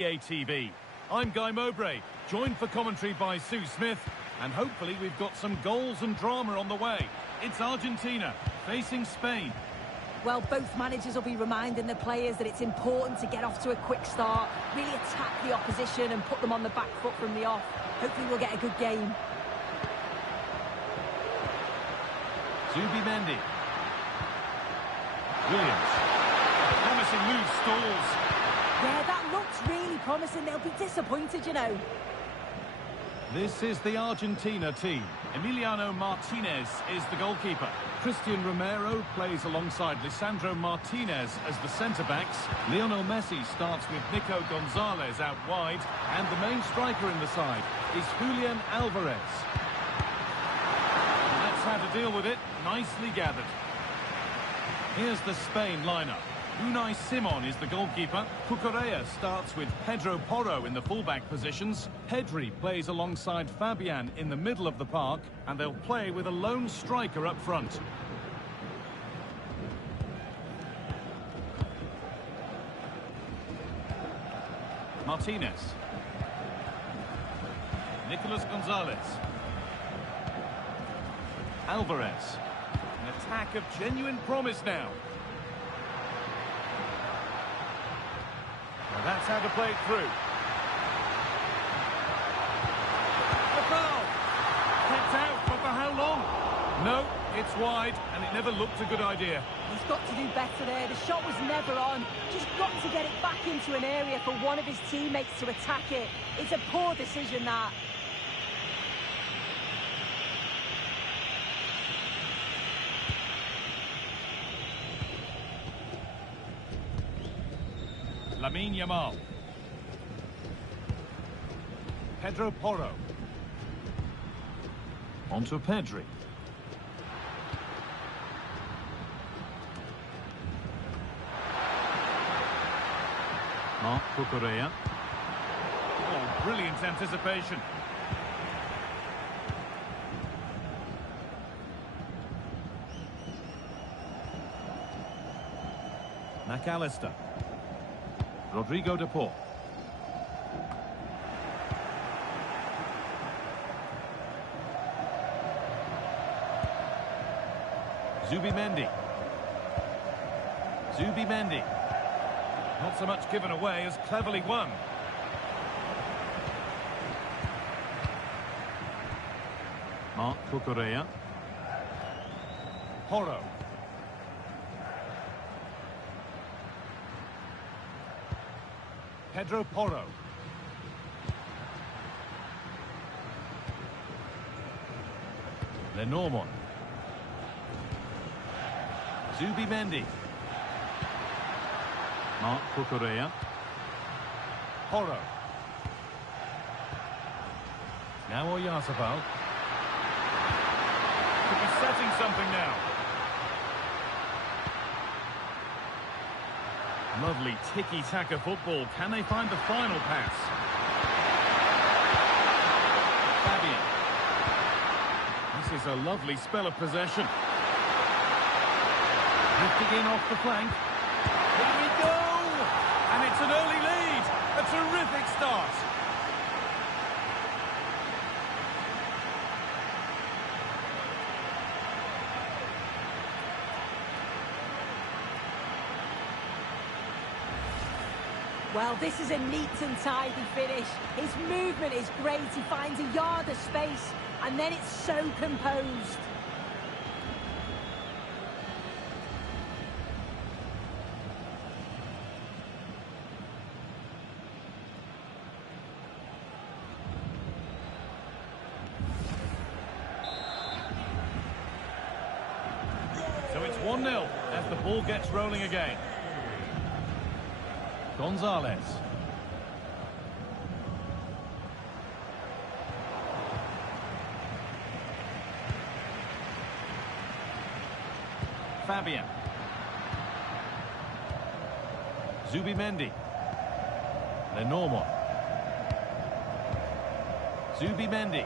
TV. I'm Guy Mowbray, joined for commentary by Sue Smith, and hopefully we've got some goals and drama on the way. It's Argentina facing Spain. Well, both managers will be reminding the players that it's important to get off to a quick start, really attack the opposition and put them on the back foot from the off. Hopefully we'll get a good game. Zubi-Mendi. Williams. Promising move stalls. Yeah, that looks really promising. They'll be disappointed, you know. This is the Argentina team. Emiliano Martinez is the goalkeeper. Christian Romero plays alongside Lisandro Martinez as the centre-backs. Lionel Messi starts with Nico Gonzalez out wide. And the main striker in the side is Julian Alvarez. And that's how to deal with it. Nicely gathered. Here's the Spain lineup. Unai Simon is the goalkeeper. Cucurella starts with Pedro Porro in the fullback positions. Pedri plays alongside Fabian in the middle of the park, and they'll play with a lone striker up front. Martinez. Nicolas Gonzalez. Alvarez. An attack of genuine promise now. Well, that's how to play it through. The foul! Kept out, but for how long? No, it's wide, and it never looked a good idea. He's got to do better there. The shot was never on. Just got to get it back into an area for one of his teammates to attack it. It's a poor decision, that. Lamine Yamal. Pedro Porro. On to Pedri. Marc Cucurella. Oh, brilliant anticipation. McAllister. Rodrigo de Paul. Zubi-Mendi. Zubi-Mendi. Not so much given away as cleverly won. Marc Cucurella. Porro. Pedro Porro. Lenormand. Zubi-Mendi. Marc Cucurella. Porro. Now Oyarzabal. Could be setting something now. Lovely tiki-taka football. Can they find the final pass? Fabian. This is a lovely spell of possession. Lifting in off the flank. Here we go! And it's an early lead. A terrific start. Well, this is a neat and tidy finish. His movement is great. He finds a yard of space, and then it's so composed. So it's 1-0 as the ball gets rolling again. Gonzalez. Fabian. Zubi-Mendi. Lenormand. Zubi-Mendi.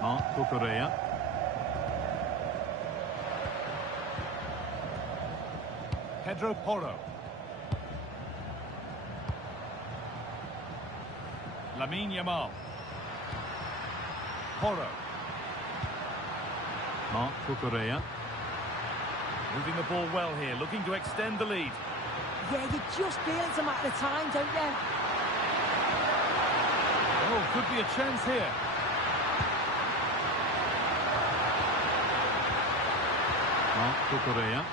Marc Cucurella. Pedro Porro. Lamine Yamal. Porro. Marc Cucurella. Moving the ball well here, looking to extend the lead. Yeah, you just feel it's a matter of time, don't you? Oh, could be a chance here. Marc Cucurella.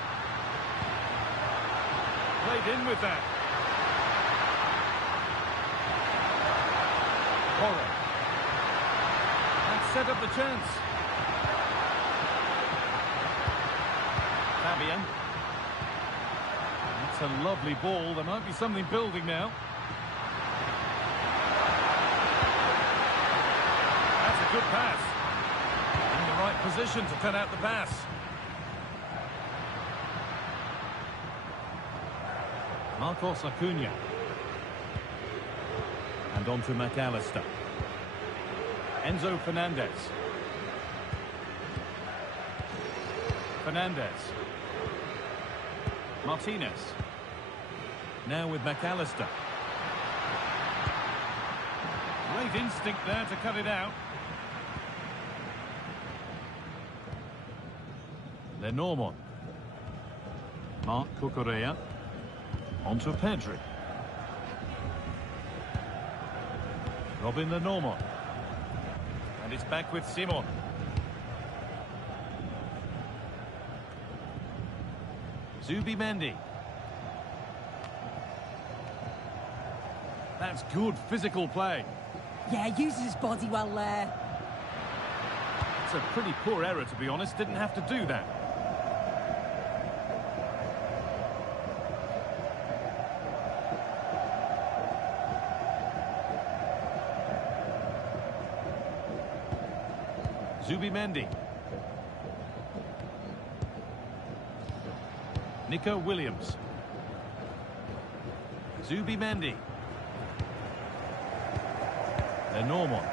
Played in with that. Porro. That set up the chance. Fabian. That's a lovely ball. There might be something building now. That's a good pass. In the right position to cut out the pass. Marcos Acuna. And on to McAllister. Enzo Fernandez. Fernandez. Martinez. Now with McAllister. Great instinct there to cut it out. Lenormand. Marc Cucurella. On to Pedri. Robin Lenormand. And it's back with Simon. Zubimendi. That's good physical play. Yeah, uses his body well there. It's a pretty poor error, to be honest. Didn't have to do that. Zubimendi. Nico Williams. Zubimendi. Lenormand.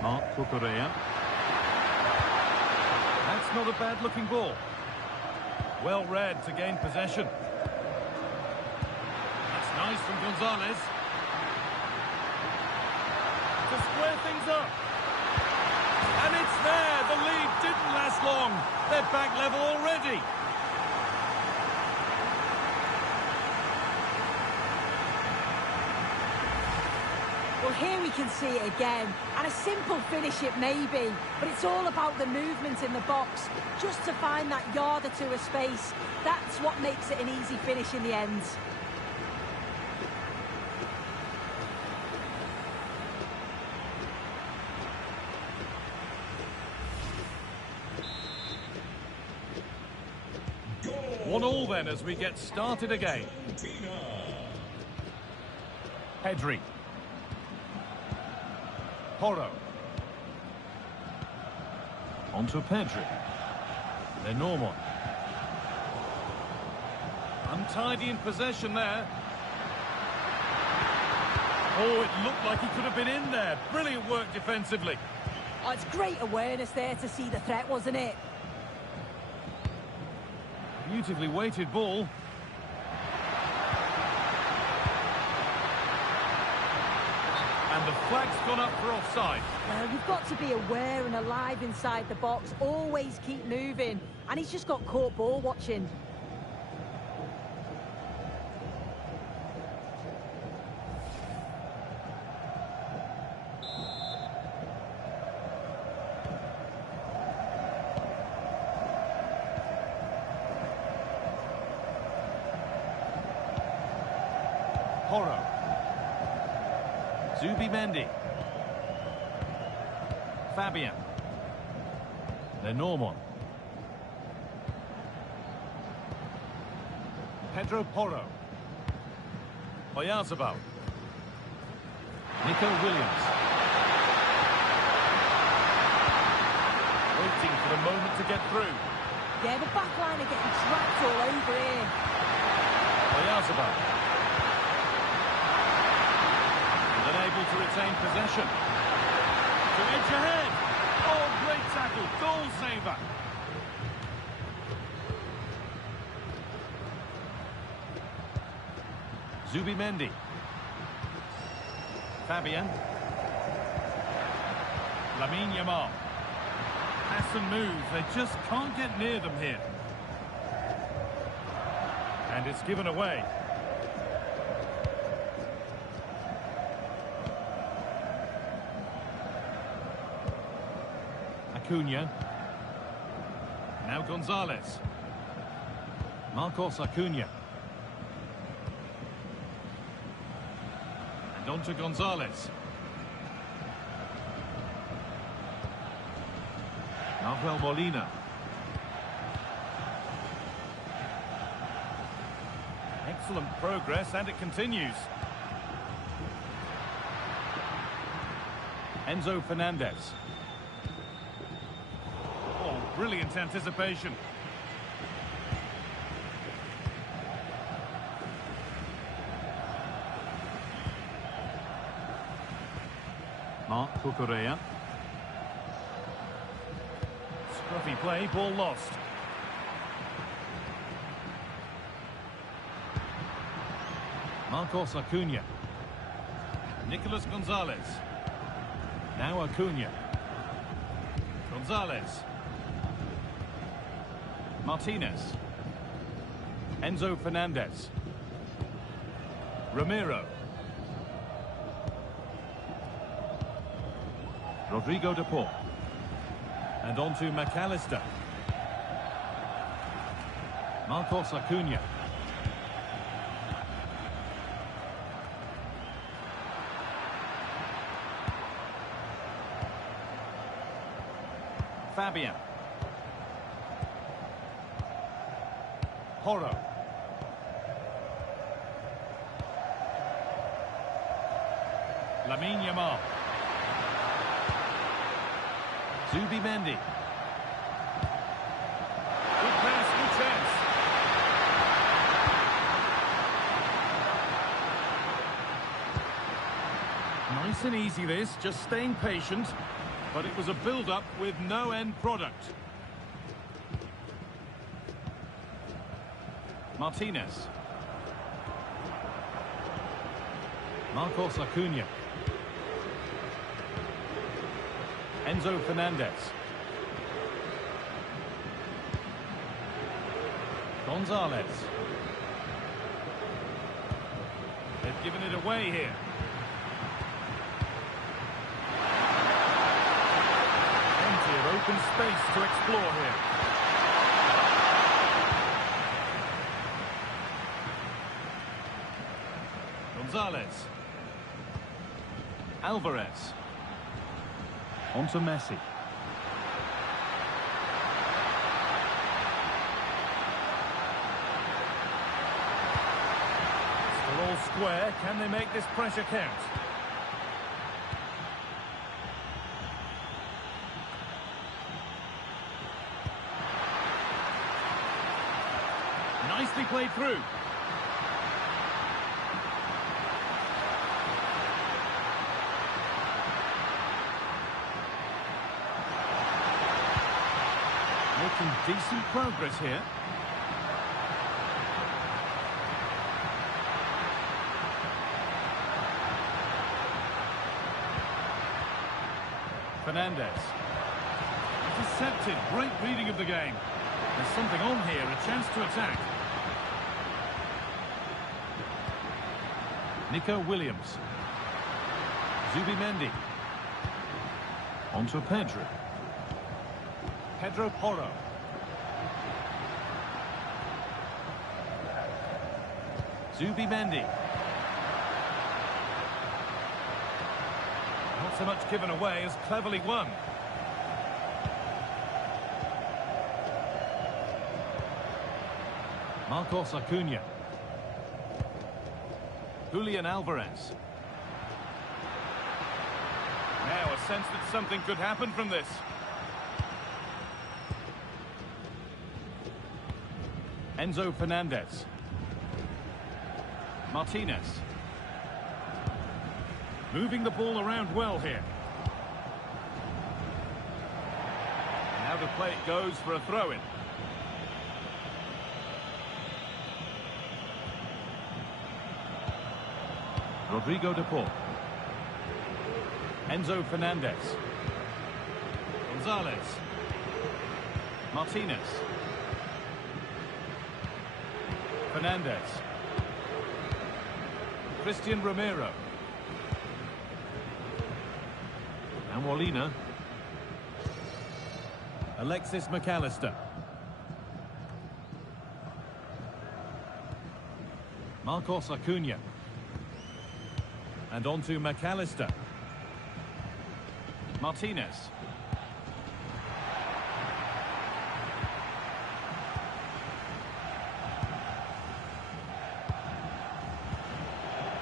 Marc Cucurella. That's not a bad-looking ball. Well read to gain possession. That's nice from Gonzalez. To square things up. And it's there. The lead didn't last long. They're back level already. Well, here we can see it again. And a simple finish it may be, but it's all about the movement in the box. Just to find that yard or two of space. That's what makes it an easy finish in the end. One all then as we get started again. Pedri. Porro. On to Pedri. Lenormand. Untidy in possession there. Oh, it looked like he could have been in there. Brilliant work defensively. Oh, it's great awareness there to see the threat, wasn't it? Beautifully weighted ball. And the flag's gone up for offside. Well, you've got to be aware and alive inside the box. Always keep moving. And he's just got caught ball watching. Porro. Zubimendi. Fabian. Lenormand. Pedro Porro. Oyarzabal. Nico Williams. Waiting for the moment to get through. Yeah, the back line are getting trapped all over here. Oyarzabal. Unable to retain possession. To edge ahead. Oh, great tackle. Goal saver. Zubimendi. Fabian. Lamine Yamal. Pass and move. They just can't get near them here. And it's given away. Acuna. Now Gonzalez. Marcos Acuna. And on to Gonzalez. Nahuel Molina. Excellent progress, and it continues. Enzo Fernandez. Oh, brilliant anticipation. Marc Cucurella. Scruffy play, ball lost. Marcos Acuna. Nicolas Gonzalez. Now Acuna. Gonzalez. Martinez. Enzo Fernandez. Romero. Rodrigo de Paul. And on to McAllister. Marcos Acuna. Fabian. Horo. Lamine Yamal. Zubimendi. Good pass, good chance. Nice and easy this, just staying patient. But it was a build-up with no end product. Martinez. Marcos Acuna. Enzo Fernandez. Gonzalez. They've given it away here. Plenty of open space to explore here. Gonzalez. Alvarez. On to Messi. Still all square. Can they make this pressure count? Nicely played through. Making decent progress here. Fernandez. Intercepted. Great reading of the game. There's something on here, a chance to attack. Nico Williams. Zubimendi. On to Pedro. Pedro Porro. Zubimendi. Not so much given away as cleverly won. Marcos Acuna. Julian Alvarez. Now a sense that something could happen from this. Enzo Fernandez. Martinez. Moving the ball around well here. Now the play it goes for a throw-in. Rodrigo de Paul. Enzo Fernandez. Gonzalez. Martinez. Fernandez. Christian Romero. And Molina. Alexis McAllister. Marcos Acuna. And on to McAllister. Martinez.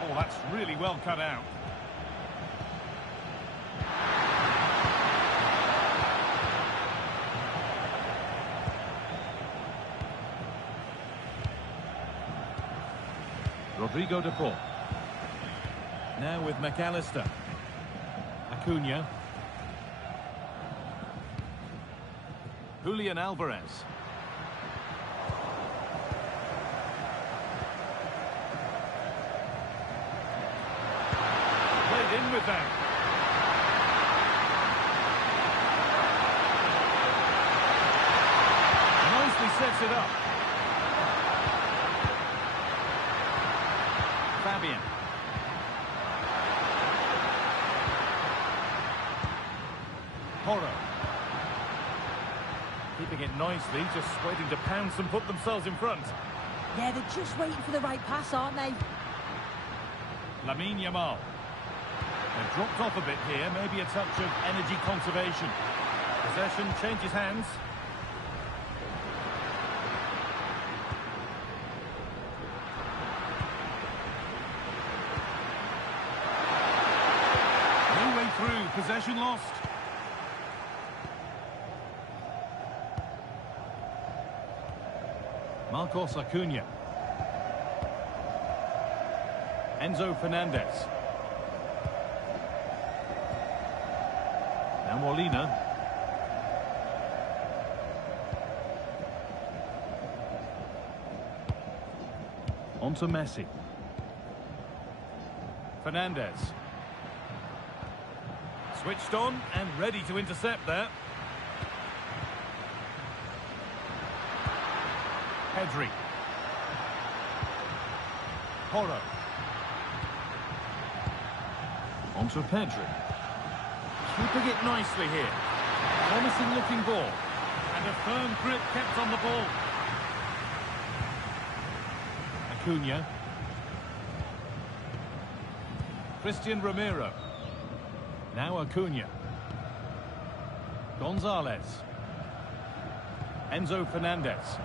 Oh, that's really well cut out. Rodrigo de Paul. Now with McAllister. Acuna. Julian Alvarez. Played in with that. Nicely sets it up. Fabian. Porro. Keeping it nicely, just waiting to pounce and put themselves in front. Yeah, they're just waiting for the right pass, aren't they? Lamine Yamal. They've dropped off a bit here, maybe a touch of energy conservation. Possession changes hands. No way through, possession lost. Marcos Acuna. Enzo Fernandez. Now Molina. On to Messi. Fernandez. Switched on and ready to intercept there. Pedri. Porro. On to Pedri. Keeping it nicely here. Promising looking ball. And a firm grip kept on the ball. Acuna. Christian Romero. Now Acuna. Gonzalez. Enzo Fernandez.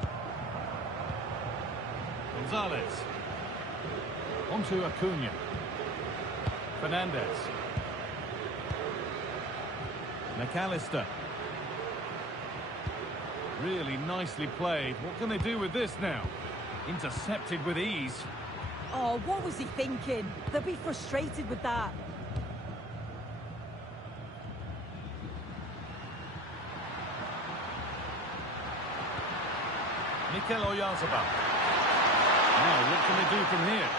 Gonzalez. On to Acuna. Fernandez. McAllister. Really nicely played. What can they do with this now? Intercepted with ease. Oh, what was he thinking? They'll be frustrated with that. Mikel Oyarzabal. Now, what can they do from here?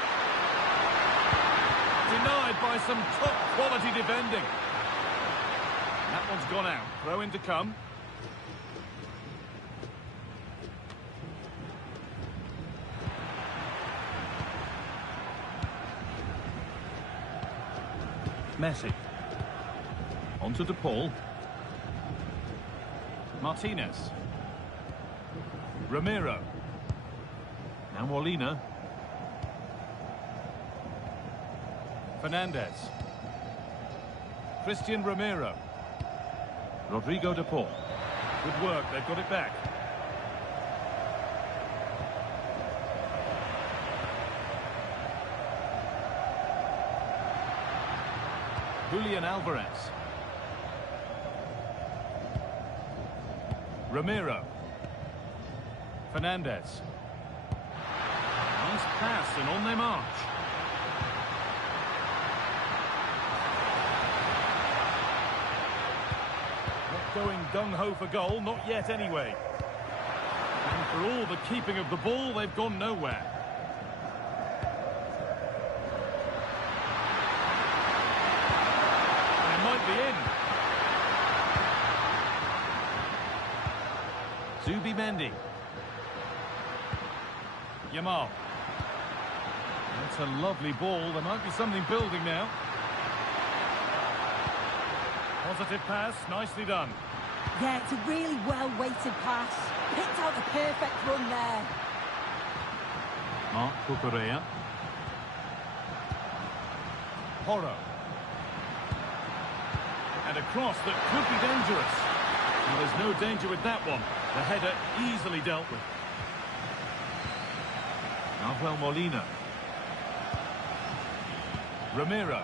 Denied by some top-quality defending. That one's gone out. Throw in to come. Messi. On to De Paul. Martinez. Romero. Now Molina. Fernandez. Christian Romero. Rodrigo de Paul. Good work, they've got it back. Julian Alvarez. Romero. Fernandez. Nice pass and on their march. Not going gung-ho for goal, not yet anyway. And for all the keeping of the ball, they've gone nowhere. There might in. Zubimendi. Yamal. That's a lovely ball. There might be something building now. Positive pass, nicely done. Yeah, it's a really well-weighted pass. Picked out the perfect run there. Marc Cucurella. Porro. And a cross that could be dangerous. Well, there's no danger with that one. The header easily dealt with. Nahuel Molina. Ramiro.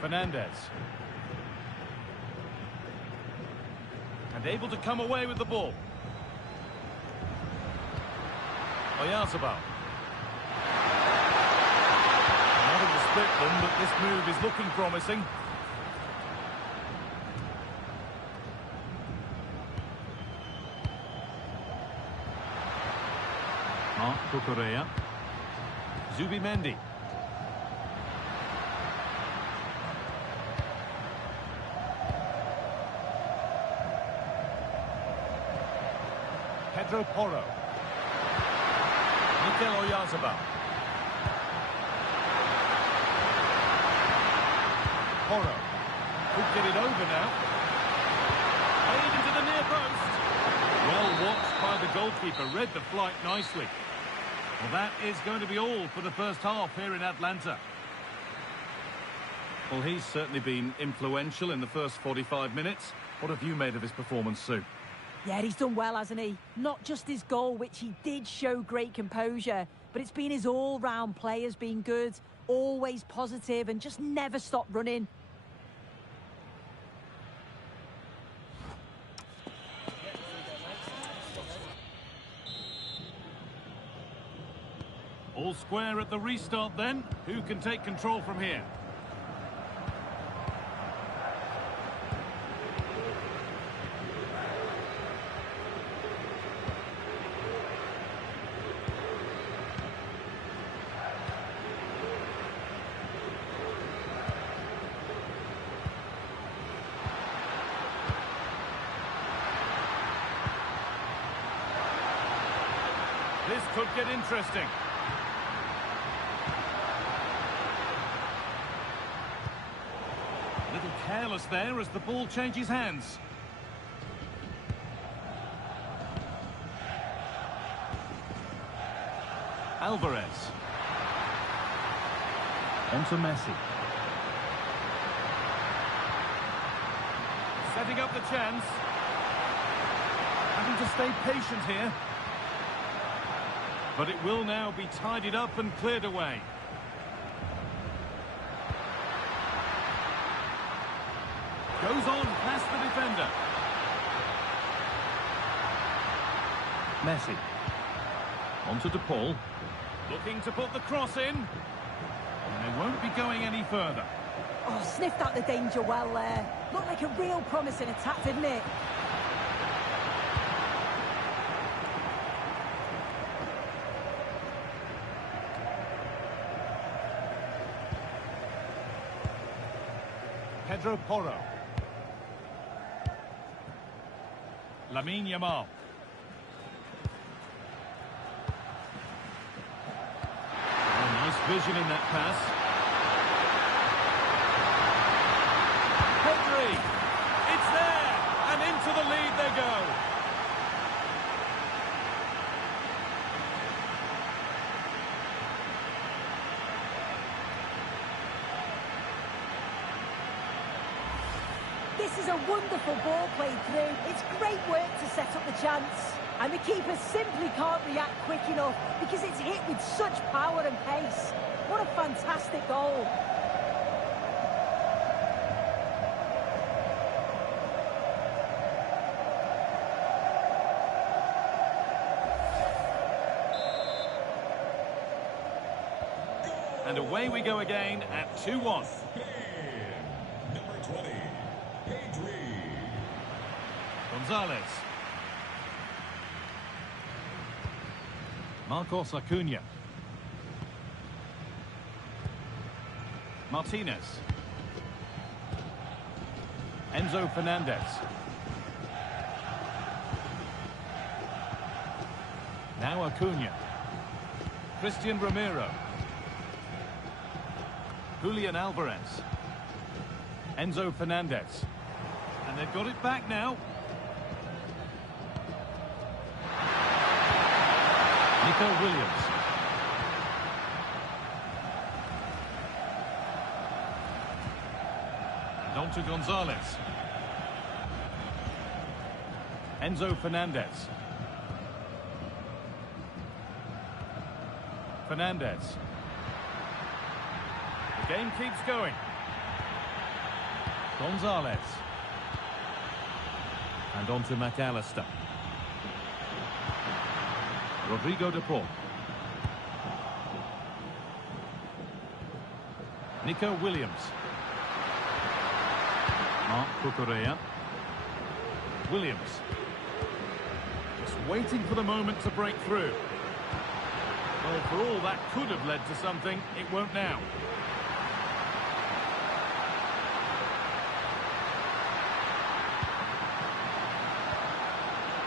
Fernandez. And able to come away with the ball. Oyarzabal. Nothing to split them, but this move is looking promising. Marc Cucurella. Zubimendi. Pedro Porro. Mikel Oyarzabal. Porro. Could get it over now. Played into the near post. Well watched by the goalkeeper. Read the flight nicely. Well, that is going to be all for the first half here in Atlanta. Well, he's certainly been influential in the first 45 minutes. What have you made of his performance, Sue? Yeah, he's done well, hasn't he? Not just his goal, which he did show great composure, but it's been his all-round play has been good, always positive and just never stopped running. All square at the restart then. Who can take control from here? This could get interesting. A little careless there as the ball changes hands. Alvarez. On to Messi. Setting up the chance. Having to stay patient here. But it will now be tidied up and cleared away. Goes on past the defender. Messi. On to DePaul. Looking to put the cross in. And they won't be going any further. Oh, sniffed out the danger well there. Looked like a real promising attack, didn't it? Pedro Porro. Lamine Yamal. Oh, nice vision in that pass. Pedri. It's there. And into the lead they go. This is a wonderful ball played through. It's great work to set up the chance. And the keeper simply can't react quick enough because it's hit with such power and pace. What a fantastic goal. And away we go again at 2-1. Gonzalez. Marcos Acuna. Martinez. Enzo Fernandez. Now Acuna. Christian Romero. Julian Alvarez. Enzo Fernandez. And they've got it back now. Nico Williams. And on to Gonzalez. Enzo Fernandez. Fernandez. The game keeps going. Gonzalez. And on to McAllister. Rodrigo de Paul. Nico Williams. Marc Cucurella. Williams. Just waiting for the moment to break through. Well, for all that could have led to something, it won't now.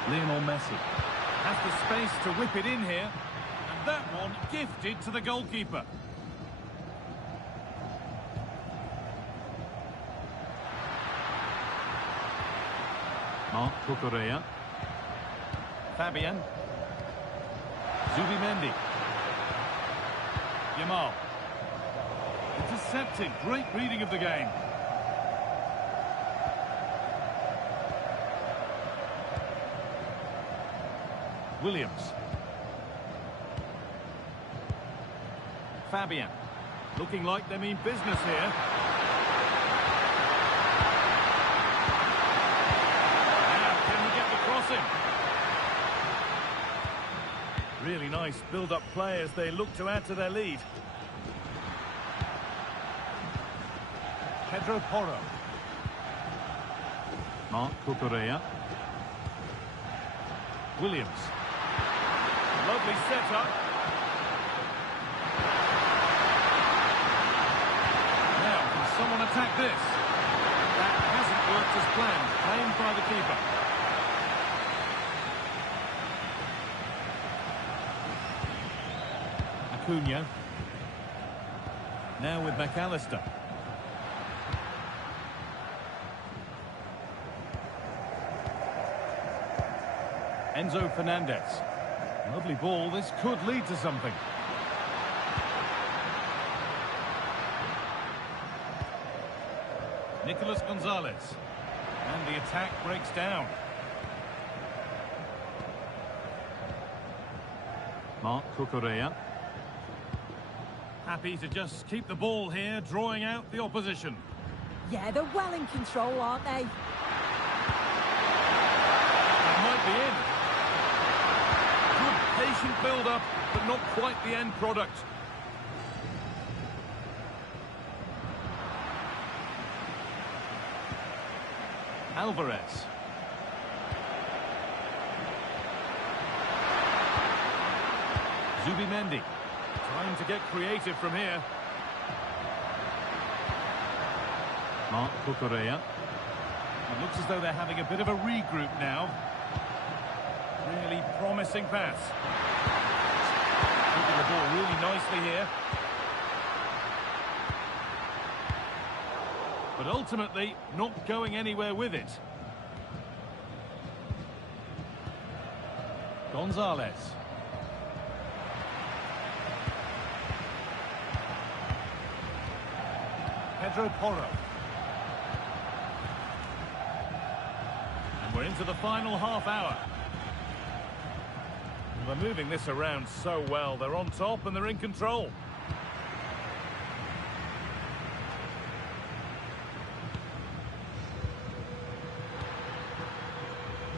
Lionel Messi has the space to whip it in here, and that one gifted to the goalkeeper. Marc Cucurella. Fabian. Zubimendi. Yamal. Intercepted. Great reading of the game. Williams. Fabian. Looking like they mean business here. Now, can we get the crossing? Really nice build-up play as they look to add to their lead. Pedro Porro. Marc Cucurella. Williams. Lovely setup. Now, can someone attack this? That hasn't worked as planned. Claimed by the keeper. Acuna. Now with McAllister. Enzo Fernandez. Lovely ball. This could lead to something. Nicolas Gonzalez. And the attack breaks down. Marc Cucurella. Happy to just keep the ball here, drawing out the opposition. Yeah, they're well in control, aren't they? That might be in. Good patient build-up, but not quite the end product. Alvarez. Zubimendi. Time to get creative from here. Marc Cucurella. It looks as though they're having a bit of a regroup now. Really promising pass. Moving the ball really nicely here. But ultimately, not going anywhere with it. Gonzalez. Pedro Porro. And we're into the final half hour. They're moving this around so well. They're on top and they're in control.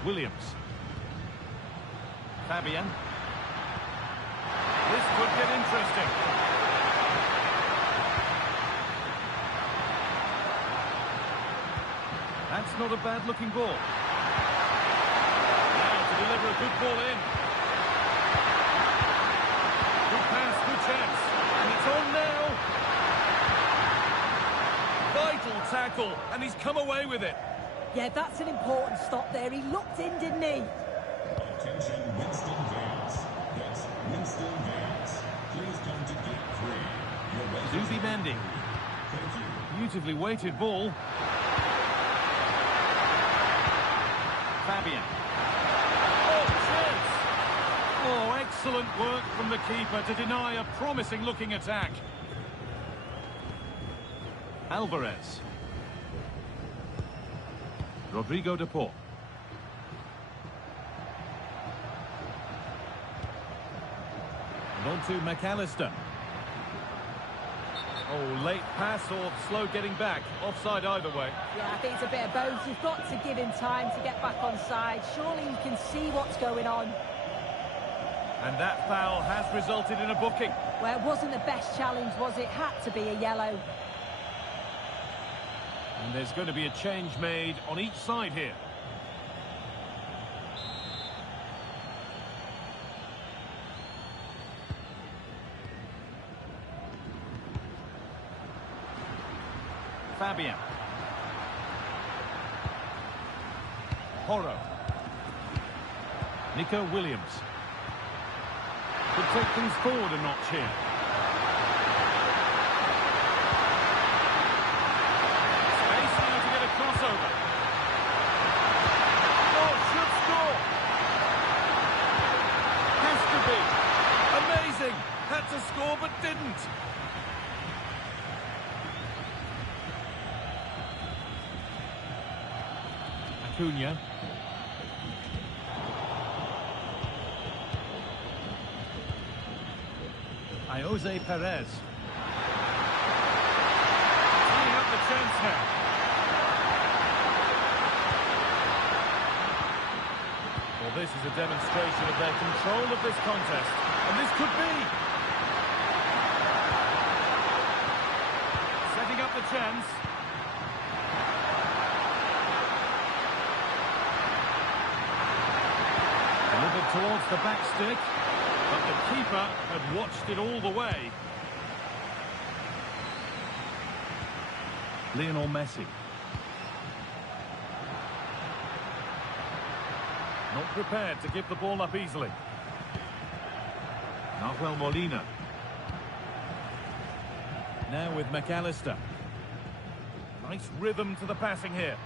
Williams. Fabian. This could get interesting. That's not a bad-looking ball. Now to deliver a good ball in. Good pass, good chance. And it's on now. tackle, and he's come away with it. Yeah, that's an important stop there. He looked in, didn't he? Attention, Winston Vance. That's Winston Vance. Please come to gate 3. Zubi Mendy. Thank you. Beautifully weighted ball. Fabian. Oh, chance! Oh, excellent work from the keeper to deny a promising-looking attack. Alvarez. Rodrigo de Paul. And on to McAllister. Oh, late pass or slow getting back. Offside either way. Yeah, I think it's a bit of both. You've got to give him time to get back on side. Surely you can see what's going on. And that foul has resulted in a booking. Well, it wasn't the best challenge, was it? Had to be a yellow. And there's going to be a change made on each side here. Fabian. Porro. Nico Williams. Could take things forward a notch here. Space now to get a crossover. Oh, should score. Has to be. Amazing. Had to score but didn't. Acuna. Jose Perez. Tying up the chance now. Well, this is a demonstration of their control of this contest. And this could be. Setting up the chance. Delivered towards the back stick. But the keeper had watched it all the way. Lionel Messi. Not prepared to give the ball up easily. Nahuel Molina. Now with McAllister. Nice rhythm to the passing here.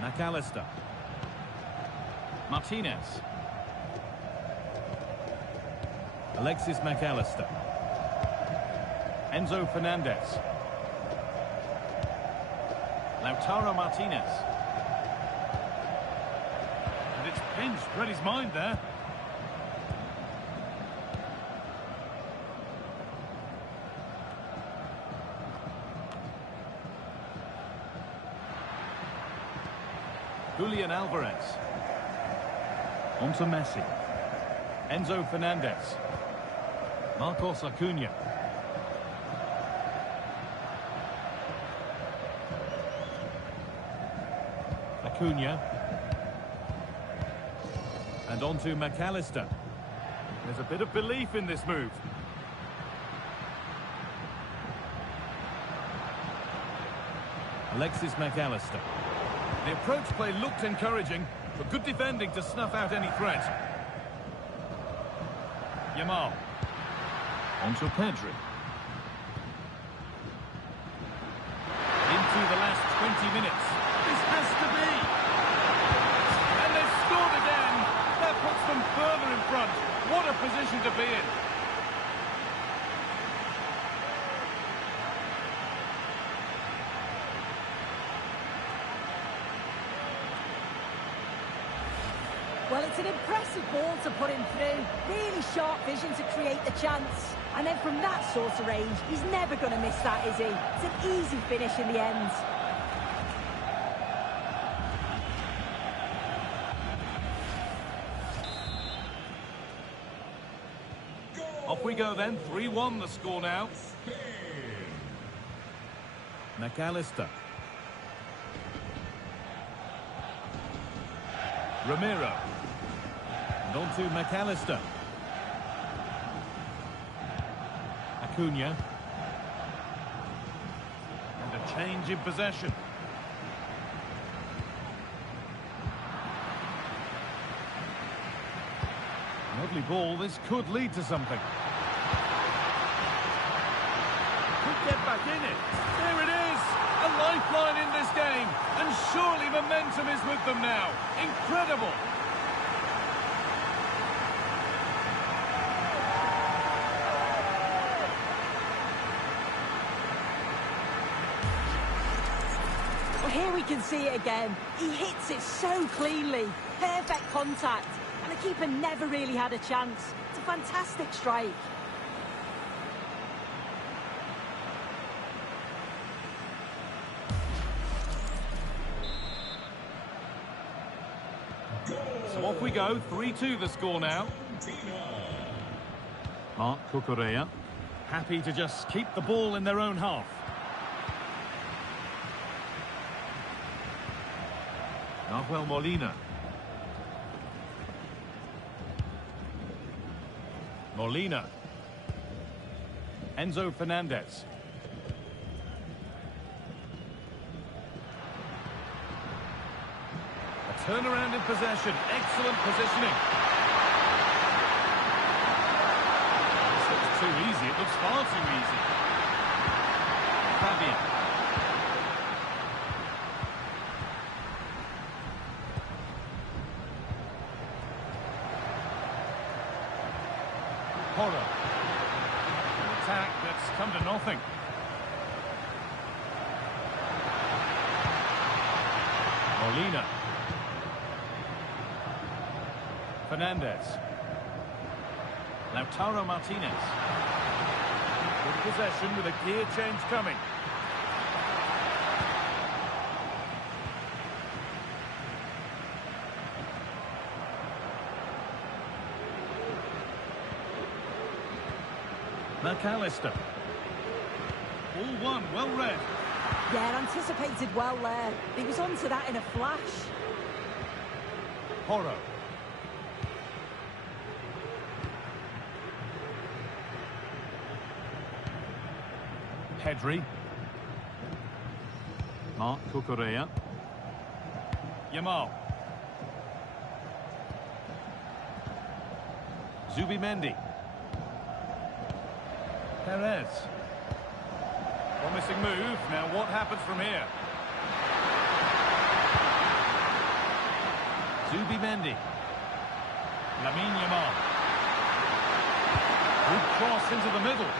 McAllister. Martinez. Alexis McAllister. Enzo Fernandez. Lautaro Martinez. And it's pinched, read his mind there. Julian Alvarez. On to Messi. Enzo Fernandez. Marcos Acuna. Acuna. And on to McAllister. There's a bit of belief in this move. Alexis McAllister. The approach play looked encouraging, but good defending to snuff out any threat. Yamal. On to Pedri. Into the last 20 minutes. This has to be. And they've scored again. That puts them further in front. What a position to be in. Well, it's an impressive ball to put him through. Really sharp vision to create the chance. And then from that sort of range, he's never going to miss that, is he? It's an easy finish in the end. Off we go then. 3-1 the score now. McAllister. Romero. And on to McAllister. Acuna. And a change in possession. Lovely ball, this could lead to something. Could get back in it. There it is! A lifeline in this game. And surely momentum is with them now. Incredible! Well, here we can see it again. He hits it so cleanly. Perfect contact. And the keeper never really had a chance. It's a fantastic strike. So off we go, 3-2 the score now. Marc Cucurella, happy to just keep the ball in their own half. Nahuel Molina. Molina. Enzo Fernandez. A turnaround in possession. Excellent positioning. This looks too easy. It looks far too easy. Fabian. Porro. An attack that's come to nothing. Molina. Fernandez. Lautaro Martinez. Good possession with a gear change coming. McAllister. All one, well read. Yeah, anticipated well there. He was onto that in a flash. Porro. Pedri. Marc Cucurella. Yamal. Zubimendi. Perez. Promising move. Now what happens from here? Zubimendi. Lamine Yamal. Good cross into the middle.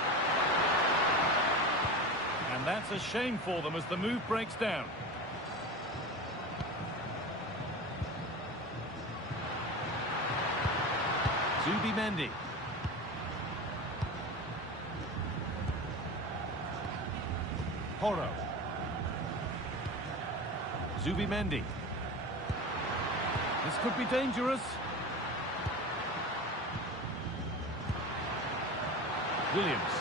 And that's a shame for them as the move breaks down. Zubimendi. Porro. Zubimendi. This could be dangerous. Williams.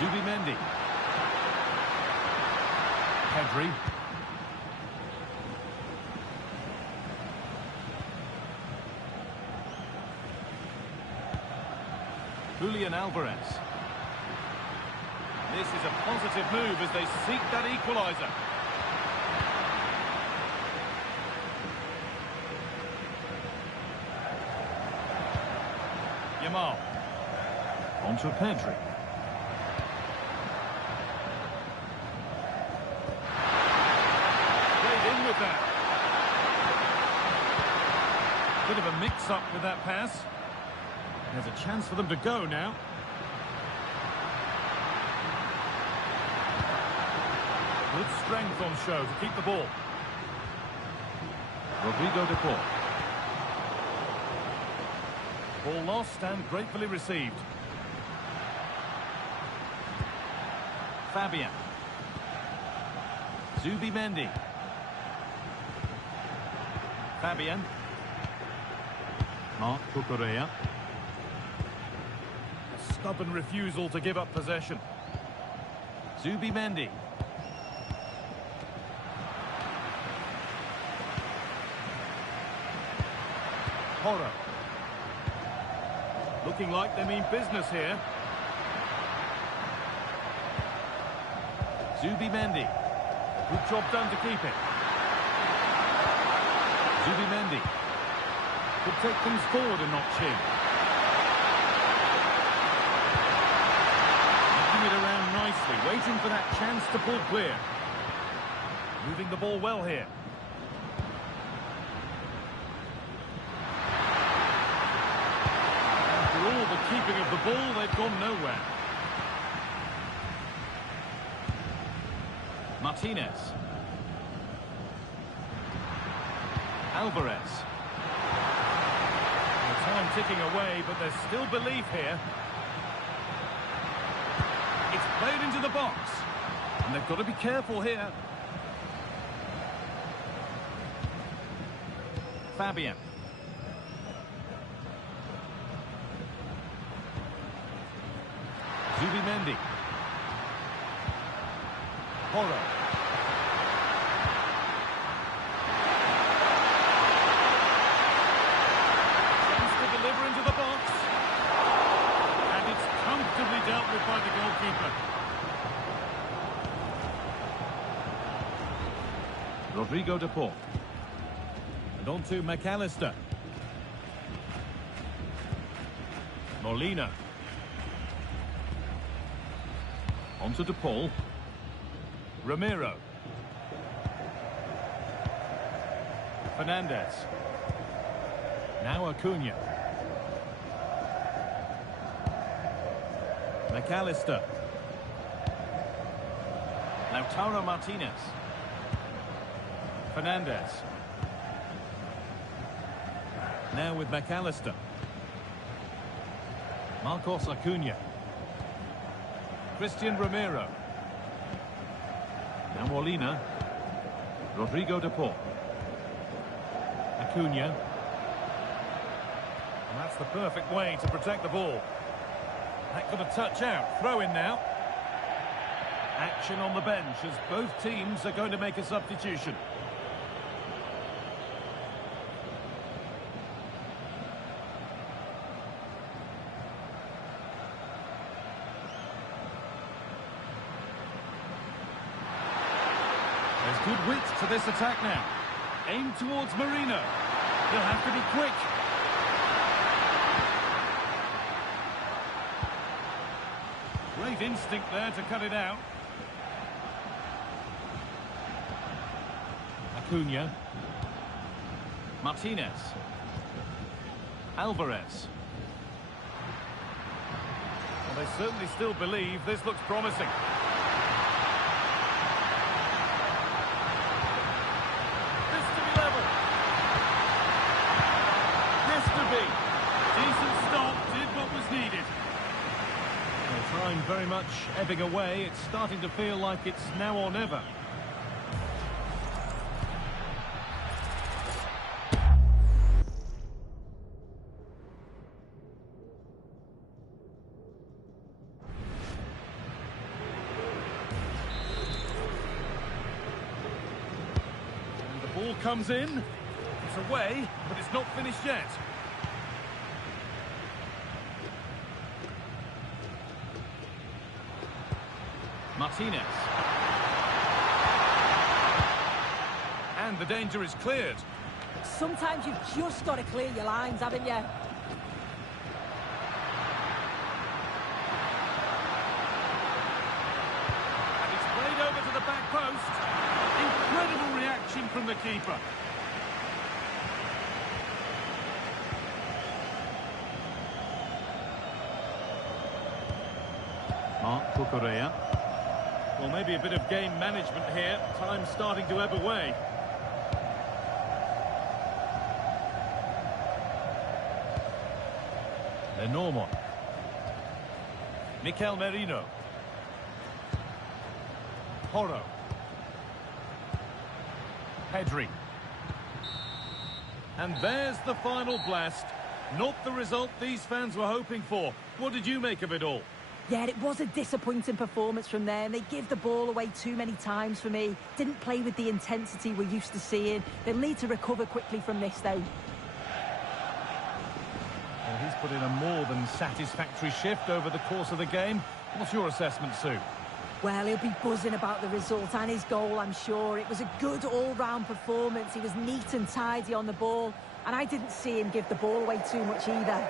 Zubimendi. Pedri. Julian Alvarez. This is a positive move as they seek that equaliser. Yamal. On to Pedri. Played in with that. Bit of a mix-up with that pass. There's a chance for them to go now. Good strength on show to keep the ball. Rodrigo de Paul. Ball lost and gratefully received. Fabian. Zubimendi. Fabian. Marc Cucurella. A stubborn refusal to give up possession. Zubimendi. Porro. Looking like they mean business here. Zubimendi. Good job done to keep it. Zubimendi. Could take things forward a notch here. Making it around nicely, waiting for that chance to pull clear. Moving the ball well here. After all the keeping of the ball, they've gone nowhere. Martinez. Alvarez. The time ticking away, but there's still belief here. It's played into the box. And they've got to be careful here. Fabian. Zubimendi. Porro. Chance to deliver into the box. And it's comfortably dealt with by the goalkeeper. Rodrigo de Paul. And on to McAllister. Molina. On to De Paul. Romero. Fernandez. Now Acuna. McAllister. Lautaro Martinez. Fernandez. Now with McAllister. Marcos Acuna. Christian Romero. Now Molina. Rodrigo de Paul. Acuna. And that's the perfect way to protect the ball. That got a touch out. Throw in now. Action on the bench as both teams are going to make a substitution. There's good width to this attack now. Aim towards Marino. He'll have to be quick. Great instinct there to cut it out. Acuna. Martinez. Alvarez. Well, they certainly still believe this looks promising. Decent stop, did what was needed. Well, time very much ebbing away. It's starting to feel like it's now or never. And the ball comes in. It's away, but it's not finished yet. Martinez. And the danger is cleared. Sometimes you've just got to clear your lines, haven't you? And it's played over to the back post. Incredible reaction from the keeper. Marc Cucurella. Well, maybe a bit of game management here. Time's starting to ebb away. Lenormand. Mikel Merino. Porro. Pedri. And there's the final blast. Not the result these fans were hoping for. What did you make of it all? Yeah, it was a disappointing performance from them. They give the ball away too many times for me. Didn't play with the intensity we're used to seeing. They'll need to recover quickly from this, though. put in a more than satisfactory shift over the course of the game. What's your assessment, Sue? Well, he'll be buzzing about the result and his goal, I'm sure. It was a good all-round performance. He was neat and tidy on the ball, and I didn't see him give the ball away too much either.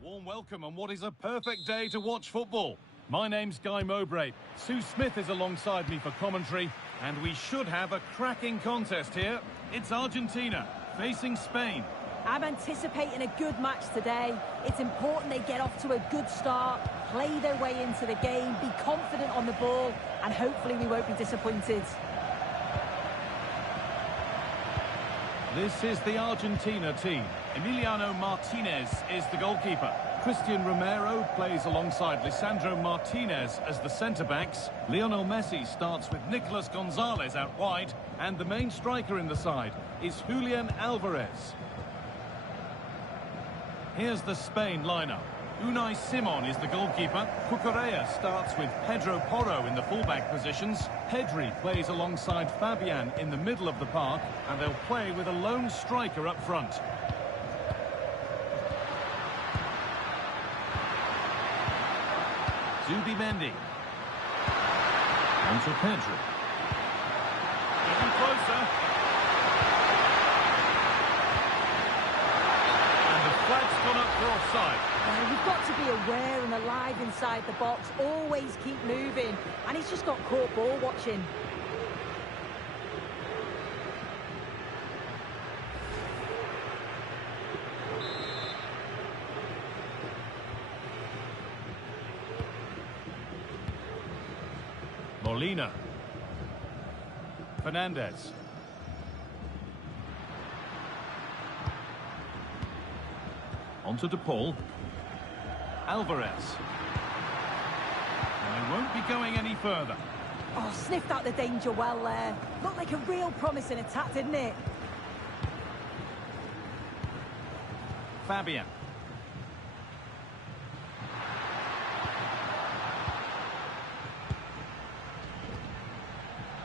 Warm welcome on what is a perfect day to watch football. My name's Guy Mowbray. Sue Smith is alongside me for commentary, and we should have a cracking contest here. It's Argentina facing Spain. I'm anticipating a good match today. It's important they get off to a good start, play their way into the game, be confident on the ball, and hopefully we won't be disappointed. This is the Argentina team. Emiliano Martinez is the goalkeeper. Christian Romero plays alongside Lisandro Martinez as the centre-backs. Lionel Messi starts with Nicolas Gonzalez out wide. And the main striker in the side is Julian Alvarez. Here's the Spain lineup. Unai Simon is the goalkeeper. Cucurella starts with Pedro Porro in the fullback positions. Pedri plays alongside Fabian in the middle of the park, and they'll play with a lone striker up front. Zubimendi. On to Pedri. Getting closer. And the flag's gone up for offside. You've got to be aware and alive inside the box. Always keep moving. And he's just got caught ball watching. Molina. Fernandez. On to DePaul. Alvarez. And they won't be going any further. Oh, sniffed out the danger well there. Looked like a real promising attack, didn't it? Fabian.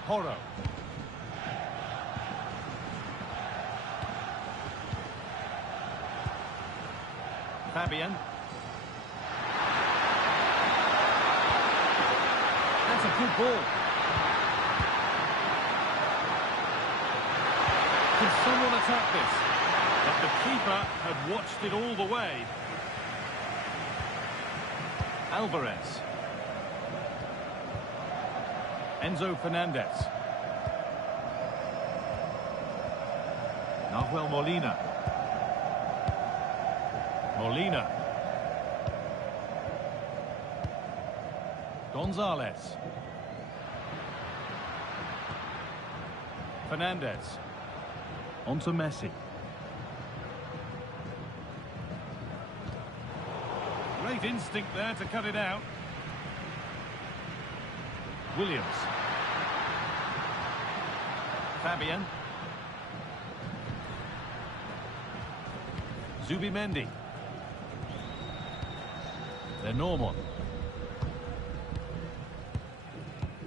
Horo. Fabian. That's a good ball. Can someone attack this? But the keeper had watched it all the way. Alvarez. Enzo Fernandez. Nahuel Molina. Molina. Gonzalez. Fernandez. On to Messi. Great instinct there to cut it out. Williams. Fabian. Zubimendi. They're normal.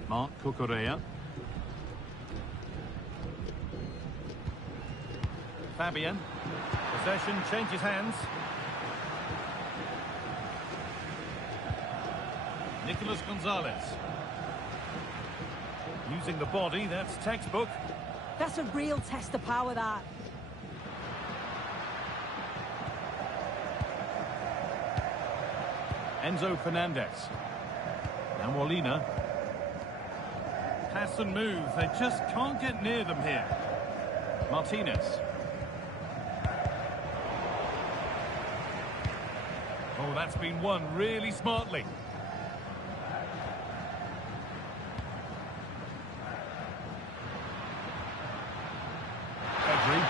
Marc Cucurella. Fabian. Possession changes hands. Nicolas Gonzalez. Using the body, that's textbook. That's a real test of power, that. Enzo Fernandez. Now Molina. Pass and move. They just can't get near them here. Martinez. Oh, that's been won really smartly. Pedri.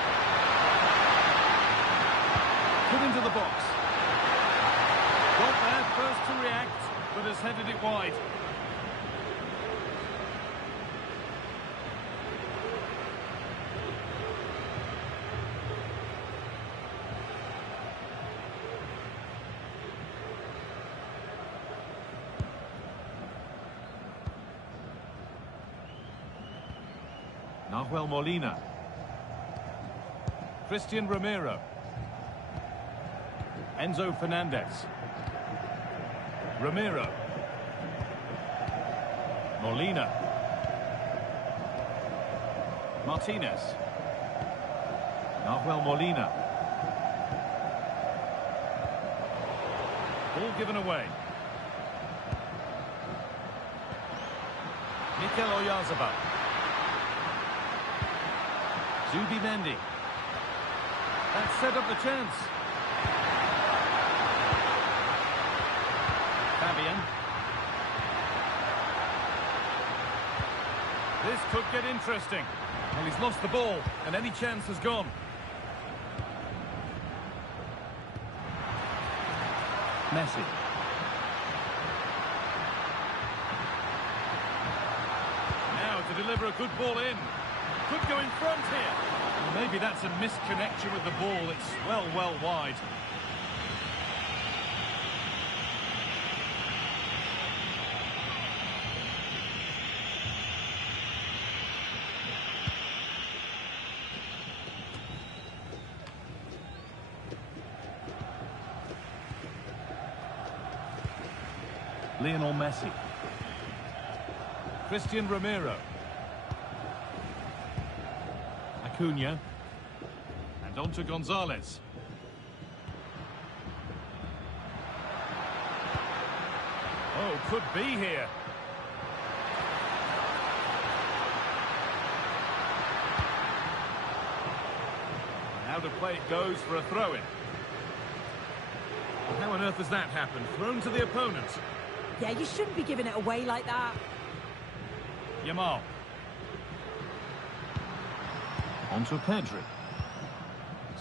Put into the box. Got there first to react, but has headed it wide. Nahuel Molina. Christian Romero. Enzo Fernandez. Romero. Molina. Martinez. Nahuel Molina. Ball given away. Mikel Oyarzabal. Zubimendi. That set up the chance. Fabian. This could get interesting. Well, he's lost the ball, and any chance has gone. Messi. Now to deliver a good ball in. Could go in front here. Well, maybe that's a misconnection with the ball. It's well wide. Lionel Messi. Christian Romero. Acuna. And on to Gonzalez. Oh, could be here. And how to play it goes for a throw-in. How on earth has that happened? Thrown to the opponent. Yeah, you shouldn't be giving it away like that. Yamal. On to Pedri.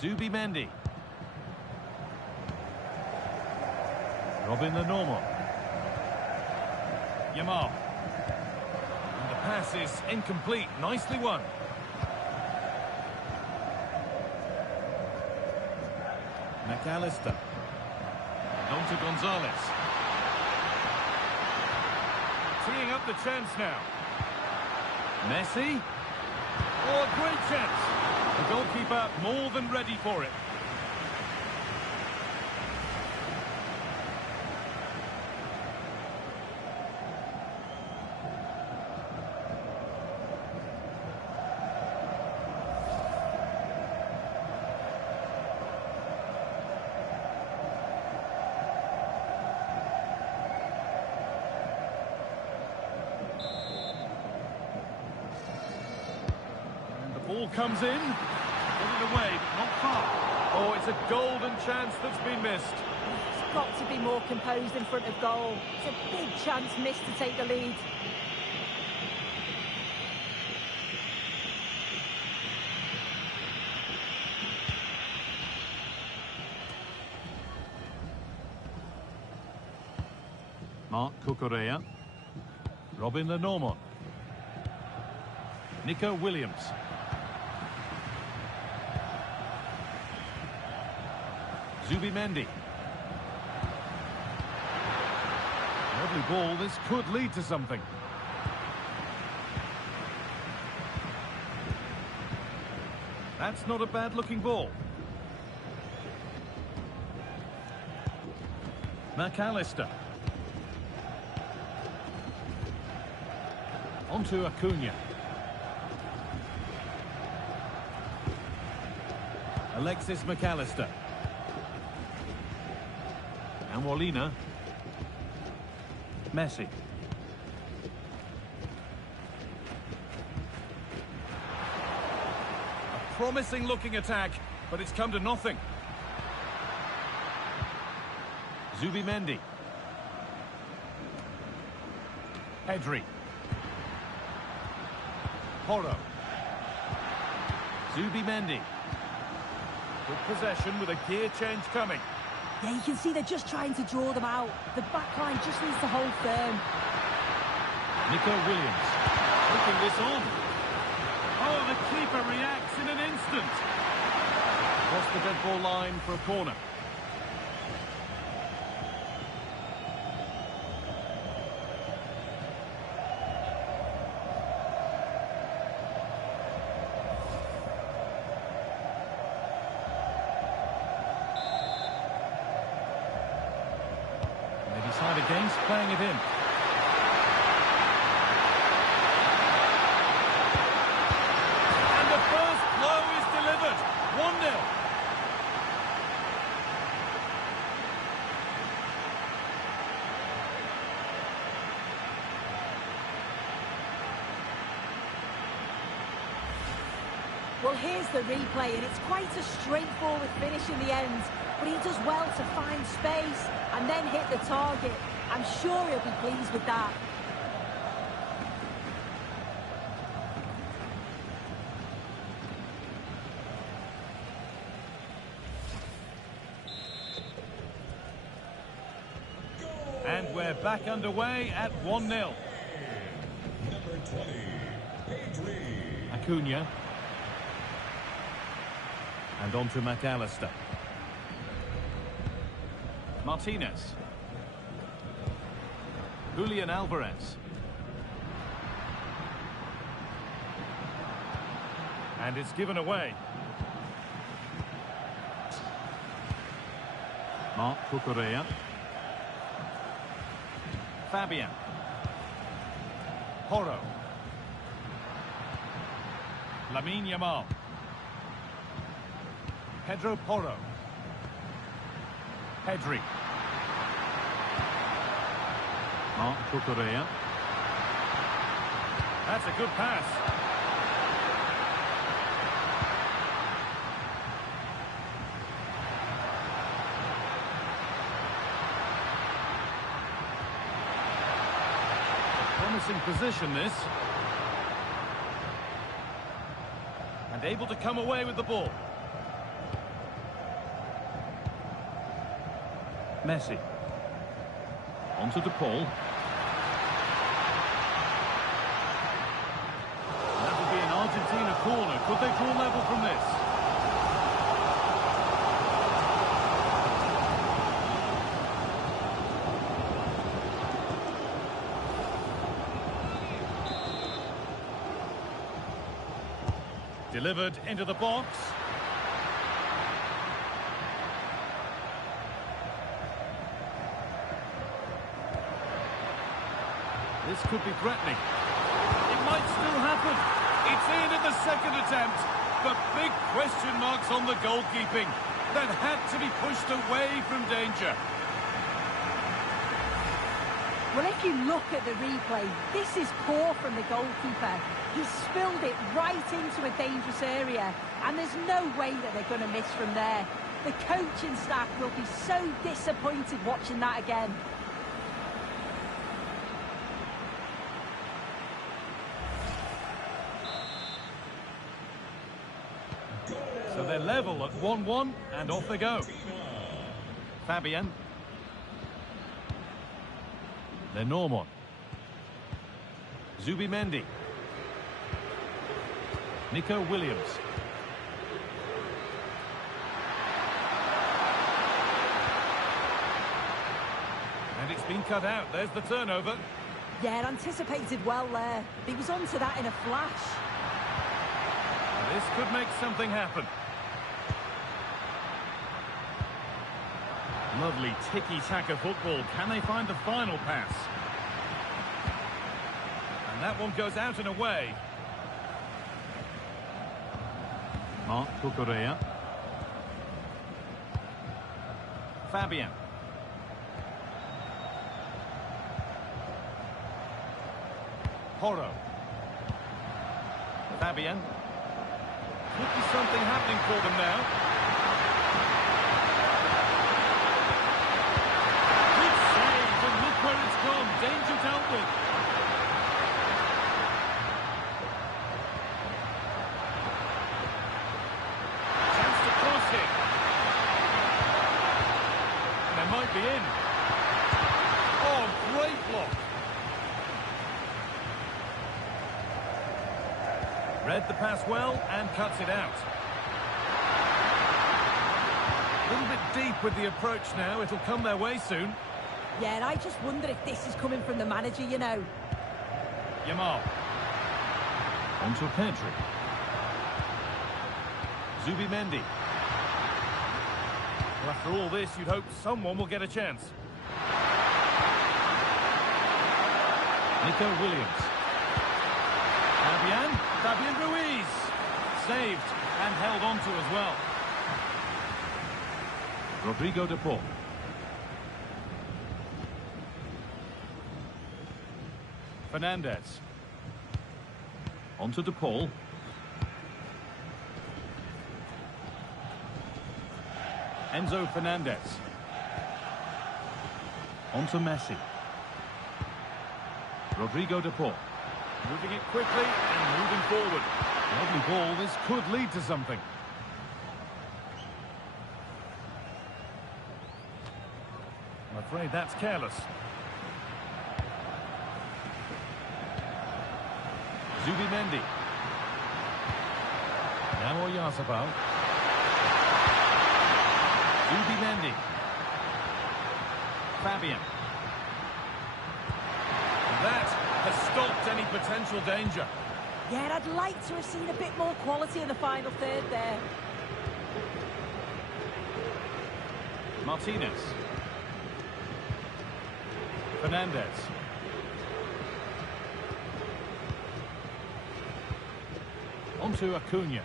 Zubimendi. Robin the normal. Yamal. And the pass is incomplete. Nicely won. McAllister. On to Gonzalez. Teeing up the chance now. Messi. Oh, a great chance. The goalkeeper more than ready for it. Ball comes in, got it away, but not far. Oh, it's a golden chance that's been missed. He's got to be more composed in front of goal. It's a big chance missed to take the lead. Mark Cucurella. Robin the Normand. Nico Williams. Zubimendi. Lovely ball, this could lead to something. That's not a bad looking ball. McAllister. On to Acuna. Alexis McAllister. And Molina. Messi. A promising looking attack, but it's come to nothing. Zubimendi. Pedri. Porro. Zubimendi. Good possession with a gear change coming. Yeah, you can see they're just trying to draw them out. The back line just needs to hold firm. Nico Williams taking this on. Oh, the keeper reacts in an instant. Across the dead ball line for a corner. Decide against playing it in. And the first blow is delivered. 1-0. Well, here's the replay, and it's quite a straightforward finish in the end. But he does well to find space and then hit the target. I'm sure he'll be pleased with that. And we're back underway at 1-0. Number 20, Pedri. Acuna. And on to McAllister. Martinez. Julian Alvarez. And it's given away. Mark Cucurella. Fabian. Porro. Lamine Yamal. Pedro Porro. Pedri. Mark Cucurella. That's a good pass. Promising position, this. Able to come away with the ball. Messi. Onto De Paul. That will be an Argentina corner. Could they draw level from this? Delivered into the box. This could be threatening. It might still happen. It's in at the second attempt. But big question marks on the goalkeeping. That had to be pushed away from danger. Well, if you look at the replay, this is poor from the goalkeeper. He spilled it right into a dangerous area, and there's no way that they're going to miss from there. The coaching staff will be so disappointed watching that again. So they're level at 1-1, and off they go. Fabian. They're Normon. Zubimendi. Nico Williams. And it's been cut out. There's the turnover. Yeah, anticipated well there. He was onto that in a flash. This could make something happen. Lovely tiki-taka football. Can they find the final pass? And that one goes out and away. Marc Cucurella. Fabian. Porro. Fabian. Could be something happening for them now. Good save, and look where it's gone. Danger dealt with. Chance to cross it. And they might be in. Oh, great block. Read the pass well and cuts it out. A little bit deep with the approach now. It'll come their way soon. Yeah, and I just wonder if this is coming from the manager, you know. Yamal. Onto Pedri. Zubimendi. Well, after all this, you'd hope someone will get a chance. Nico Williams. Fabian Ruiz. Saved and held on to as well. Rodrigo de Paul. Fernandez. Onto de Paul. Enzo Fernandez. Onto Messi. Rodrigo de Paul. Moving it quickly and moving forward. Lovely ball. This could lead to something. I'm afraid that's careless. Zubimendi. Now Oyarzabal. Zubimendi. Fabian. That has stopped any potential danger. Yeah, and I'd like to have seen a bit more quality in the final third there. Martinez. Fernandez. Onto Acuna.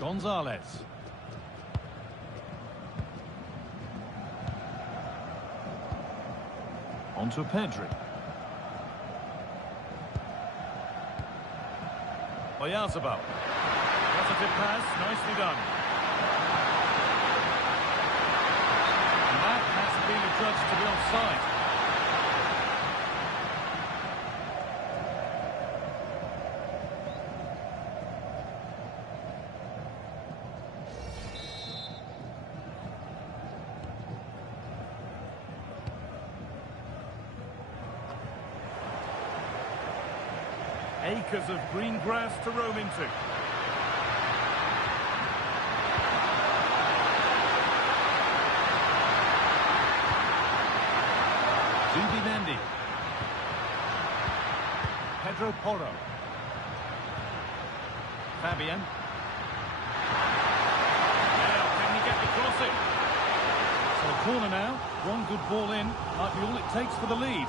Gonzalez. Onto Pedri. Oyarzabal. Positive pass, nicely done. And that has been adjudged to be offside. Acres of green grass to roam into. Zubimendi. Pedro Porro. Fabian. Now, can he get the crossing? So a corner now. One good ball in. Might be all it takes for the lead.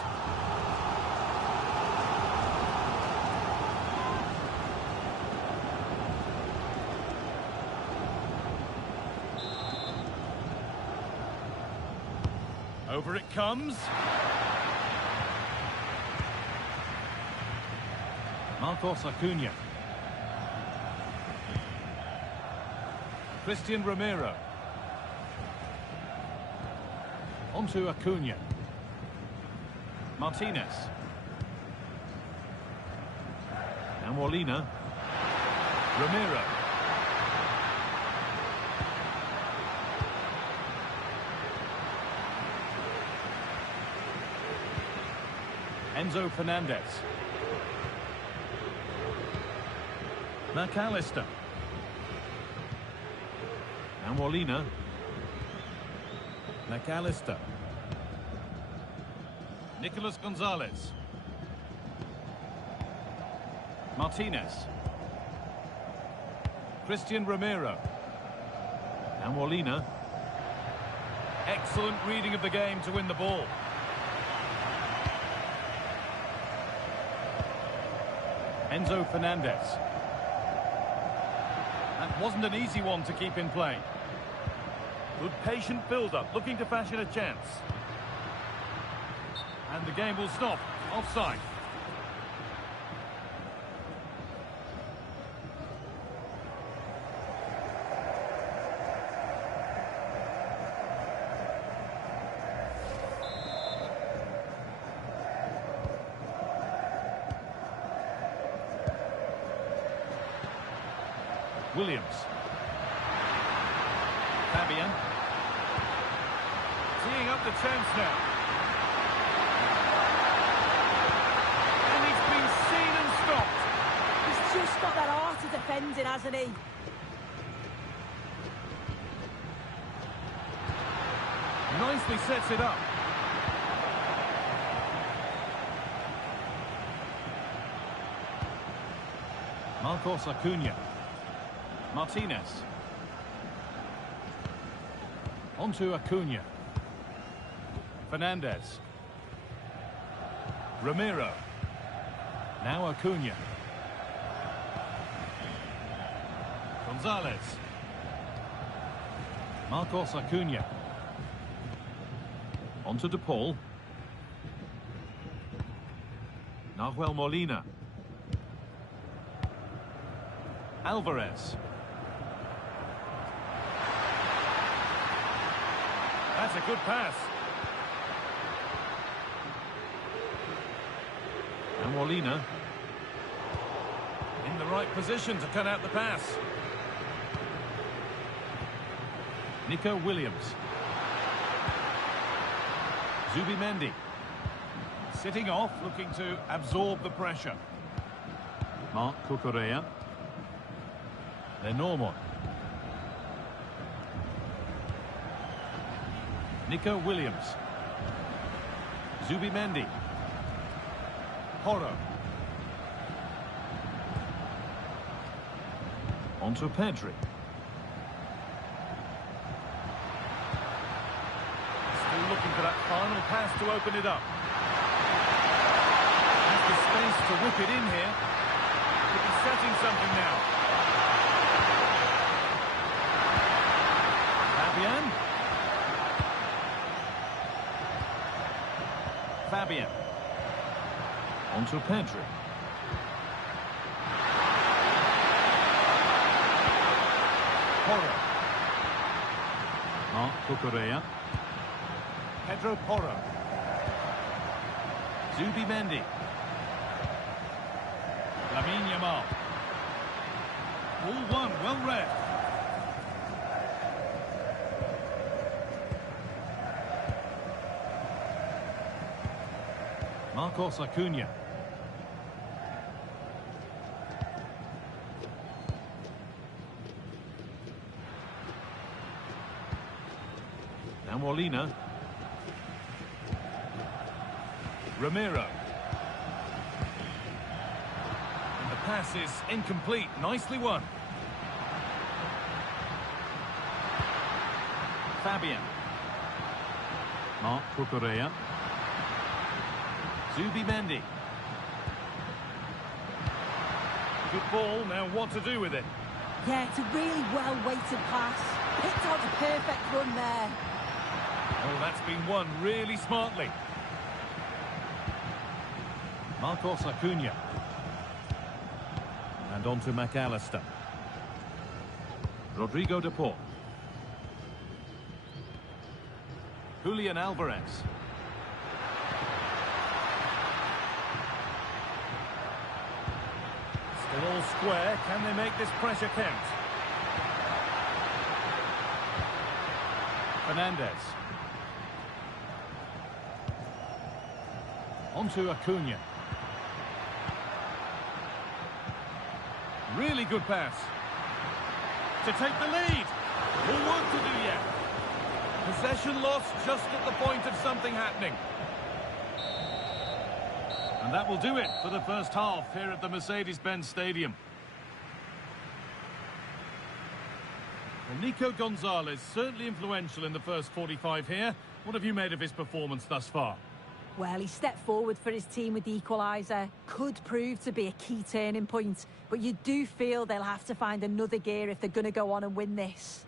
Over it comes. Marcos Acuna. Christian Romero. Onto Acuna. Martinez. Now Molina. Romero. Enzo Fernandez. McAllister. Now Molina. McAllister. Nicolas Gonzalez. Martinez. Christian Romero. Now Molina. Excellent reading of the game to win the ball. Enzo Fernandez. That wasn't an easy one to keep in play. Good patient build-up, looking to fashion a chance. And the game will stop. Offside. Williams. Fabian. Teeing up the chance now. And he's been seen and stopped. He's just got that art of defending, hasn't he? Nicely sets it up. Marcos Acuna. Martinez. Onto Acuna. Fernandez. Romero. Now Acuna. Gonzalez. Marcos Acuna. Onto De Paul. Nahuel Molina. Alvarez. That's a good pass. And Molina. In the right position to cut out the pass. Nico Williams. Zubimendi. Sitting off, looking to absorb the pressure. Marc Cucurella. Lenormand. Nico Williams. Zubimendi. Porro. Onto Pedri. Still looking for that final pass to open it up. Has the space to whip it in here. Could be setting something now. Fabian. Onto Pedri. Porro. Marc Cucurella. Pedro Porro. Zubimendi. Lamine Yamal. All one, well read. Marcos Acuna. Molina. Romero. And the pass is incomplete. Nicely won. Fabian. Marc Cucurella. Zubimendi. Good ball, now what to do with it? Yeah, it's a really well-weighted pass. Picked out the perfect run there. Oh, that's been won really smartly. Marcos Acuna. And on to McAllister. Rodrigo de Paul. Julian Alvarez. Still all square. Can they make this pressure count? Fernandez. On to Acuna. Really good pass. To take the lead. More work to do yet. Possession lost just at the point of something happening. And that will do it for the first half here at the Mercedes-Benz Stadium. Well, Nico Gonzalez, certainly influential in the first 45 here. What have you made of his performance thus far? Well, he stepped forward for his team with the equaliser. Could prove to be a key turning point. But you do feel they'll have to find another gear if they're going to go on and win this.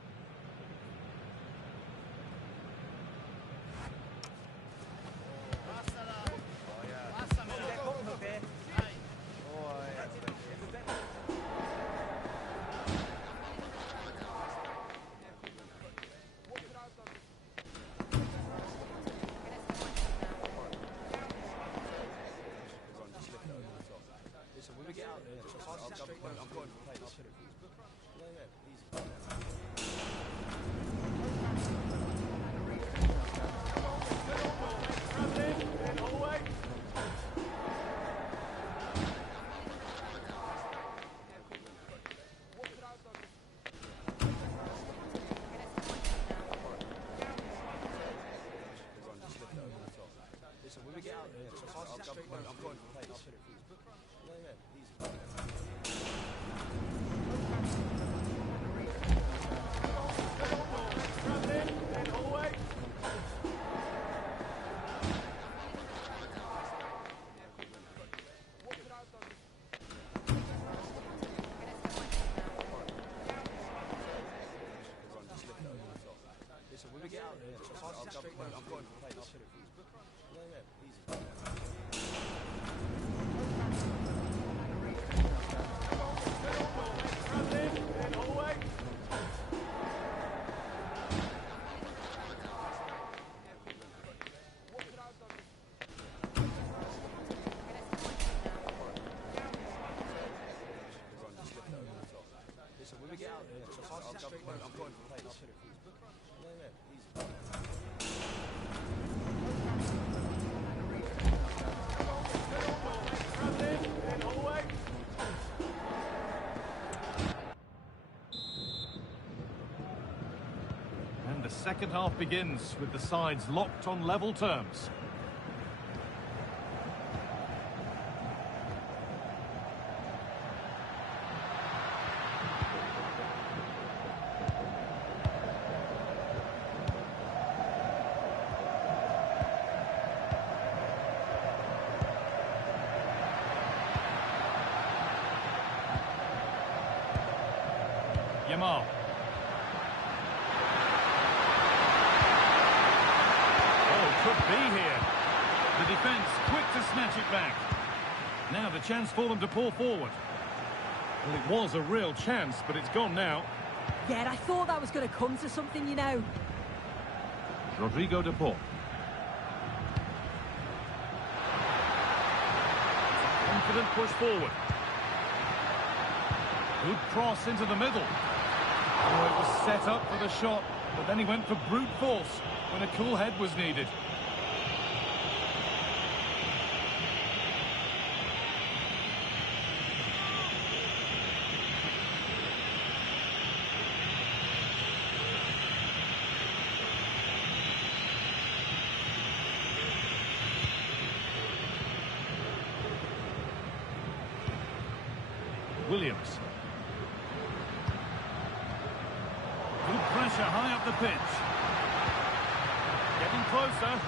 And the second half begins with the sides locked on level terms. Yamal. Oh, could be here. The defence quick to snatch it back. Now the chance for them to pull forward. Well, it was a real chance, but it's gone now. Yeah, I thought that was going to come to something, you know. Rodrigo de Paul. Confident push forward. Good cross into the middle. Oh, it was set up for the shot, but then he went for brute force when a cool head was needed. Williams. Good pressure high up the pitch. Getting closer.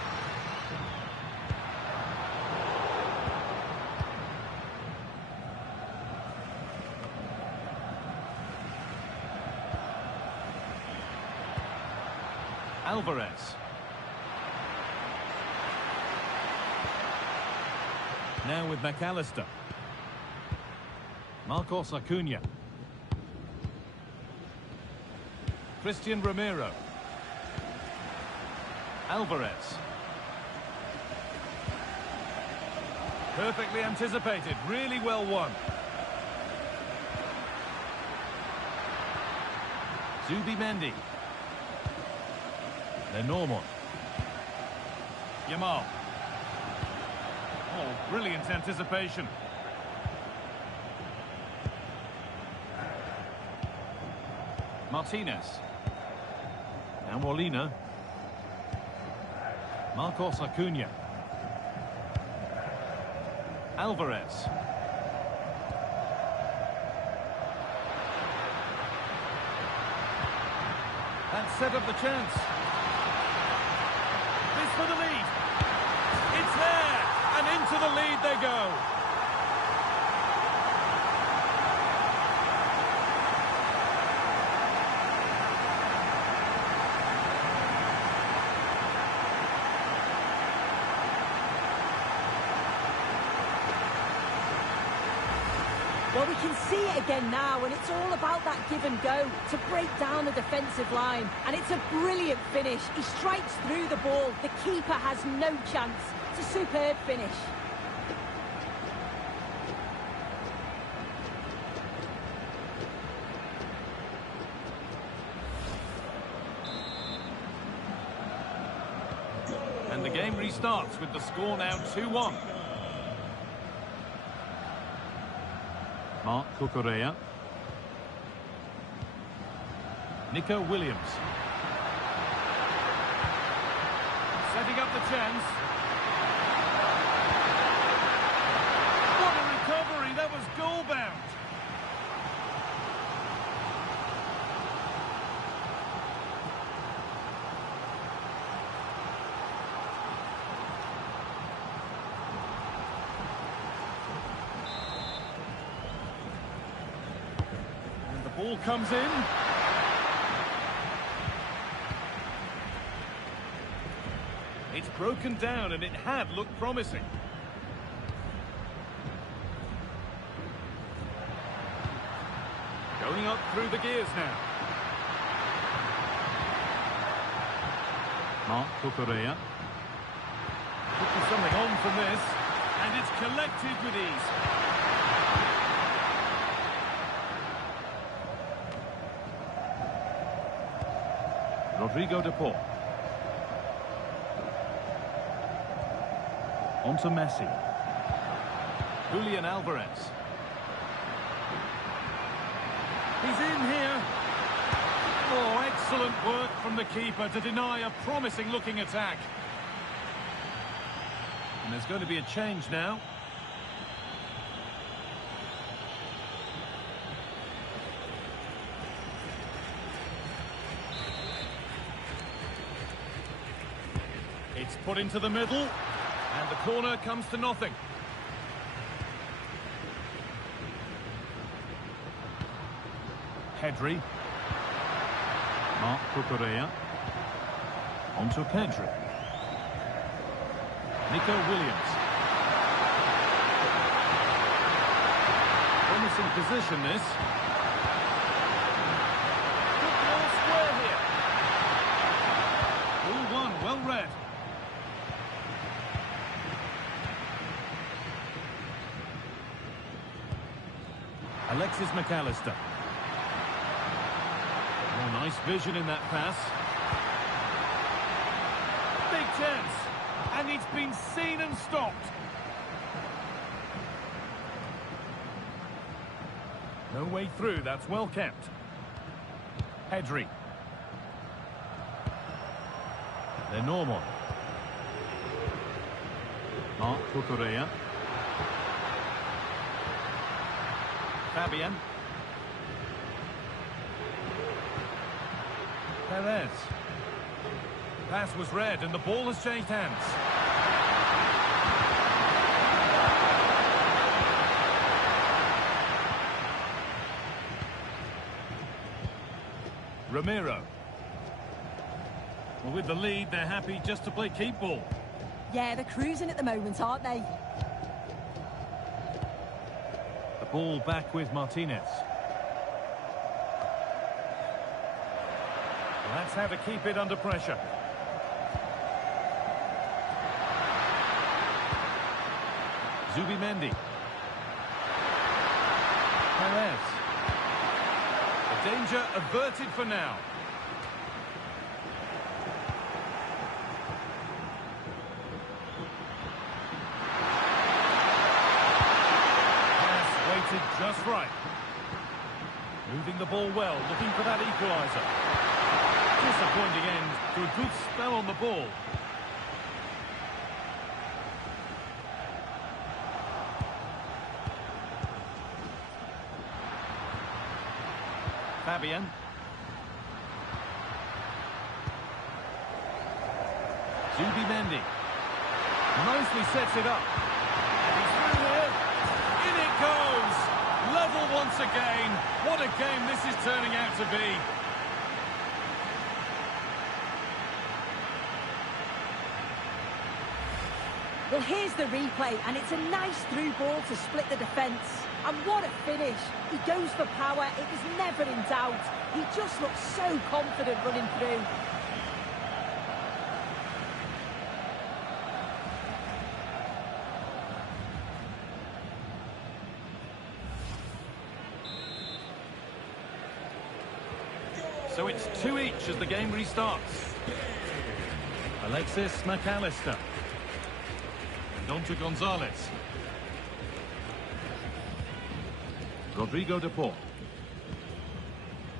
Alvarez. Now with McAllister. Marcos Acuna. Christian Romero. Alvarez. Perfectly anticipated, really well won. Zubimendi. Lenormand. Yamal. Oh, brilliant anticipation. Martinez. Now Molina. Marcos Acuna. Alvarez. That set up the chance. This for the lead. It's there, and into the lead they go. Well, we can see it again now, and it's all about that give and go to break down the defensive line. And it's a brilliant finish. He strikes through the ball. The keeper has no chance. It's a superb finish. And the game restarts with the score now 2-1. Marc Cucurella. Nico Williams. Setting up the chance. What a recovery! That was goal-bound. Ball comes in. It's broken down, and it had looked promising. Going up through the gears now. Marc Cucurella. Putting something on from this, and it's collected with ease. Rodrigo de Paul. On to Messi. Julian Alvarez. He's in here. Oh, excellent work from the keeper to deny a promising-looking attack. And there's going to be a change now. It's put into the middle, and the corner comes to nothing. Pedri. Marc Cucurella. On to Pedri. Nico Williams. Promising position, this. Good ball square here. All one, well read. Alexis McAllister. Oh, nice vision in that pass. Big chance. And it's been seen and stopped. No way through, that's well kept. Pedri. Lenormand. Marc Cucurella. Fabian. Perez. Pass was read and the ball has changed hands. Romero. Well, with the lead, they're happy just to play keep ball. Yeah, they're cruising at the moment, aren't they? The ball back with Martinez. Well, that's how to keep it under pressure. Zubimendi. Perez. The danger averted for now. Just right. Moving the ball well, looking for that equaliser. Disappointing end to a good spell on the ball. Fabian. Zubimendi. Nicely sets it up. And he's through here. In it goes! Level once again. What a game this is turning out to be. Well, here's the replay, and it's a nice through ball to split the defence. And what a finish. He goes for power. It was never in doubt. He just looks so confident running through. So it's 2 each as the game restarts. Alexis McAllister. Donta Gonzalez. Rodrigo de Paul.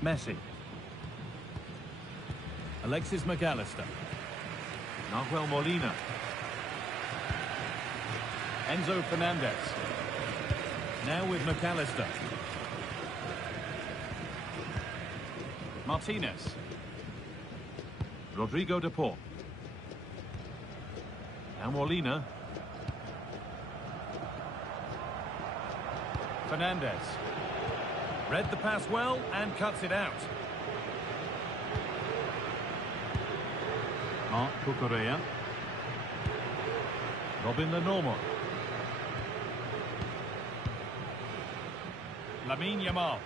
Messi. Alexis McAllister. Nahuel Molina. Enzo Fernandez. Now with McAllister. Martinez. Rodrigo de Paul. Now Molina. Fernandez. Read the pass well and cuts it out. Marc Cucurella. Robin Lenormand. Lamine Yamal.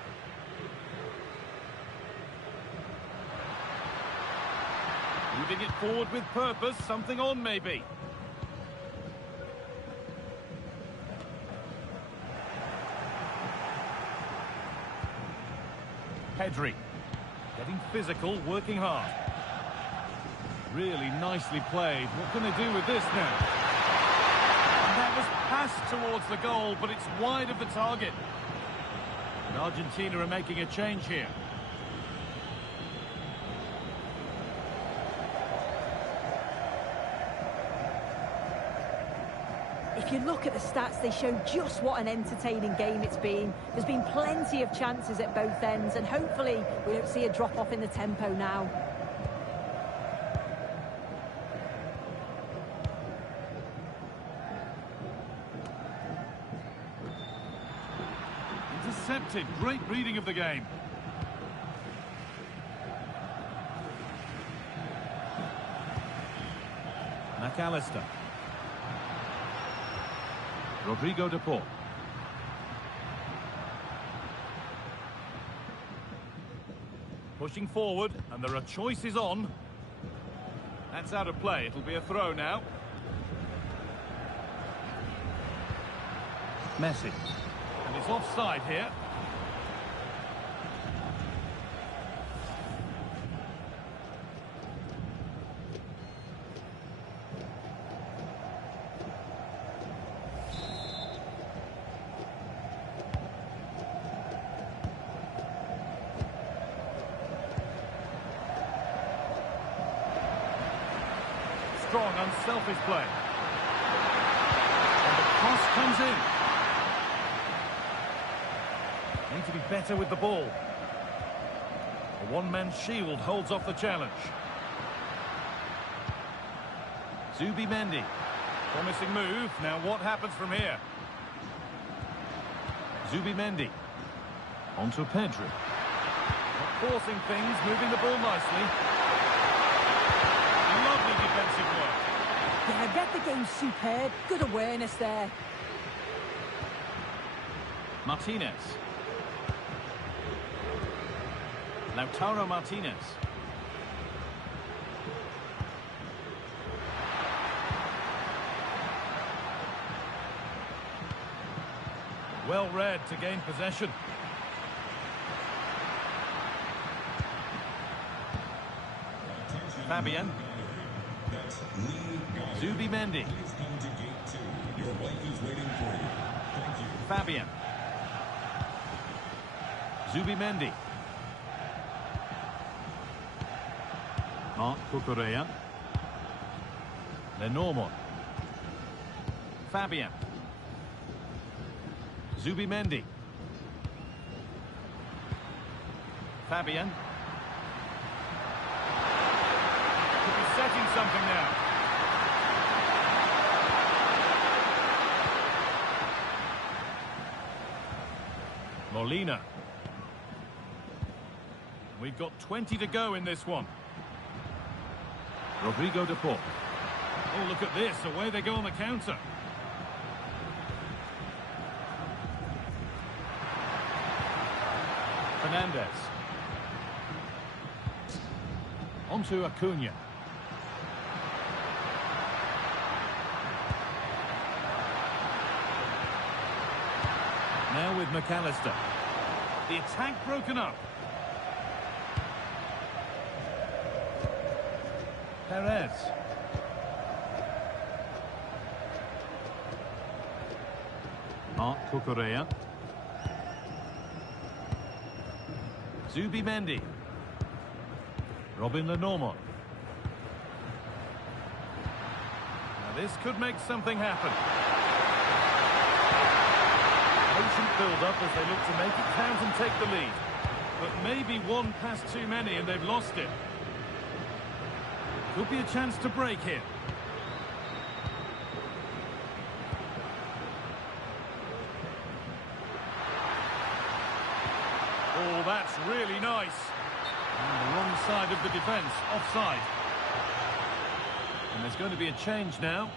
Moving it forward with purpose, something on maybe. Pedri. Getting physical, working hard. Really nicely played. What can they do with this now? And that was passed towards the goal, but it's wide of the target. And Argentina are making a change here. If you look at the stats, they show just what an entertaining game it's been. There's been plenty of chances at both ends, and hopefully we don't see a drop-off in the tempo now. Intercepted. Great reading of the game. McAllister. Rodrigo de Paul. Pushing forward, and there are choices on. That's out of play. It'll be a throw now. Messi. And it's offside here. Strong, unselfish play. And the cross comes in. Need to be better with the ball. A one-man shield holds off the challenge. Zubimendi. Promising move. Now what happens from here? Zubimendi. Onto Pedri. Not forcing things, moving the ball nicely. Lovely defensive work. Yeah, read the game superb. Good awareness there. Martinez. Lautaro Martinez. Well read to gain possession. Fabian. Zubimendi. Fabian. Zubimendi. Marc Cucurella. Lenormand. Fabian. Zubimendi. Fabian. Could be setting something now. Molina. We've got 20 to go in this one. Rodrigo de Paul. Oh, look at this. Away they go on the counter. Fernandez. Onto Acuna. Now with McAllister. The attack broken up. Perez. Marc Cucurella. Zubimendi. Robin Lenormand. Now this could make something happen. Patient build-up as they look to make it count and take the lead. But maybe one pass too many and they've lost it. Could be a chance to break here. Oh, that's really nice. On the wrong side of the defence, offside. And there's going to be a change now.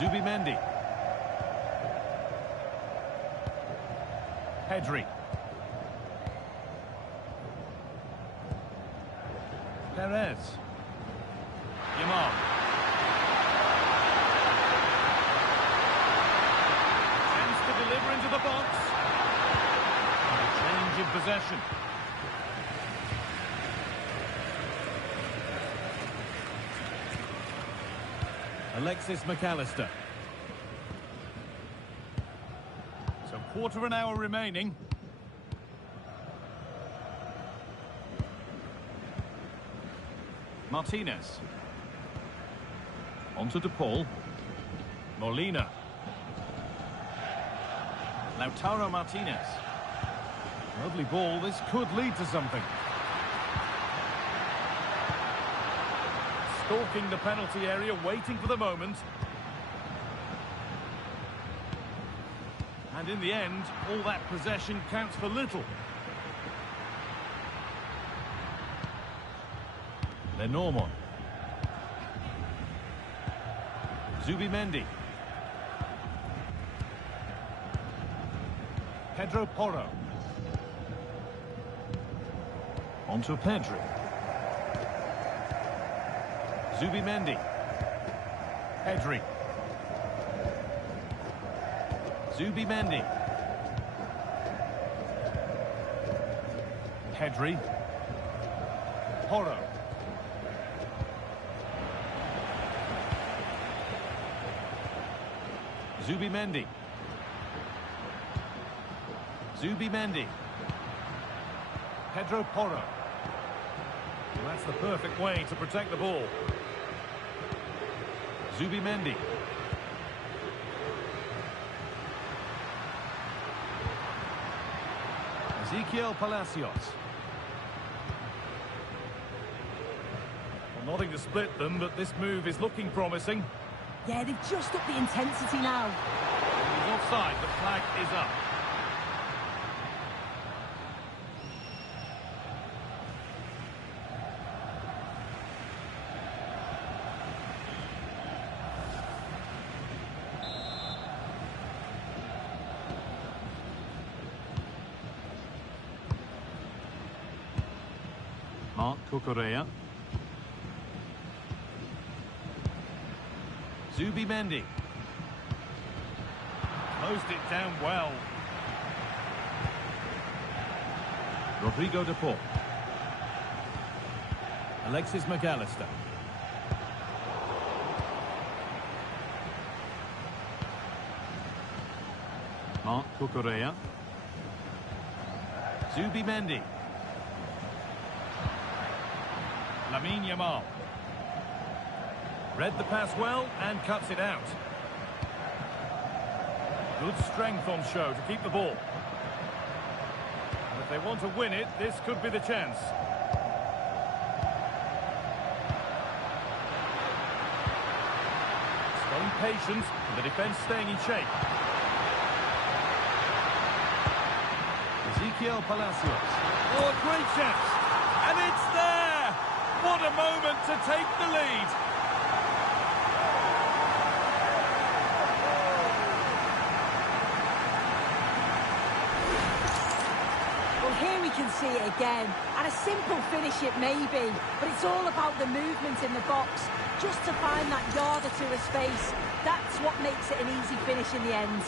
Zubimendi. Pedri. Perez. Yamal. Chance to deliver into the box. And a change in possession. Alexis McAllister. So quarter of an hour remaining. Martinez. Onto De Paul. Molina. Lautaro Martinez. Lovely ball. This could lead to something. Stalking the penalty area, waiting for the moment. And in the end, all that possession counts for little. Lenormand. Zubimendi. Pedro Porro. Onto Pedri. Zubimendi. Pedri. Zubimendi. Pedri. Porro. Zubimendi. Zubimendi. Pedro Porro. Well, that's the perfect way to protect the ball. Zubimendi. Ezequiel Palacios. Well, nothing to split them, but this move is looking promising. Yeah, they've just upped the intensity now. He's offside, the flag is up. Marc Cucurella. Zubimendi. Closed it down well. Rodrigo de Paul. Alexis McAllister. Marc Cucurella. Zubimendi. Lamine Yamal. Read the pass well and cuts it out. Good strength on show to keep the ball. And if they want to win it, this could be the chance. Staying patient, and the defence staying in shape. Ezequiel Palacios. Oh, a great chance! And it's there! What a moment to take the lead! Well, here we can see it again, and a simple finish it may be, but it's all about the movement in the box, just to find that yard or two of space. That's what makes it an easy finish in the end.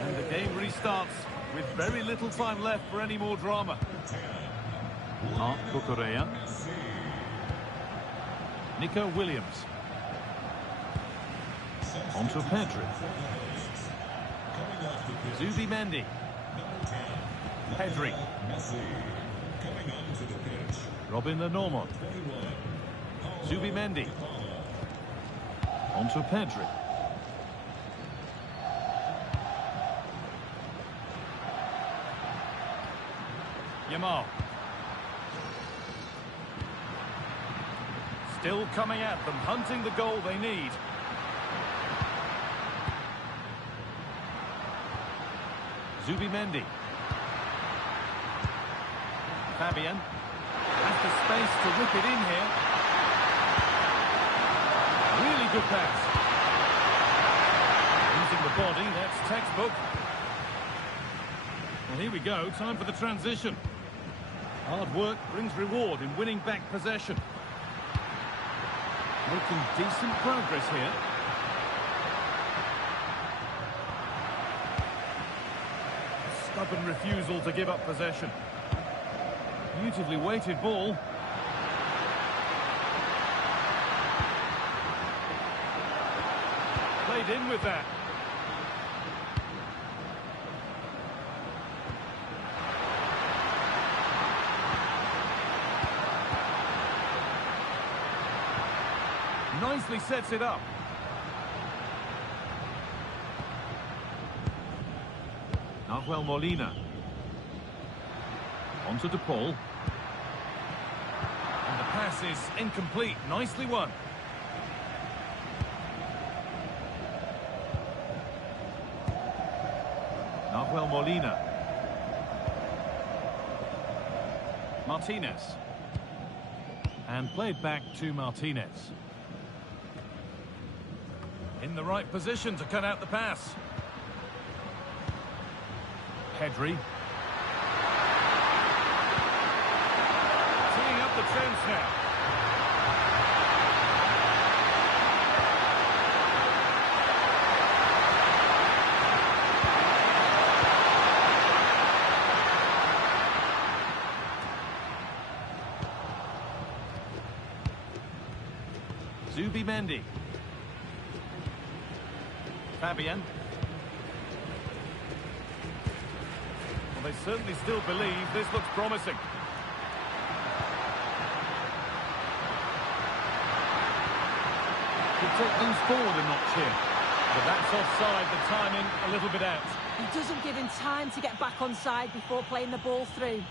And the game restarts with very little time left for any more drama. Marc Cucurella. Nico Williams. Onto Pedri. Zubimendi. Pedri. Robin Lenormand. Zubimendi. Onto Pedri. Yamal. Still coming at them, hunting the goal they need. Zubimendi. Fabian. Has the space to whip it in here. Really good pass. Using the body, that's textbook. Well, here we go, time for the transition. Hard work brings reward in winning back possession. Making decent progress here. A stubborn refusal to give up possession. Beautifully weighted ball. Played in with that. Nicely sets it up. Nahuel Molina. Onto De Paul. And the pass is incomplete. Nicely won. Nahuel Molina. Martinez. And played back to Martinez. In the right position to cut out the pass. Pedri. chance now. Zubimendi. Fabian. Well, they certainly still believe this looks promising. Could take things forward a notch here. But that's offside, the timing a little bit out. He doesn't give him time to get back on side before playing the ball through.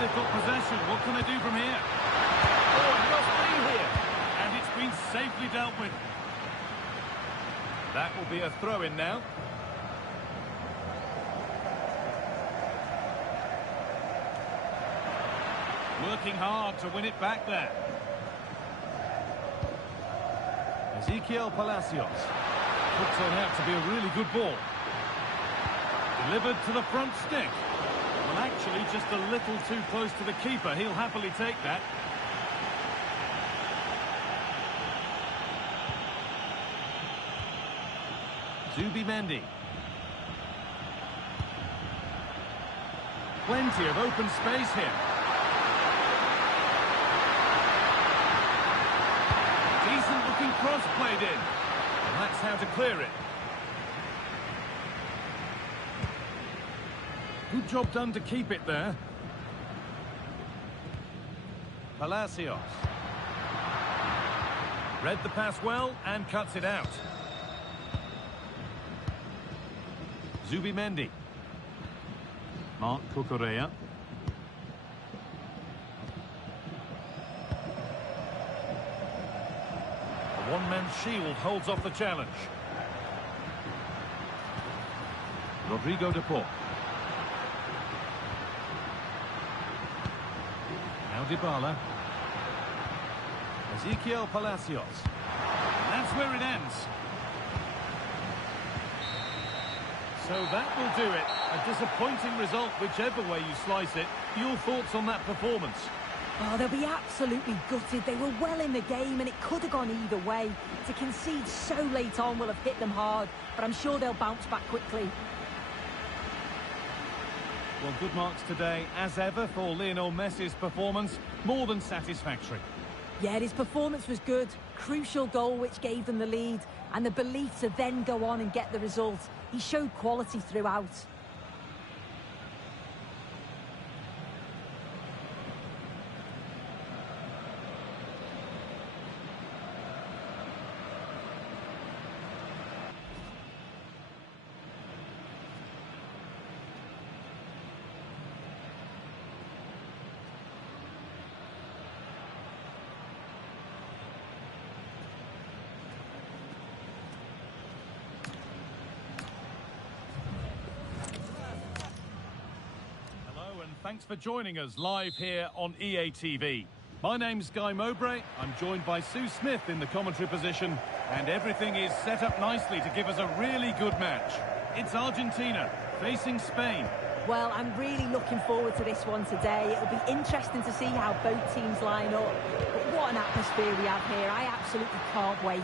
They've got possession. What can they do from here? Oh, it must be here. And it's been safely dealt with. That will be a throw-in now. Working hard to win it back there. Ezequiel Palacios. Could turn out to be a really good ball. Delivered to the front stick. Well, actually, just a little too close to the keeper. He'll happily take that. Zubimendi. Plenty of open space here. Decent-looking cross played in. And that's how to clear it. Good job done to keep it there. Palacios. Read the pass well and cuts it out. Zubimendi. Marc Cucurella. The one-man shield holds off the challenge. Rodrigo de Paul. Now Dybala. Ezequiel Palacios. And that's where it ends. So that will do it. A disappointing result, whichever way you slice it. Your thoughts on that performance? Oh, they'll be absolutely gutted. They were well in the game and it could have gone either way. To concede so late on will have hit them hard, but I'm sure they'll bounce back quickly. Well, good marks today, as ever, for Lionel Messi's performance. More than satisfactory. Yeah, his performance was good. Crucial goal which gave them the lead. And the belief to then go on and get the result. He showed quality throughout. Thanks for joining us live here on EA TV. My name's Guy Mowbray. I'm joined by Sue Smith in the commentary position, and everything is set up nicely to give us a really good match. It's Argentina facing Spain. Well, I'm really looking forward to this one today. It'll be interesting to see how both teams line up. But what an atmosphere we have here. I absolutely can't wait.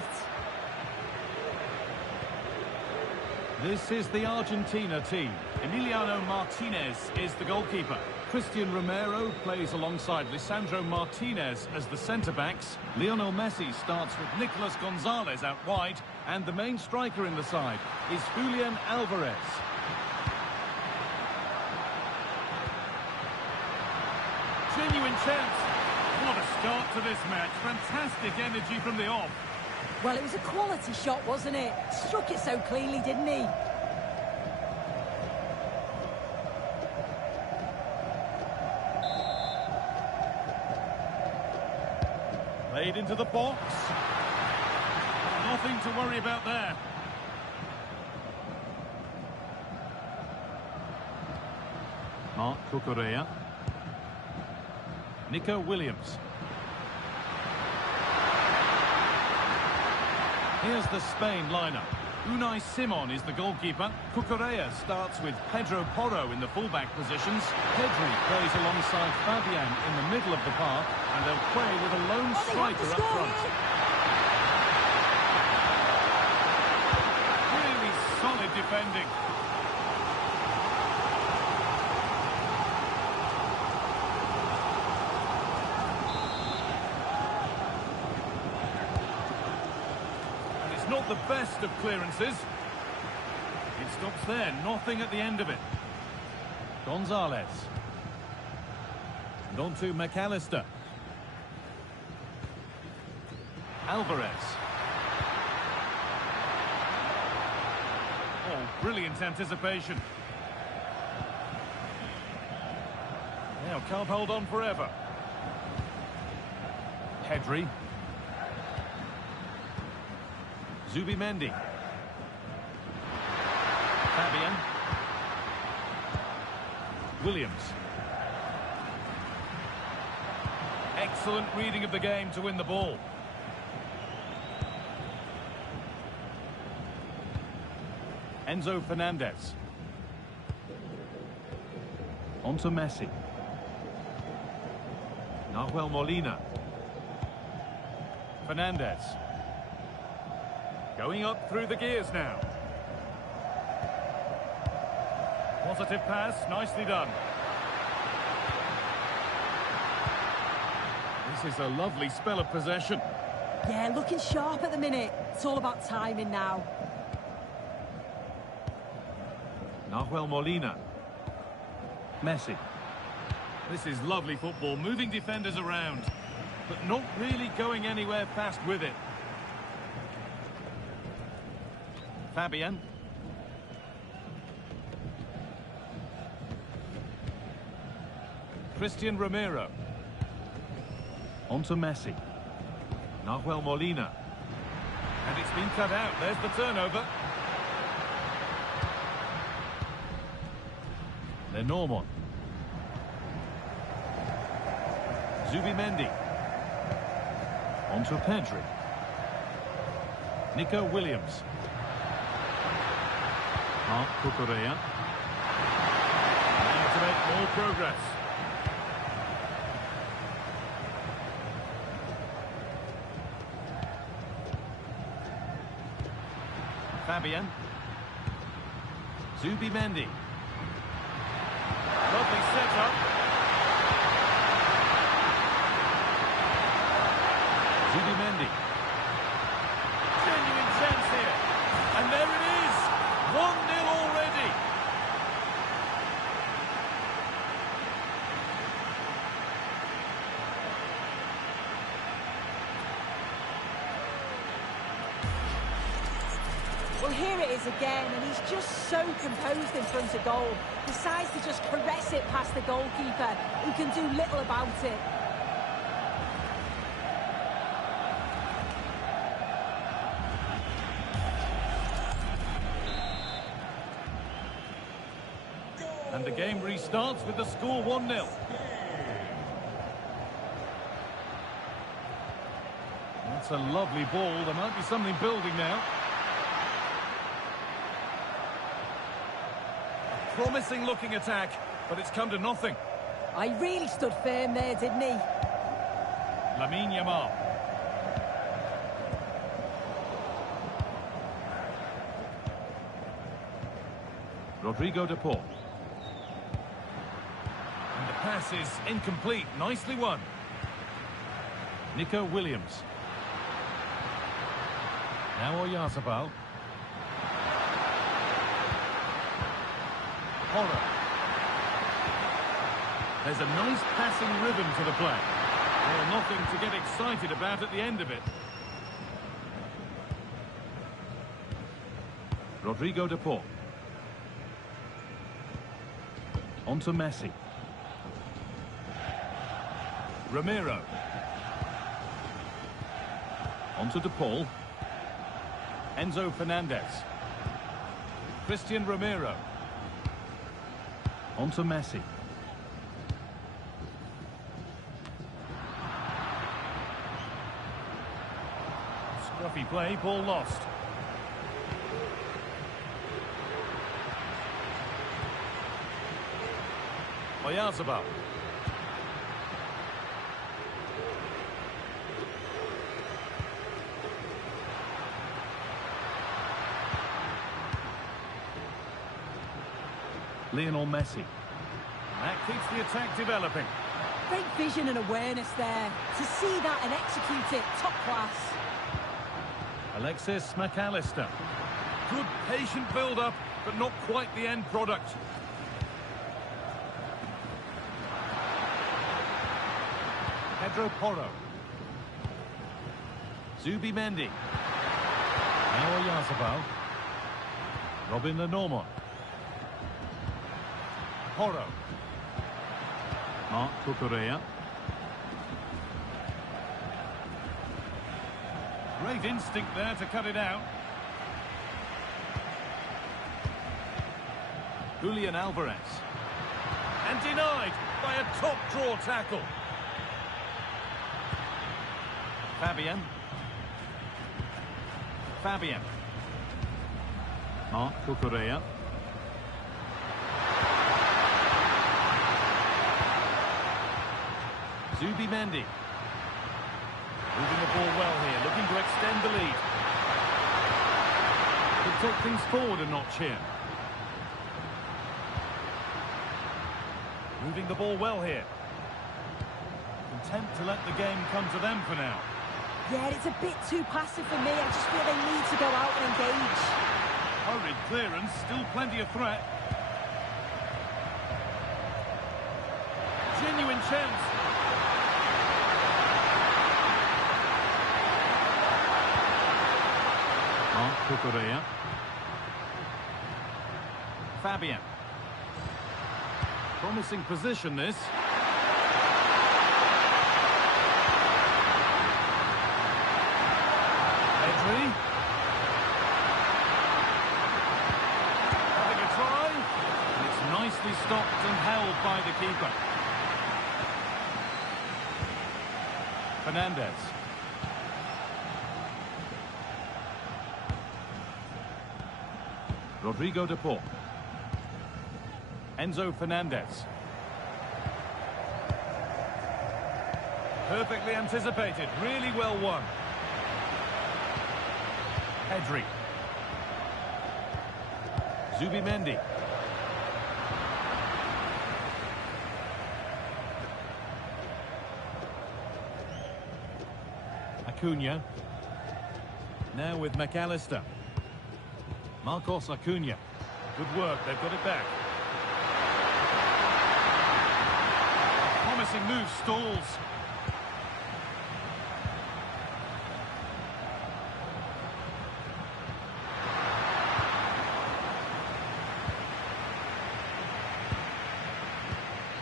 This is the Argentina team. Emiliano Martinez is the goalkeeper. Christian Romero plays alongside Lisandro Martinez as the centre-backs. Lionel Messi starts with Nicolas Gonzalez out wide. And the main striker in the side is Julian Alvarez. Genuine chance. What a start to this match. Fantastic energy from the off. Well, it was a quality shot, wasn't it? Struck it so cleanly, didn't he? Played into the box. Nothing to worry about there. Marc Cucurella. Nico Williams. Here's the Spain lineup. Unai Simon is the goalkeeper. Cucurella starts with Pedro Porro in the fullback positions. Pedri plays alongside Fabian in the middle of the park, and they'll play with a lone striker up front. Really solid defending. Not the best of clearances. It stops there, nothing at the end of it. Gonzalez. And on to McAllister. Alvarez. Oh, brilliant anticipation. Now, can't hold on forever. Pedri. Zubimendi. Fabian. Williams. Excellent reading of the game to win the ball. Enzo Fernandez. On to Messi. Nahuel Molina. Fernandez. Going up through the gears now. Positive pass, nicely done. This is a lovely spell of possession. Yeah, looking sharp at the minute. It's all about timing now. Nahuel Molina. Messi. This is lovely football, moving defenders around, but not really going anywhere fast with it. Fabian. Christian Romero. On to Messi. Nahuel Molina. And it's been cut out. There's the turnover. Lenormand. Zubimendi. On to Pedri. Nico Williams. Marc Cucurella. Now to make more progress. Fabian. Zubimendi. Lovely setup. Zubimendi. Genuine chance here. And there it is. 1-0 already. Well, here it is again, and he's just so composed in front of goal. Decides to just caress it past the goalkeeper, who can do little about it. And the game restarts with the score 1-0. That's a lovely ball. There might be something building now. A promising looking attack, but it's come to nothing. I really stood firm there, didn't he? Lamine Yamal. Rodrigo de Paul. And the pass is incomplete. Nicely won. Nico Williams. Now Oyarzabal. Porro. There's a nice passing rhythm to the play. Well, nothing to get excited about at the end of it. Rodrigo de Paul. On to Messi. Romero. On to De Paul. Enzo Fernandez. Christian Romero. On to Messi. Scruffy replay, ball lost. Oyarzabal. Lionel Messi. That keeps the attack developing. Great vision and awareness there. To see that and execute it, top class. Alexis McAllister. Good patient build-up, but not quite the end product. Pedro Porro. Zubimendi. Now Oyarzabal. Robin Lenormand. Porro. Marc Cucurella. Great instinct there to cut it out. Julian Alvarez. And denied by a top draw tackle. Fabian. Marc Cucurella. Zubimendi. Moving the ball well here, looking to extend the lead. Could take things forward a notch here. Moving the ball well here. Content to let the game come to them for now. Yeah, it's a bit too passive for me. I just feel they need to go out and engage. Hurried clearance, still plenty of threat. Genuine chance. Marc Cucurella. Fabian. Promising position, this. Pedri. Having a try. And it's nicely stopped and held by the keeper. Fernandez. Rodrigo de Paul. Enzo Fernandez. Perfectly anticipated, really well won. Pedri. Zubimendi. Acuna. Now with McAllister. Marcos Acuna. Good work, they've got it back. Promising move stalls.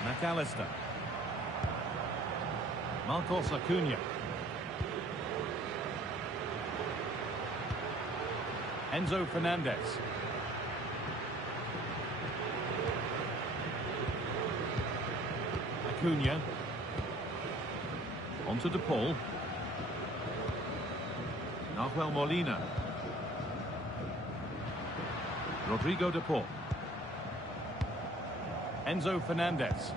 McAllister. Marcos Acuna. Enzo Fernandez. Acuna. Onto De Paul. Nahuel Molina. Rodrigo De Paul. Enzo Fernandez.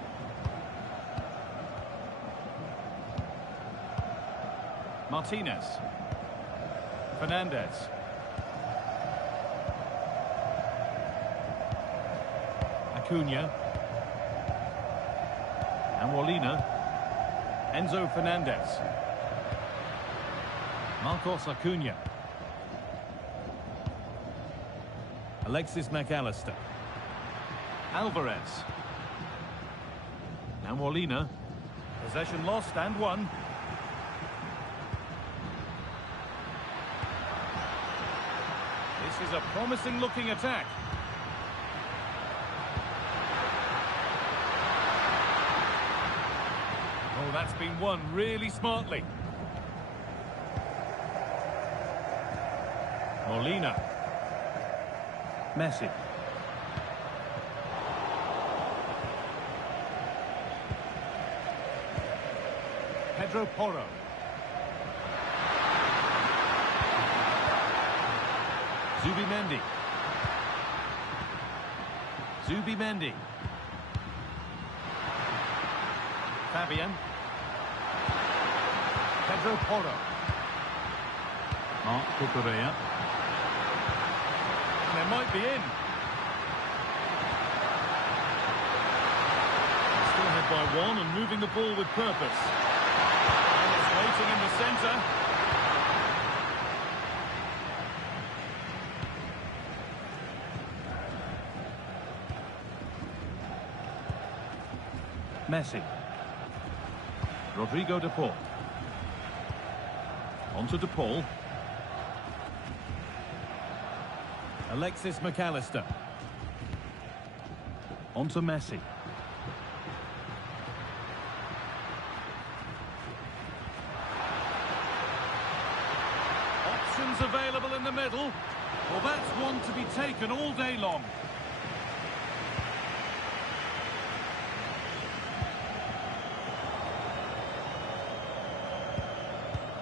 Martinez. Fernandez. Acuna. And Molina. Enzo Fernandez. Marcos Acuna. Alexis McAllister. Alvarez. Now Molina. Possession lost and won. This is a promising looking attack. Oh, that's been won really smartly. Molina. Messi. Pedro Porro. Zubimendi. Zubimendi. Fabian. Pedro Porro. Marc Cucurella. They might be in. Still ahead by one and moving the ball with purpose. And it's waiting in the centre. Messi. Rodrigo de Paul. On to De Paul. Alexis McAllister. On to Messi. Options available in the middle. Well, that's one to be taken all day long.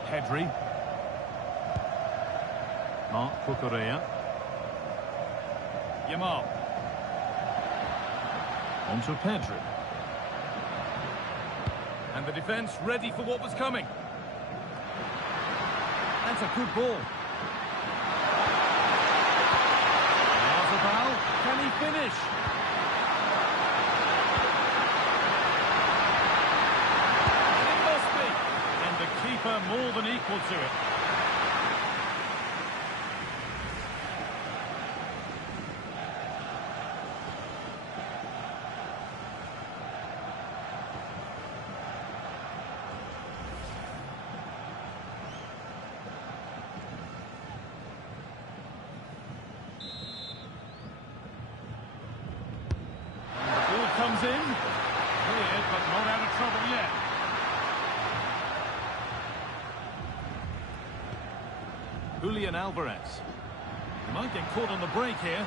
Pedri. Marc Cucurella. Yamal. On to Pedri. And the defence ready for what was coming. That's a good ball. Arzabal, can he finish? It must be. And the keeper more than equal to it. Comes in, cleared, but not out of trouble yet. Julian Alvarez. He might get caught on the break here.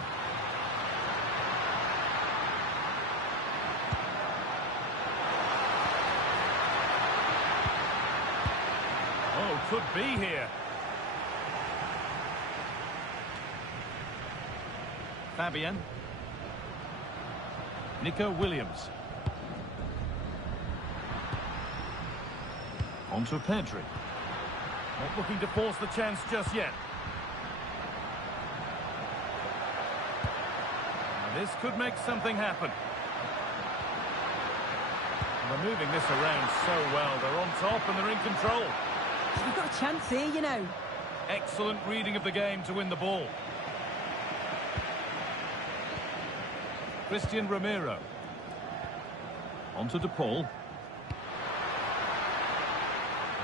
Oh, could be here. Fabian. Nico Williams. On to Pedri. Not looking to force the chance just yet. Now this could make something happen. They're moving this around so well. They're on top and they're in control. We've got a chance here, you know. Excellent reading of the game to win the ball. Christian Romero. On to De Paul.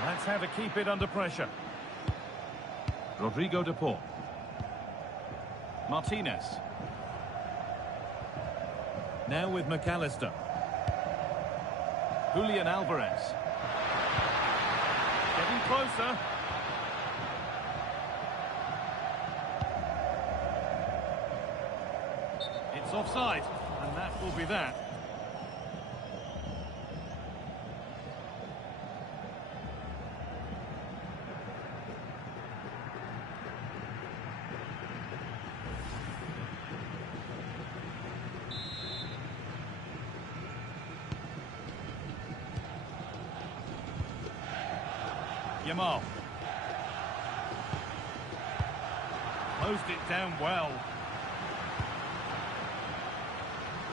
That's how to keep it under pressure. Rodrigo De Paul. Martinez. Now with McAllister. Julian Alvarez. Getting closer. It's offside, and that will be that. Yamal. Closed it down well.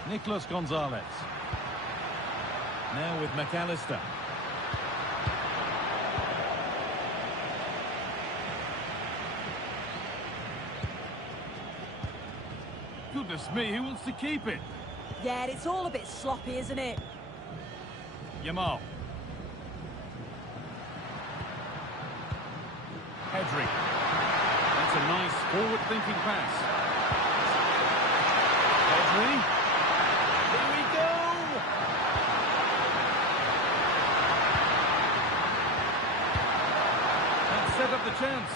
Nicolas Gonzalez. Now with McAllister. Goodness me, who wants to keep it? Yeah, it's all a bit sloppy, isn't it? Yamal. Pedri. That's a nice forward-thinking pass. Pedri. Here we go! That set up the chance.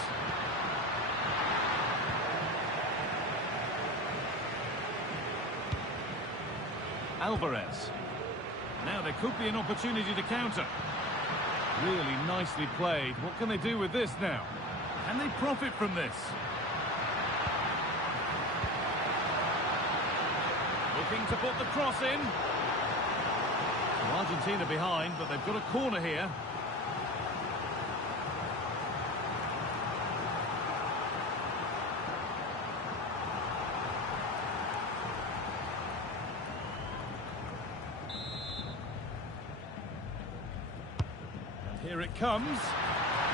Alvarez. Now there could be an opportunity to counter. Really nicely played. What can they do with this now? Can they profit from this? Looking to put the cross in. So Argentina behind, but they've got a corner here. And here it comes.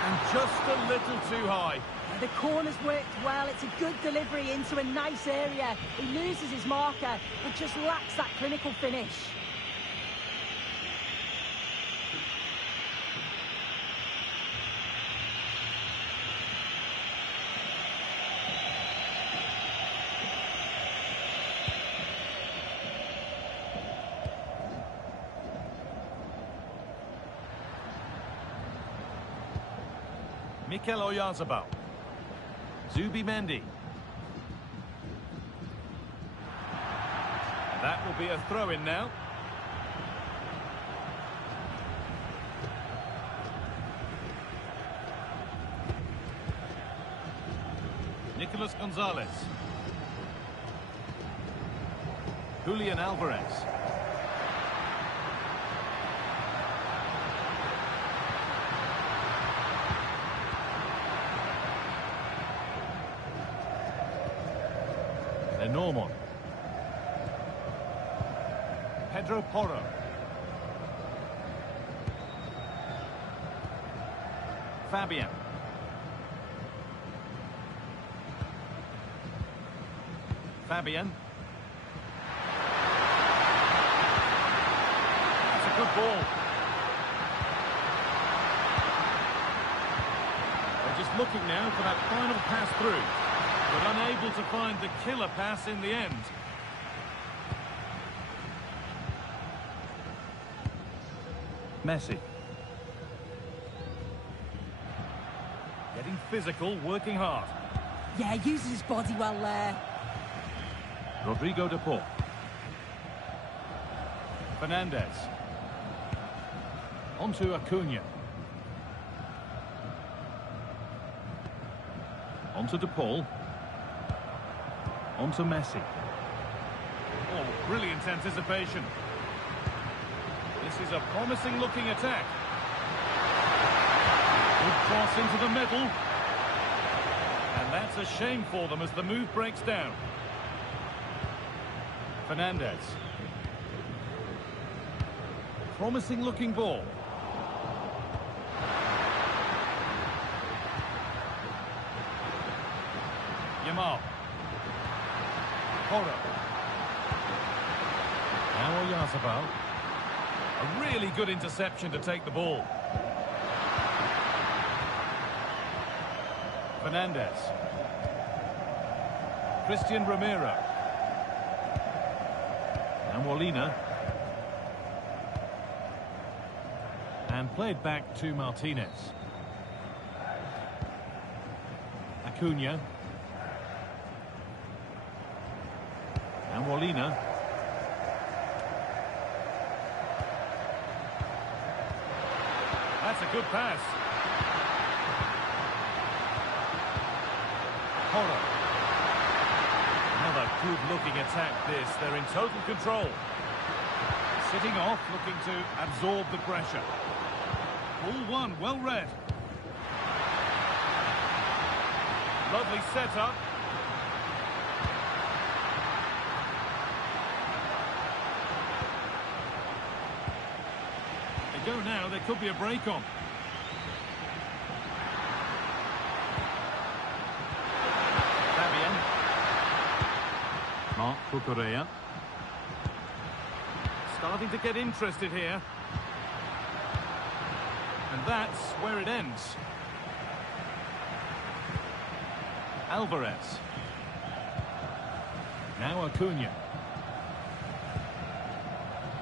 And just a little too high. The corner's worked well. It's a good delivery into a nice area. He loses his marker, but just lacks that clinical finish. Mikel Oyarzabal. Zubimendi. That will be a throw-in now. Nicolas Gonzalez. Julian Alvarez. Norman. Pedro Porro. Fabian. Fabian. That's a good ball. They're just looking now for that final pass through, but unable to find the killer pass in the end. Messi. Getting physical, working hard. Yeah, uses his body well there. Rodrigo de Paul. Fernandez. On to Acuna. On to de Paul. On to Messi. Oh, brilliant anticipation. This is a promising looking attack. Good cross into the middle. And that's a shame for them as the move breaks down. Fernandez. Promising looking ball. Yamal. Porro. Now Oyarzabal. A really good interception to take the ball. Fernandez. Christian Romero. Now Molina. And played back to Martinez. Acuna. And Molina. That's a good pass. Porro. Another good-looking attack this. They're in total control. Sitting off, looking to absorb the pressure. Ball one, well read. Lovely setup. They go now, there could be a break on. Fabian. Marc Cucurella. Starting to get interested here. And that's where it ends. Alvarez. Now Acuna.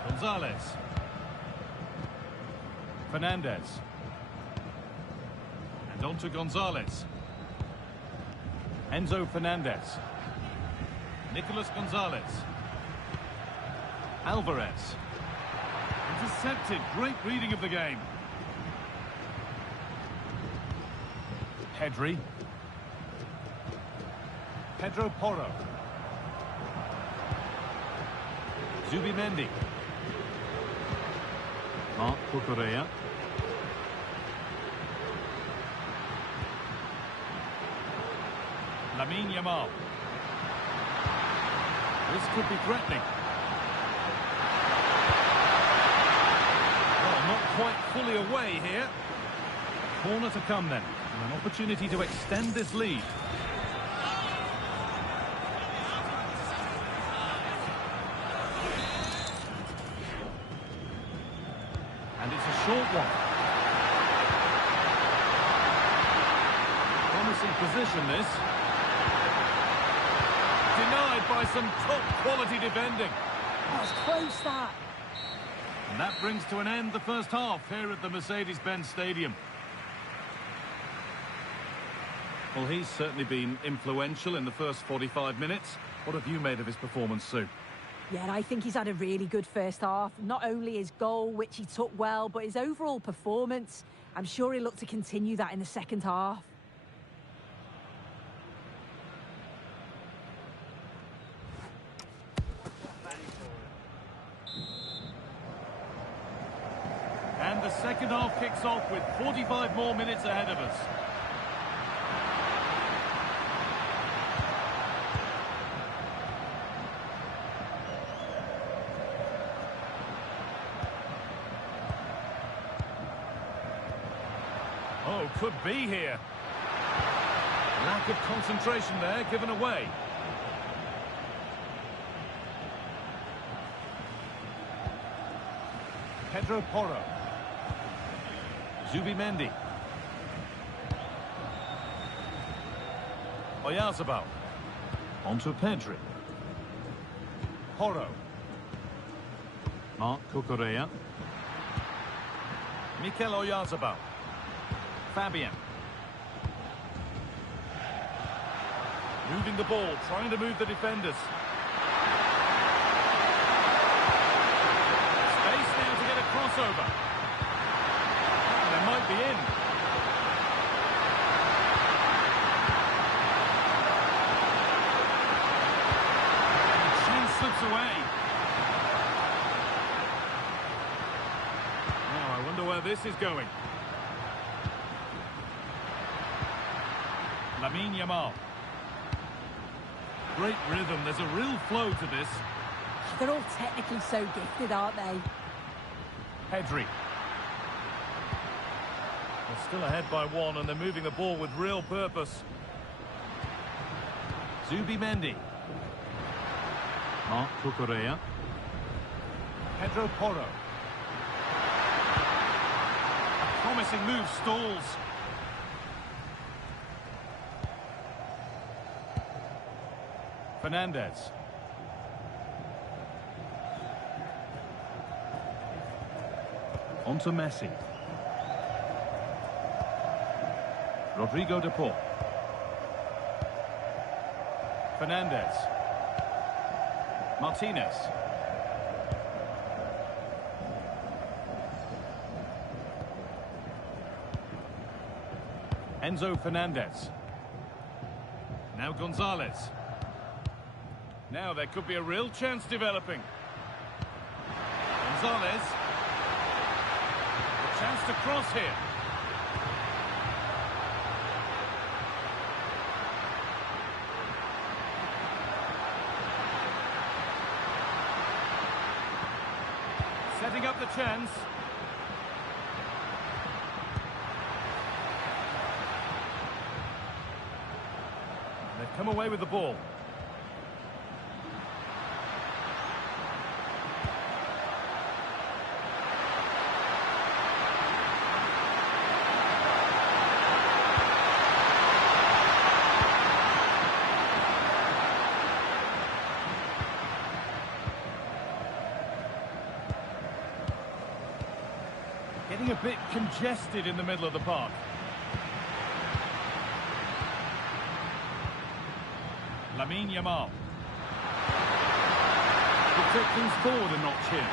Gonzalez. Fernandez. And on to Gonzalez. Enzo Fernandez. Nicolas Gonzalez. Alvarez. Intercepted. Great reading of the game. Pedri. Pedro Porro. Zubimendi. Marc Cucurella. Lamine Yamal. This could be threatening. Well, not quite fully away here. Corner to come then. And an opportunity to extend this lead. And it's a short one. Promising position, this. Denied by some top-quality defending. That was close, that. And that brings to an end the first half here at the Mercedes-Benz Stadium. Well, he's certainly been influential in the first 45 minutes. What have you made of his performance, Sue? Yeah, I think he's had a really good first half. Not only his goal, which he took well, but his overall performance. I'm sure he'll look to continue that in the second half. And the second half kicks off with 45 more minutes ahead of us. Oh, could be here. Lack of concentration there, given away. Pedro Porro. Zubimendi. Oyarzabal. Onto Pedri. Porro. Marc Cucurella. Mikel Oyarzabal. Fabian. Moving the ball, trying to move the defenders. Space now to get a crossover. They might be in. And the chance slips away. Now, I wonder where this is going. Lamine Yamal. Great rhythm. There's a real flow to this. They're all technically so gifted, aren't they? Pedri. They're still ahead by one, and they're moving the ball with real purpose. Zubimendi. Marc Cucurella. Pedro Porro. A promising move stalls. Fernandez. Onto Messi. Rodrigo de Paul. Fernandez. Martinez. Enzo Fernandez. Now Gonzalez. Now there could be a real chance developing. Gonzalez. A chance to cross here. Setting up the chance. They've come away with the ball. Getting a bit congested in the middle of the park. Lamine Yamal. Will take things forward a notch here.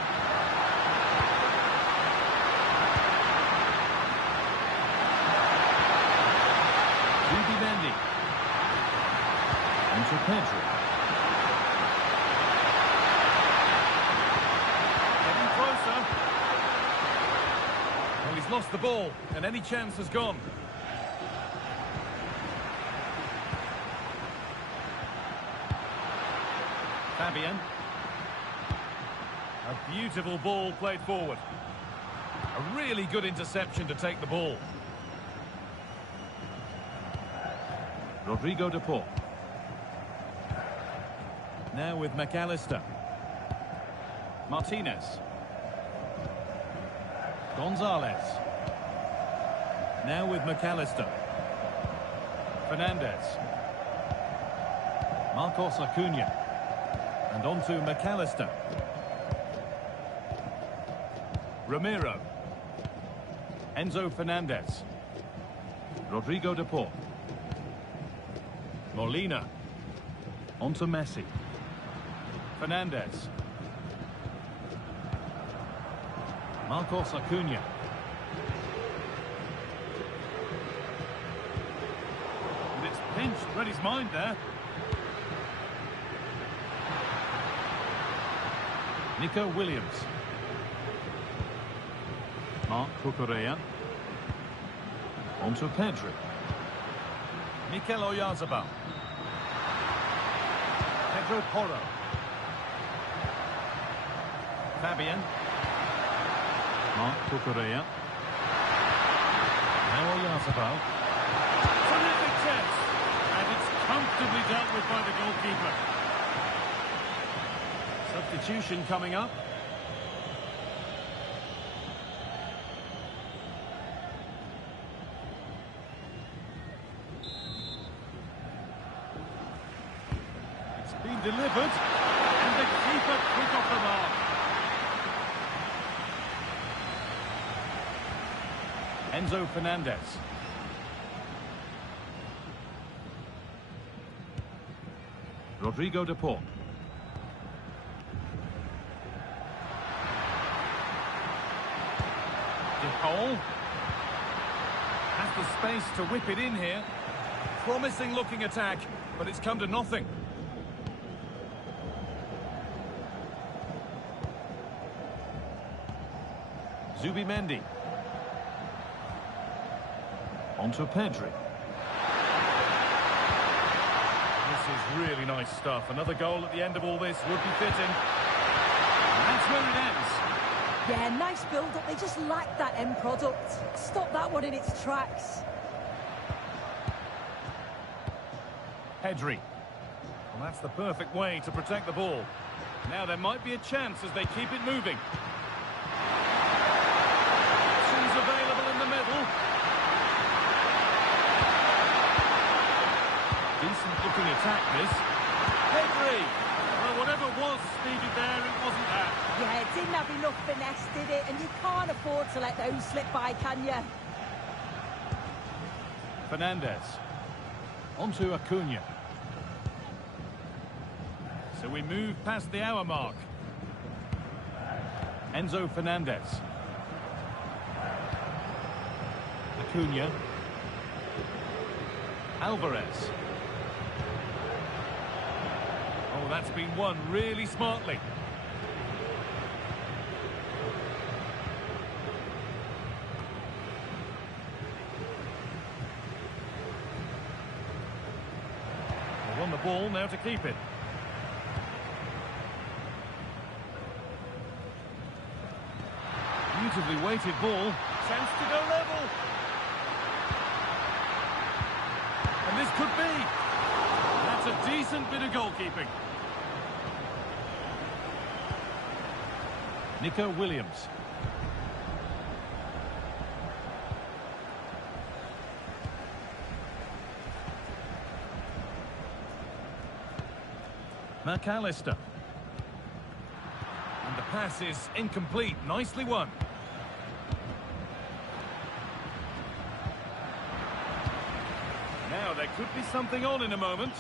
Zubimendi. Onto Pedri. lost the ball, and any chance has gone. Fabian. A beautiful ball played forward. A really good interception to take the ball. Rodrigo de Paul. Now with McAllister. Martinez. Gonzalez. Now with McAllister. Fernandez. Marcos Acuna. And on to McAllister. Ramiro. Enzo Fernandez. Rodrigo de Paul. Molina. On to Messi. Fernandez. Marcos Acuna. And it's pinched, read his mind there. Nico Williams. Marc Cucurella. On to Pedri. Mikel Oyarzabal. Pedro Porro. Fabian. Marc Cucurella. Now Oyarzabal. Terrific chance. And it's comfortably dealt with by the goalkeeper. Substitution coming up. It's been delivered, and the keeper quick off the mark. Enzo Fernandez. Rodrigo de Paul. De Paul has the space to whip it in here. Promising looking attack, but it's come to nothing. Zubimendi. On to Pedri. This is really nice stuff. Another goal at the end of all this would be fitting. And that's where it ends. Yeah, nice build-up. They just lack that end product. Stop that one in its tracks. Pedri. Well, that's the perfect way to protect the ball. Now there might be a chance as they keep it moving. Options available in the middle. Decent looking attack, this. Pedri! Well, whatever was needed there, it wasn't that. Yeah, it didn't have enough finesse, did it? And you can't afford to let those slip by, can you? Fernandez. On to Acuna. So we move past the hour mark. Enzo Fernandez. Acuna. Alvarez. Oh, that's been won really smartly. They won the ball, now to keep it. Beautifully weighted ball. Chance to go level. And this could be. That's a decent bit of goalkeeping. Nico Williams. McAllister. And the pass is incomplete. Nicely won. Now there could be something on in a moment.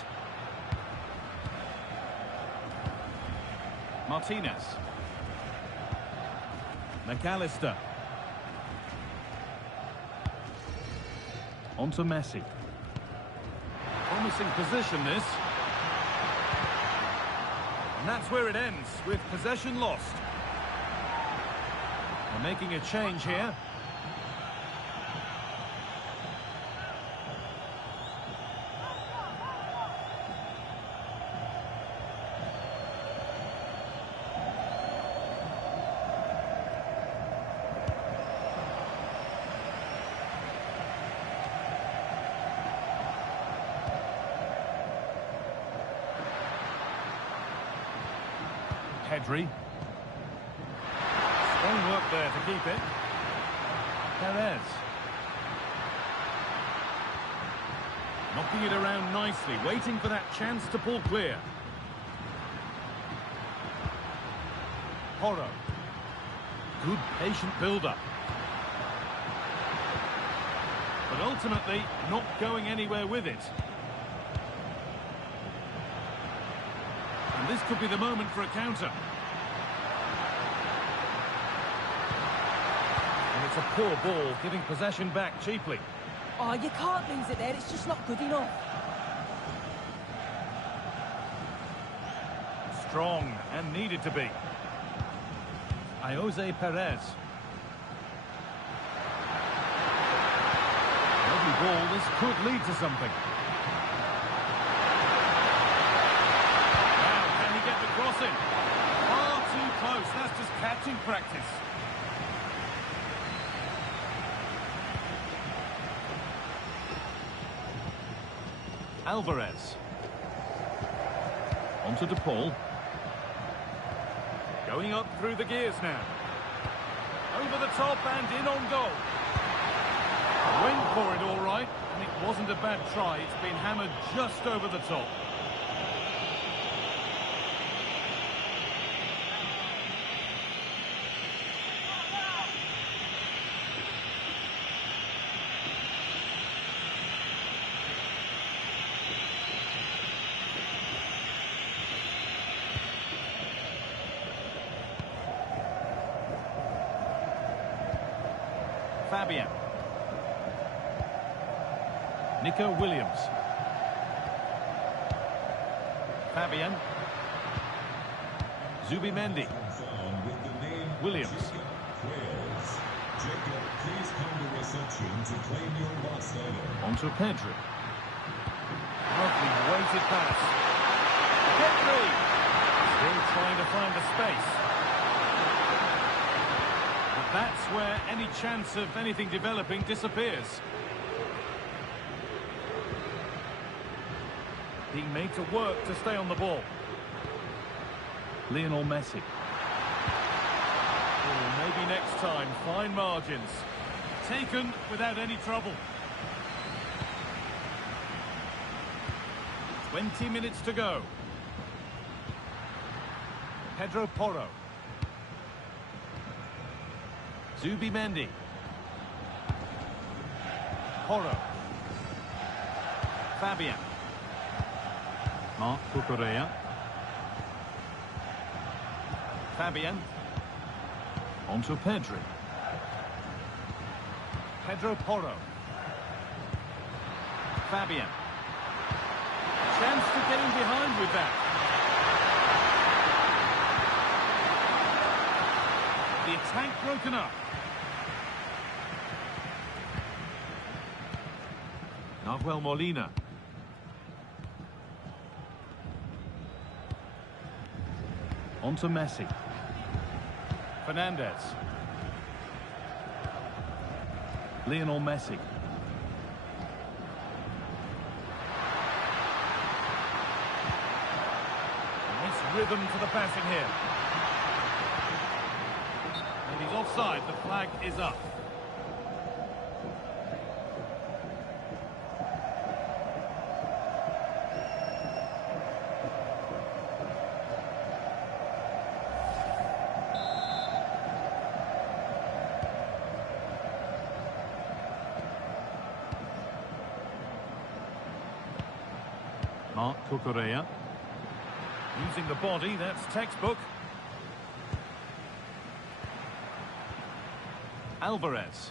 Martinez. McAllister. On to Messi. Promising position, this. And that's where it ends, with possession lost. They're making a change here. Pedri. Strong work there to keep it. Perez. Knocking it around nicely, waiting for that chance to pull clear. Porro. Good patient build-up. But ultimately, not going anywhere with it. And this could be the moment for a counter. And it's a poor ball, giving possession back cheaply. Oh, you can't lose it there. It's just not good enough. Strong and needed to be. Jose Perez. Lovely ball. This could lead to something. Now, can he get the cross in? Far too close. That's just catching practice. Alvarez. Onto De Paul. Going up through the gears now. Over the top and in on goal. Went for it all right, and it wasn't a bad try. It's been hammered just over the top. Fabian. Nico Williams. Fabian. Zubimendi. Williams. Jacob, please come to reception to claim your lost item. Onto Pedri. Lovely weighted pass. Pedri! Still trying to find the space. But that's where any chance of anything developing disappears. Being made to work to stay on the ball. Lionel Messi. Oh, maybe next time, fine margins. Taken without any trouble. 20 minutes to go. Pedro Porro. Zubimendi. Porro. Fabian. Marc Cucurella. Fabian. Onto Pedri. Pedro Porro. Fabian. Chance to get in behind with that. The attack broken up. Nahuel Molina. Onto Messi. Fernandez. Lionel Messi. Nice rhythm to the passing here. And he's offside. The flag is up. Marc Cucurella. Using the body, that's textbook. Alvarez.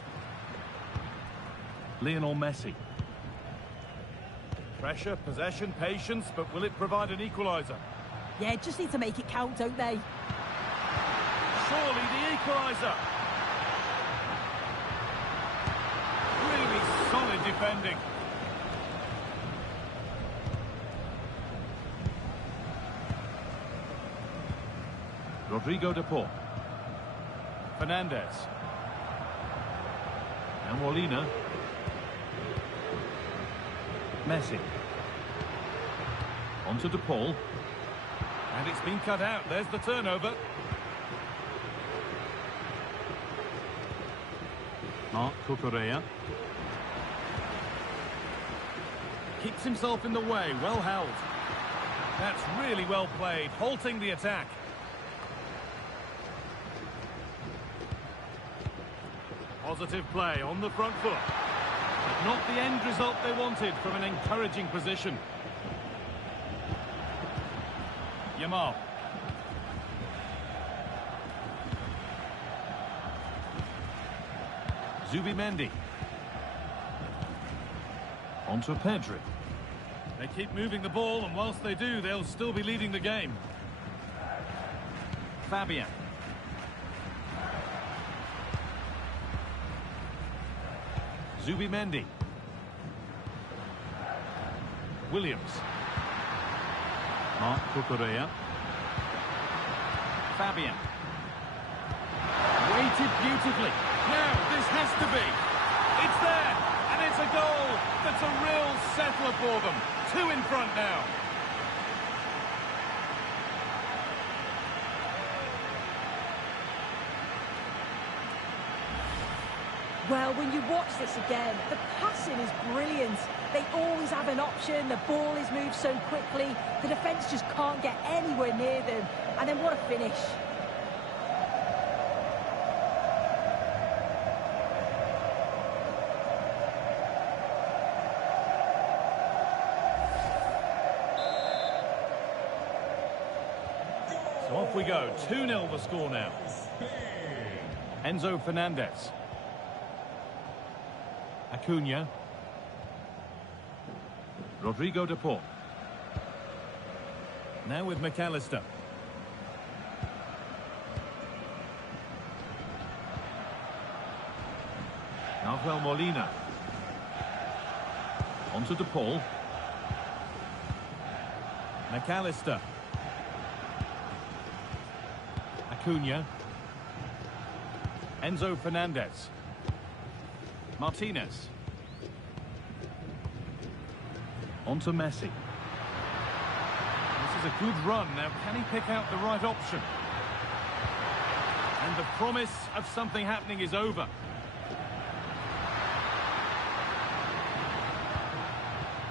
Lionel Messi. Pressure, possession, patience, but will it provide an equaliser? Yeah, just need to make it count, don't they? Surely the equaliser. Really solid defending. Rodrigo de Paul. Fernandez. And Molina. Messi. Onto de Paul. And it's been cut out. There's the turnover. Mark Cucurella. Keeps himself in the way. Well held. That's really well played. Halting the attack. Positive play on the front foot. But not the end result they wanted from an encouraging position. Yamal. Zubimendi. Onto Pedri. They keep moving the ball, and whilst they do, they'll still be leading the game. Fabian. Zubimendi. Williams. Mark Cucurella. Fabian. Waited beautifully. Now, this has to be. It's there, and it's a goal. That's a real settler for them. 2 in front now. Well, when you watch this again, the passing is brilliant. They always have an option, the ball is moved so quickly, the defence just can't get anywhere near them. And then what a finish. So off we go. 2-0 the score now. Enzo Fernandez. Acuna. Rodrigo de Paul. Now with McAllister. Nahuel Molina. Onto de Paul. McAllister. Acuna. Enzo Fernandez. Martinez. Onto Messi. This is a good run. Now, can he pick out the right option? And the promise of something happening is over.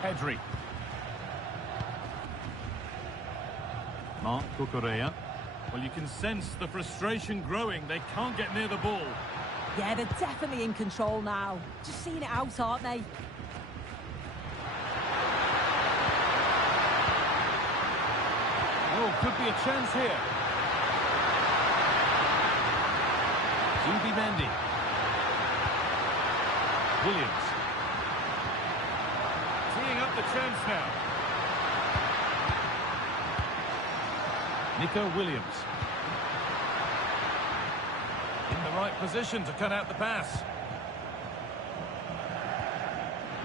Pedri. Mark Cucurella. Well, you can sense the frustration growing. They can't get near the ball. Yeah, they're definitely in control now. Just seeing it out, aren't they? Oh, could be a chance here. Zubimendi. Williams. Teeing up the chance now. Nico Williams. In the right position to cut out the pass.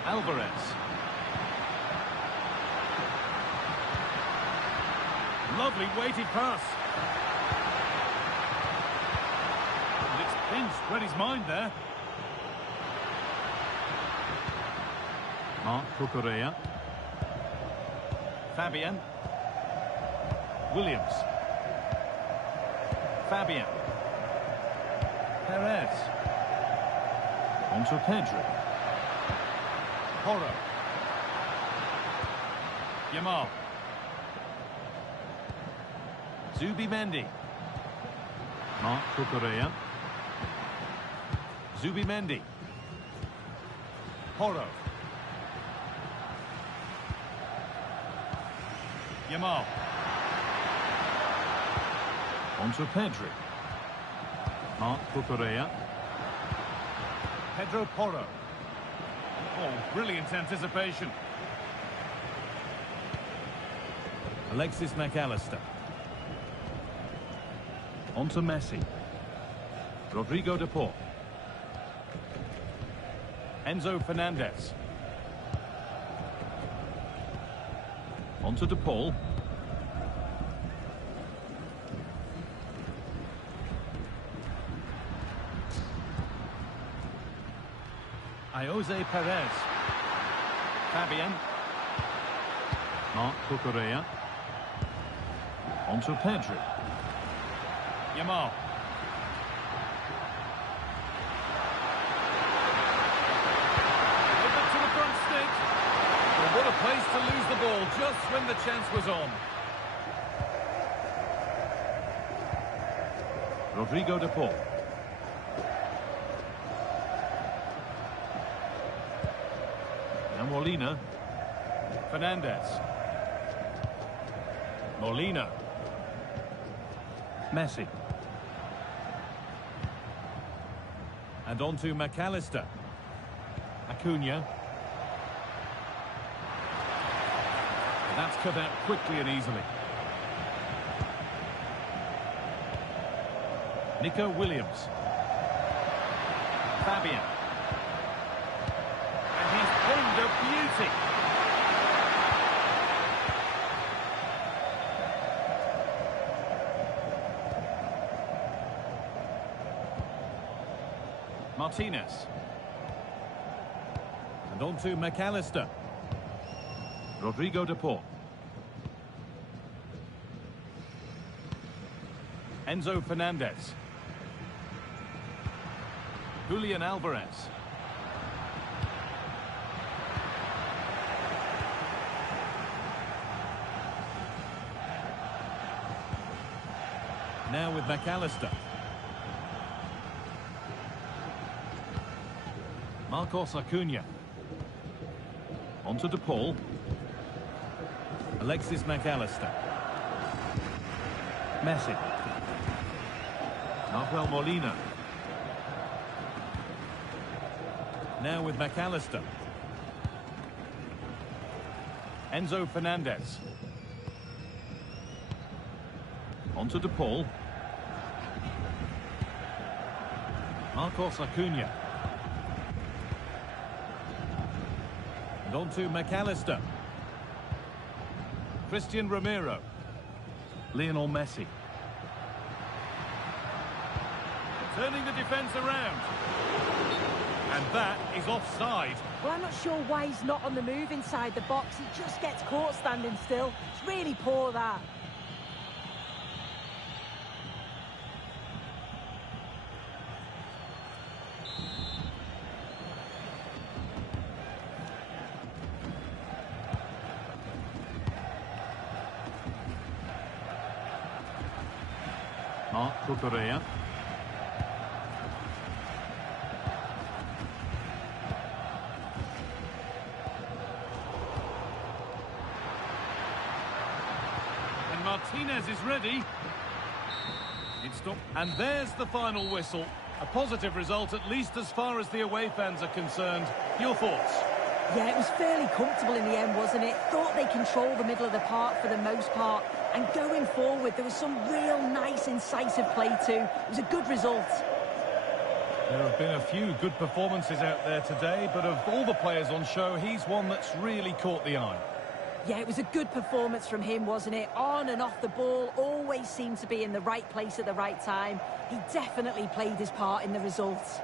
Alvarez. Lovely weighted pass. And it's pinched, read his mind there. Mark Cucurella. Fabian. Williams. Fabian. Perez. Onto Pedri. Porro. Yamal. Zubimendi. Mark Cucurella. Zubimendi. Porro. Yamal. Onto Pedri. Mark Cucurella. Pedro Porro. Oh, brilliant anticipation. Alexis McAllister. Onto Messi. Rodrigo de Paul. Enzo Fernandez. Onto de Paul. Jose Perez. Fabian. Mark Cucurella. On to Pedri. Yamal. Give it to the front stick. Well, what a place to lose the ball just when the chance was on. Rodrigo de Paul. Now Molina. Fernandez. Molina. Messi. And on to McAllister. Acuna. That's cut out quickly and easily. Nico Williams. Fabian. And he's pinned a beauty. Martinez. And on to McAllister. Rodrigo de Paul. Enzo Fernandez. Julian Alvarez. Now with McAllister. Marcos Acuna. On to De Paul. Alexis McAllister. Messi. Rafael Molina. Now with McAllister. Enzo Fernandez. On to De Paul. Marcos Acuna. And on to McAllister. Christian Romero. Lionel Messi. Turning the defence around. And that is offside. Well, I'm not sure why he's not on the move inside the box. He just gets caught standing still. It's really poor, that. Marc Cucurella. And Martinez is ready. It's stopped. And there's the final whistle. A positive result, at least as far as the away fans are concerned. Your thoughts? Yeah, it was fairly comfortable in the end, wasn't it? Thought they controlled the middle of the park for the most part. And going forward, there was some real nice, incisive play too. It was a good result. There have been a few good performances out there today, but of all the players on show, he's one that's really caught the eye. Yeah, it was a good performance from him, wasn't it? On and off the ball, always seemed to be in the right place at the right time. He definitely played his part in the results.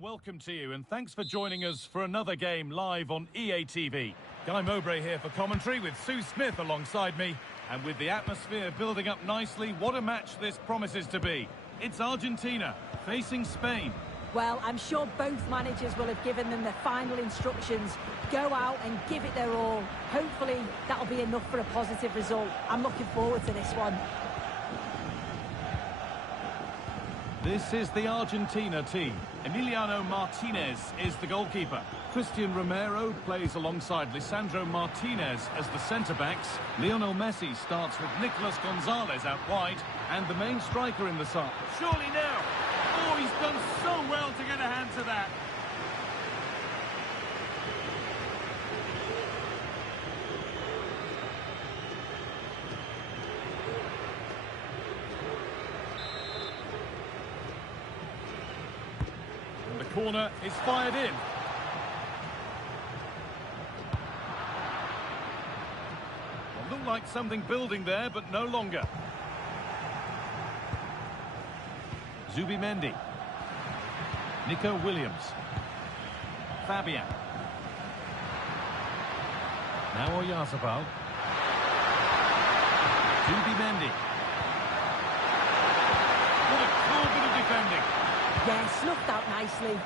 Welcome to you, and thanks for joining us for another game live on EA TV. Guy Mowbray here for commentary with Sue Smith alongside me, and with the atmosphere building up nicely, what a match this promises to be. It's Argentina facing Spain. Well, I'm sure both managers will have given them the final instructions. Go out and give it their all. Hopefully that'll be enough for a positive result. I'm looking forward to this one. This is the Argentina team. Emiliano Martinez is the goalkeeper. Christian Romero plays alongside Lisandro Martinez as the centre-backs. Lionel Messi starts with Nicolas Gonzalez out wide, and the main striker in the side. Surely now! Oh, he's done so well to get a hand to that. Corner is fired in. Well, looked like something building there, but no longer. Zubimendi. Nico Williams. Fabian. Now Oyarzabal. Zubimendi. What a cool bit of defending. Yeah, snuffed out nicely.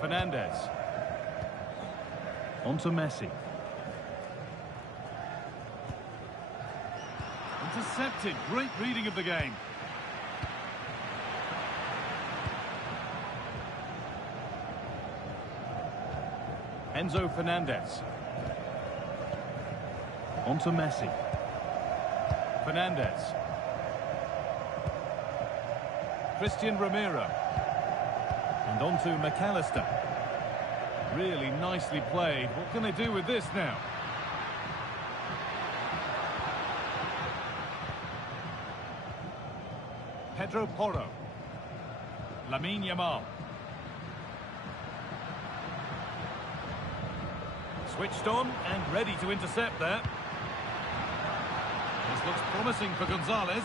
Fernandez. On to Messi. Intercepted. Great reading of the game. Enzo Fernandez. On to Messi. Fernandez. Christian Romero. And on to McAllister. Really nicely played. What can they do with this now? Pedro Porro. Lamine Yamal. Switched on and ready to intercept there. This looks promising for Gonzalez.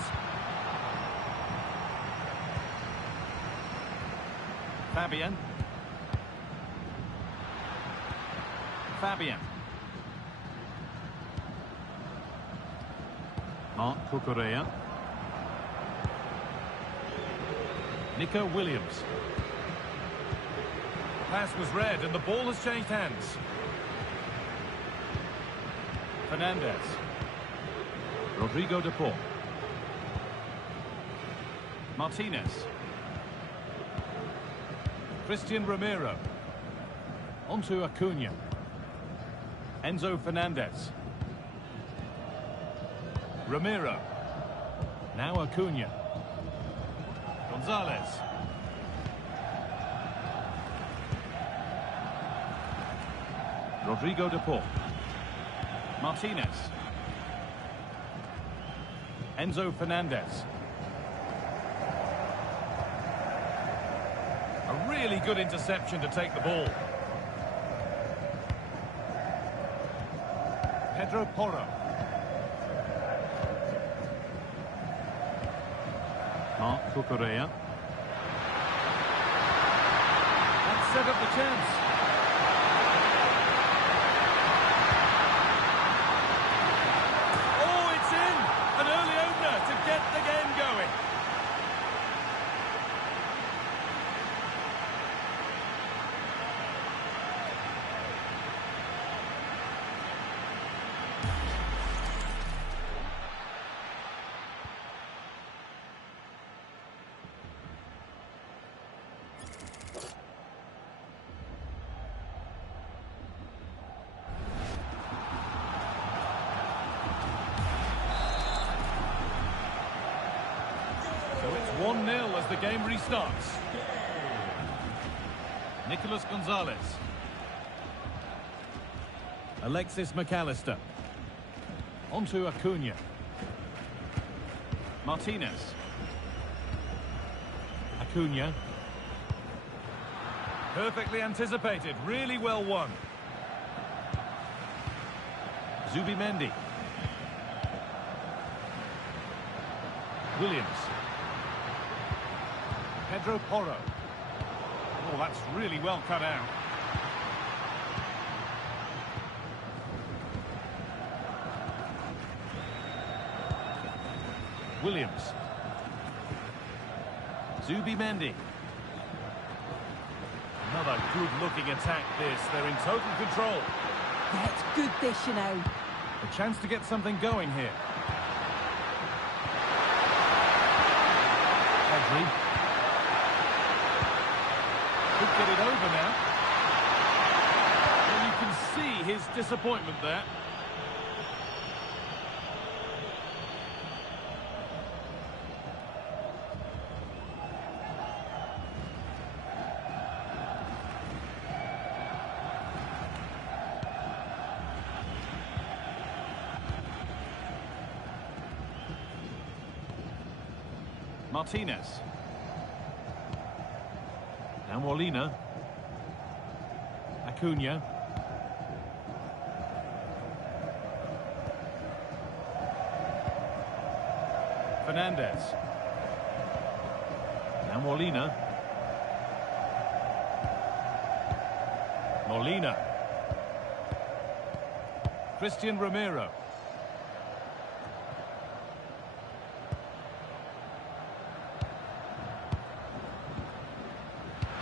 Fabian. Marc Cucurella. Nico Williams. Pass was read and the ball has changed hands. Fernandez. Rodrigo de Paul. Martinez. Christian Romero. Onto Acuna. Enzo Fernandez. Romero. Now Acuna. Gonzalez. Rodrigo de Paul. Martinez. Enzo Fernandez. A really good interception to take the ball. Pedro Porro. Marc Cucurella. That set up the chance. Oh, it's in! An early opener to get the game going. So it's 1-0 as the game restarts. Nicolas Gonzalez. Alexis McAllister. Onto Acuna. Martinez. Acuna. Perfectly anticipated, really well won. Zubimendi. Williams. Pedro Porro. Oh, that's really well cut out. Williams. Zubimendi. Another good-looking attack this. They're in total control. Yeah, it's good this, you know. A chance to get something going here. Pedri. Could get it over now. And you can see his disappointment there. Martinez. Now Molina. Acuna. Fernandez. Now Molina. Molina. Christian Romero.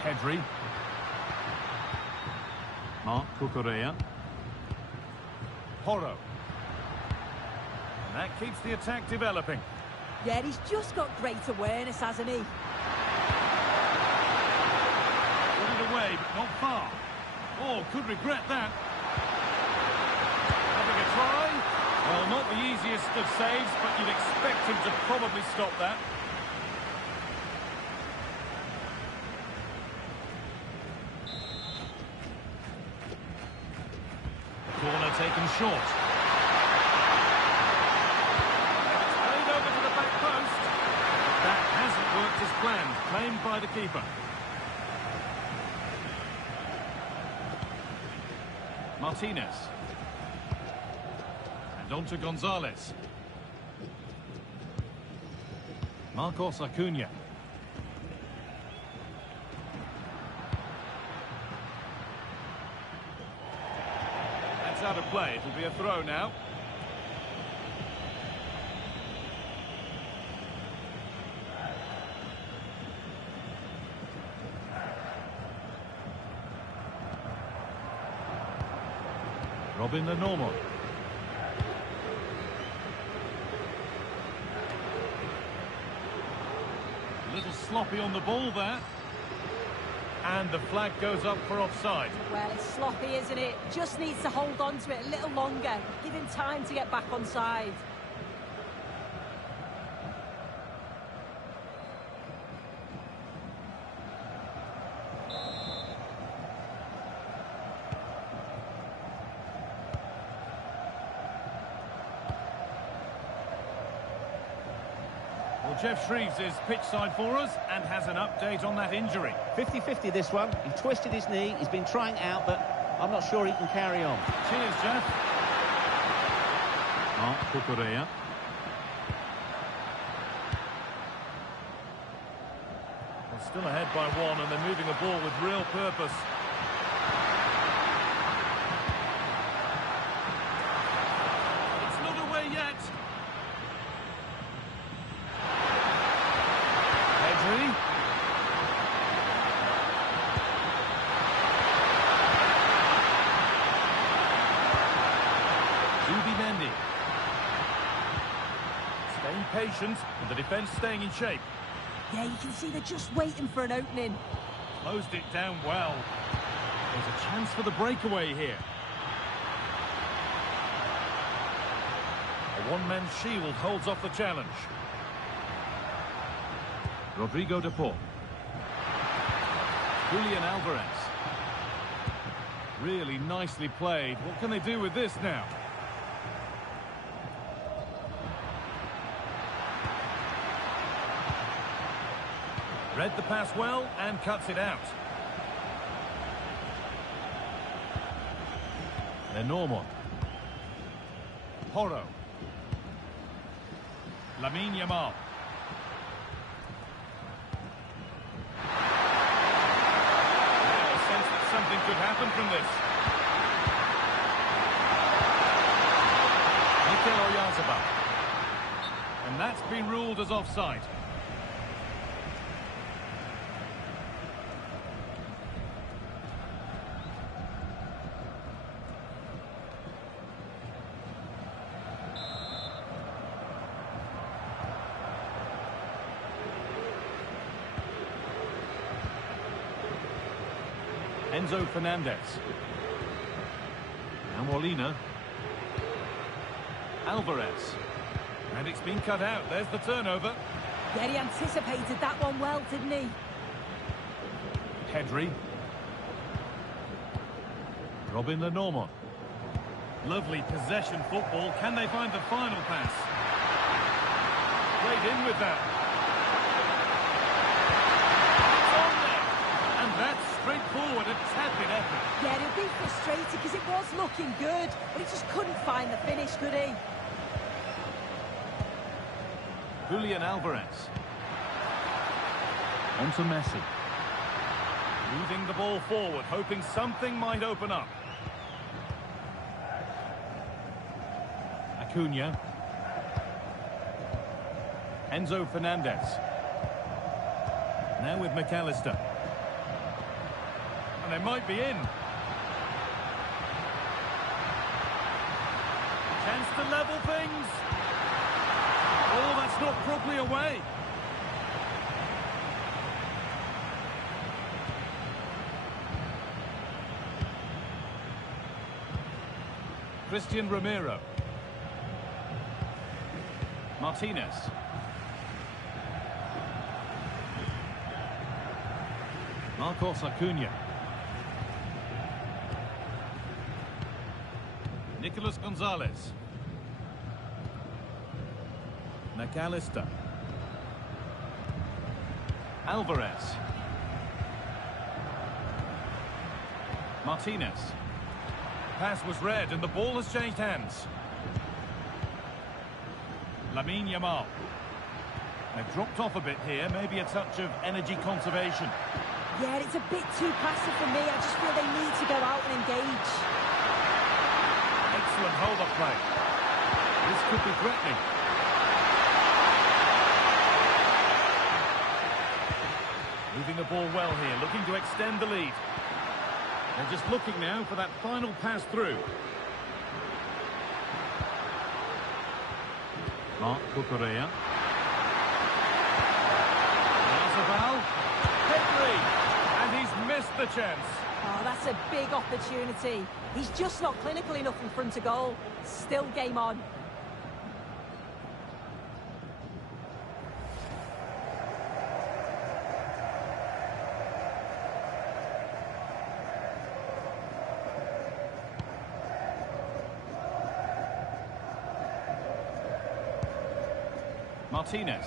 Pedri. Marc Cucurella. Porro. And that keeps the attack developing. Yeah, he's just got great awareness, hasn't he? Got it away, but not far. Oh, could regret that. Having a try. Well, not the easiest of saves, but you'd expect him to probably stop that. The corner taken short. Worked as planned, claimed by the keeper. Martinez. And on to Gonzalez. Marcos Acuna. That's out of play. It'll be a throw now. Robin the normal. A little sloppy on the ball there. And the flag goes up for offside. Well, it's sloppy, isn't it? Just needs to hold on to it a little longer. Give him time to get back on side. Well, Jeff Shreves is pitch side for us and has an update on that injury. 50-50 this one. He twisted his knee. He's been trying out, but I'm not sure he can carry on. Cheers, Jeff. Marc Cucurella. They're still ahead by one and they're moving the ball with real purpose. It's not away yet. Pedri. Staying patient and the defence staying in shape. Yeah, you can see they're just waiting for an opening. Closed it down well. There's a chance for the breakaway here. A one-man shield holds off the challenge. Rodrigo de Paul. Julian Alvarez. Really nicely played. What can they do with this now? Read the pass well and cuts it out. They're normal. Porro. Lamine Yamal. Now a sense that something could happen from this. Mikel Oyarzabal. And that's been ruled as offside. Enzo Fernandez. Now Molina. Alvarez. And it's been cut out. There's the turnover. Yeah, he anticipated that one well, didn't he? Pedri. Robin the normal. Lovely possession football. Can they find the final pass? Played in with that. It's on there. And forward, a tepid effort. Yeah, he'll be frustrated because it was looking good, but he just couldn't find the finish, could he? Julian Alvarez. On to Messi. Moving the ball forward, hoping something might open up. Acuna. Enzo Fernandez. Now with McAllister. And they might be in. Chance to level things. Oh, that's not properly away. Christian Romero. Martinez. Marcos Acuna. Nicolas Gonzalez. McAllister. Alvarez. Martinez. Pass was read and the ball has changed hands. Lamine Yamal. They've dropped off a bit here, maybe a touch of energy conservation. Yeah, it's a bit too passive for me. I just feel they need to go out and engage. Excellent hold-up play. This could be threatening. Moving the ball well here, looking to extend the lead. They're just looking now for that final pass through. Marc Cucurella. Yarzabal. Pedri. And he's missed the chance. Oh, that's a big opportunity. He's just not clinical enough in front of goal. Still game on. Martinez.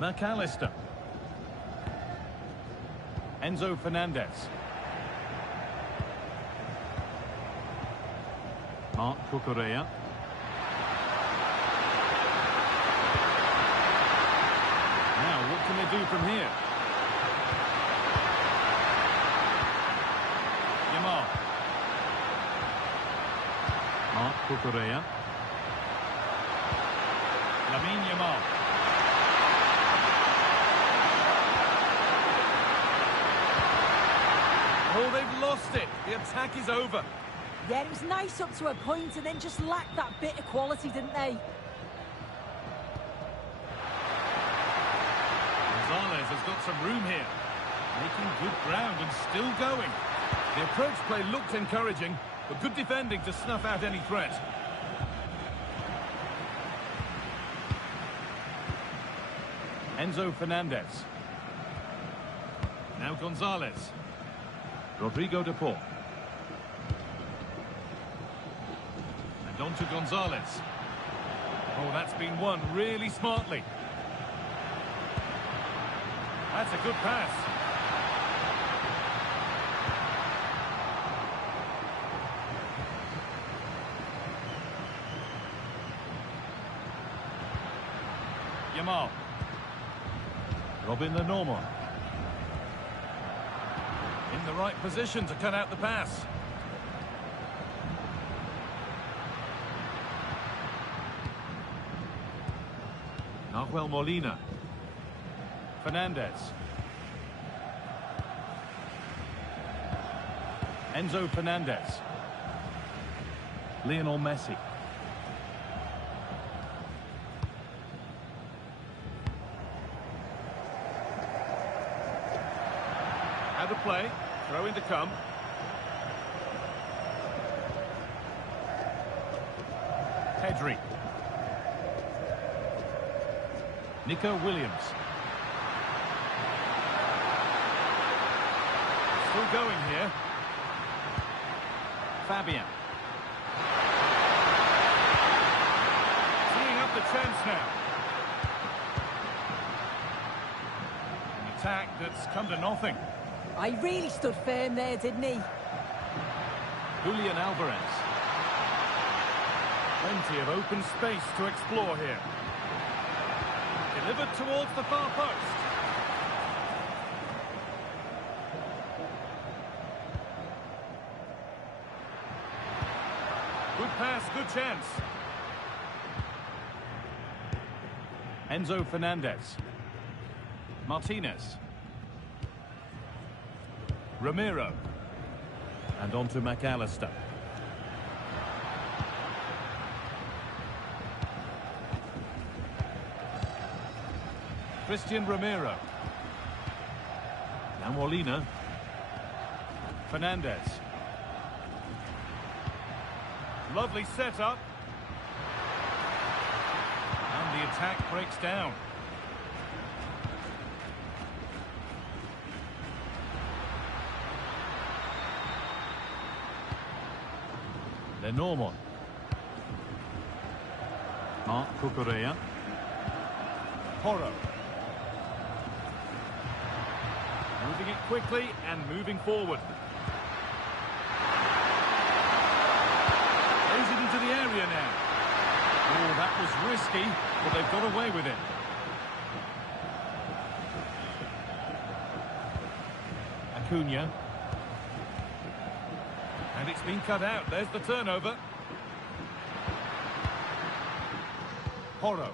McAllister. Enzo Fernandez. Marc Cucurella. Now, what can they do from here? Yamal. Marc Cucurella. Lamine Yamal. Oh, they've lost it. The attack is over. Yeah, it was nice up to a point and then just lacked that bit of quality, didn't they? Gonzalez has got some room here. Making good ground and still going. The approach play looked encouraging, but good defending to snuff out any threat. Enzo Fernandez. Now Gonzalez. Rodrigo de Paul. And on to Gonzalez. Oh, that's been won really smartly. That's a good pass. Yamal. Robin Lenormand. In the right position to cut out the pass. Nahuel Molina. Fernandez. Enzo Fernandez. Lionel Messi. Out of play. Throw in to come. Pedri. Nico Williams. Still going here. Fabian. Teeing up the chance now. attack that's come to nothing. He really stood firm there, didn't he? Julian Alvarez. Plenty of open space to explore here. Delivered towards the far post. Good pass, good chance. Enzo Fernandez. Martinez. Ramiro. And on to McAllister. Christian Ramiro. Now Molina. Fernandez. Lovely setup. And the attack breaks down. Lenormand. Marc Cucurella. Porro. Moving it quickly and moving forward. Plays it into the area now. Oh, that was risky, but they've got away with it. Acuna. And it's been cut out. There's the turnover. Porro.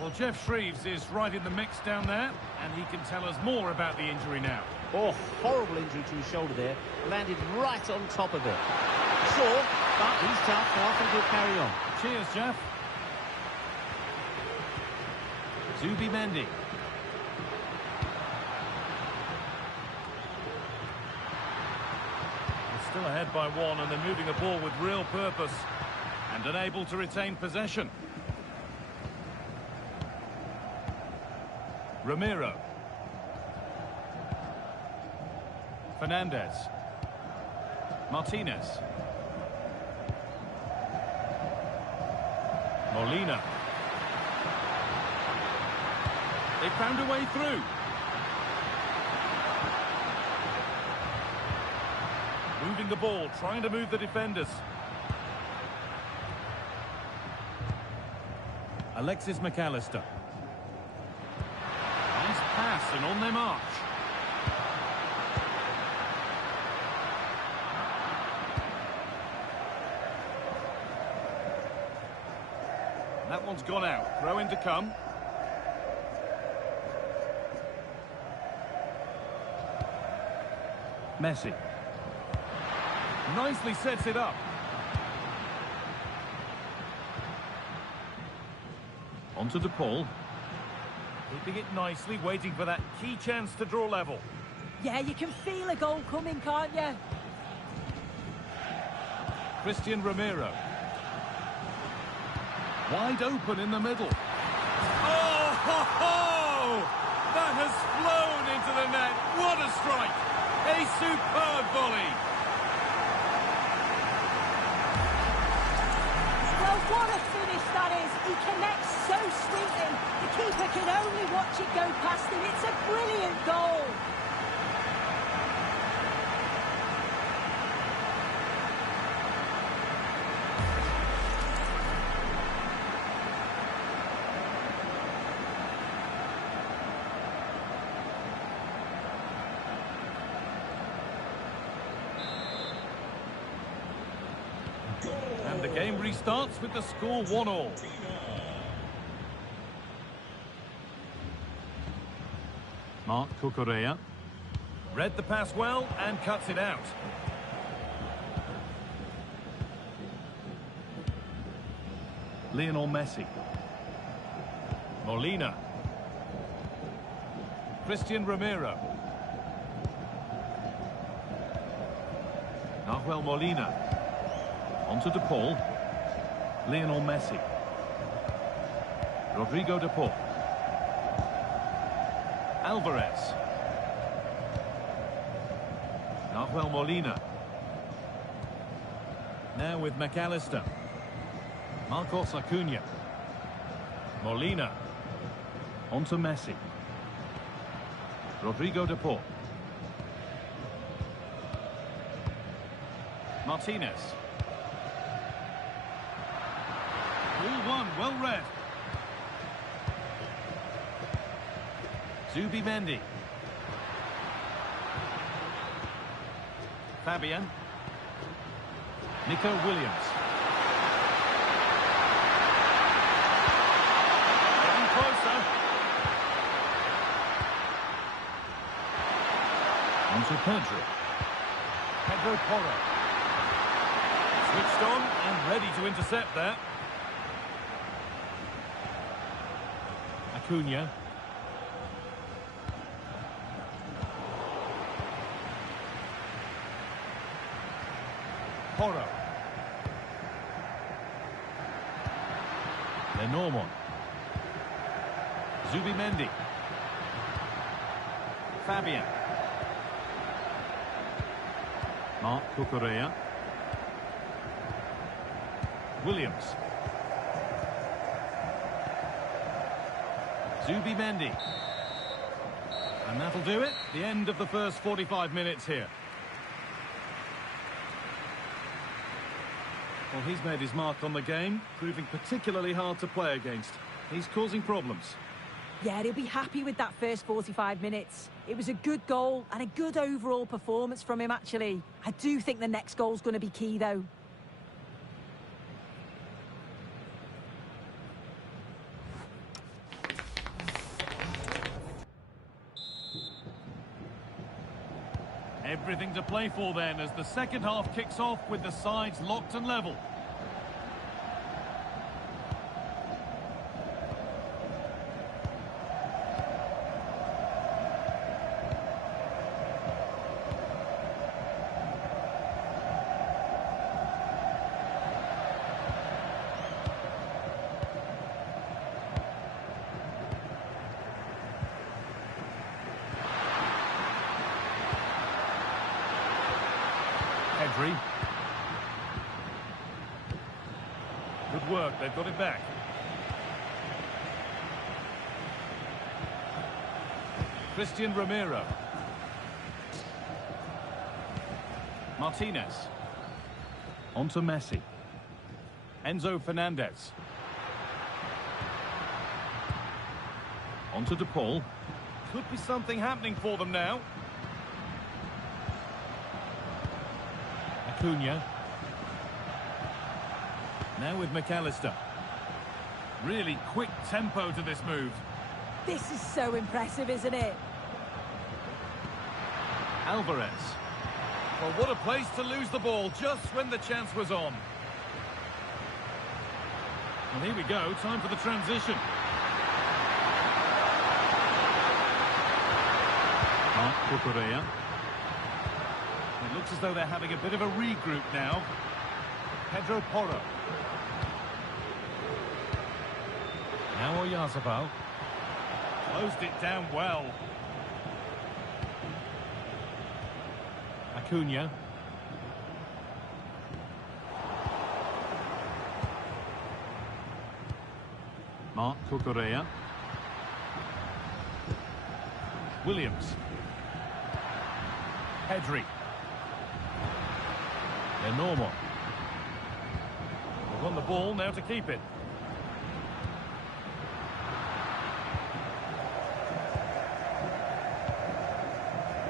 Well, Jeff Shreves is right in the mix down there, and he can tell us more about the injury now. Oh, horrible injury to his shoulder there. Landed right on top of it. Sore, but he's tough. I think he'll carry on. Cheers, Jeff. Zubimendi. Still ahead by one, and they're moving the ball with real purpose and unable to retain possession. Ramiro. Fernandez. Martinez. Molina. They found a way through. Moving the ball, trying to move the defenders. Alexis McAllister. Nice pass and on their march. That one's gone out. Throw in to come. Messi. Nicely sets it up. On to DePaul. Keeping it nicely, waiting for that key chance to draw level. Yeah, you can feel a goal coming, can't you? Christian Ramiro. Wide open in the middle. Oh, ho, ho! That has flown into the net. What a strike! A superb volley. Well, what a finish that is. He connects so sweetly. The keeper can only watch it go past him. It's a brilliant goal. And the game restarts with the score 1-1. Marc Cucurella. Read the pass well and cuts it out. Lionel Messi. Molina. Christian Ramiro. Nahuel Molina. On to DePaul. Lionel Messi. Rodrigo DePaul. Alvarez. Nahuel Molina. Now with McAllister. Marcos Acuna. Molina. On to Messi. Rodrigo de Paul. Martinez. Ball one, well read. Zubimendi. Fabian. Nico Williams. Getting closer. Onto Pedro. Pedro Porro. Switched on and ready to intercept there. Acuna. Porro. Lenormand. Zubimendi. Fabian. Marc Cucurella. Williams. Zubimendi. And that'll do it. The end of the first 45 minutes here. Well, he's made his mark on the game, proving particularly hard to play against. He's causing problems. Yeah, he'll be happy with that first 45 minutes. It was a good goal and a good overall performance from him, actually. I do think the next goal's going to be key, though. Everything to play for then as the second half kicks off with the sides locked and level. Pedri. Good work, they've got it back. Christian Romero. Martinez. On to Messi. Enzo Fernandez. On to De Paul. Could be something happening for them now. Acuna. Now with McAllister. Really quick tempo to this move. This is so impressive, isn't it? Alvarez. Well, what a place to lose the ball just when the chance was on. Well, here we go. Time for the transition. Marc Cucurella. It looks as though they're having a bit of a regroup now. Pedro Porro. Now Oyarzabal. Closed it down well. Acuna. Marc Cucurella. Williams. Pedri. Lenormand. They've won the ball, now to keep it.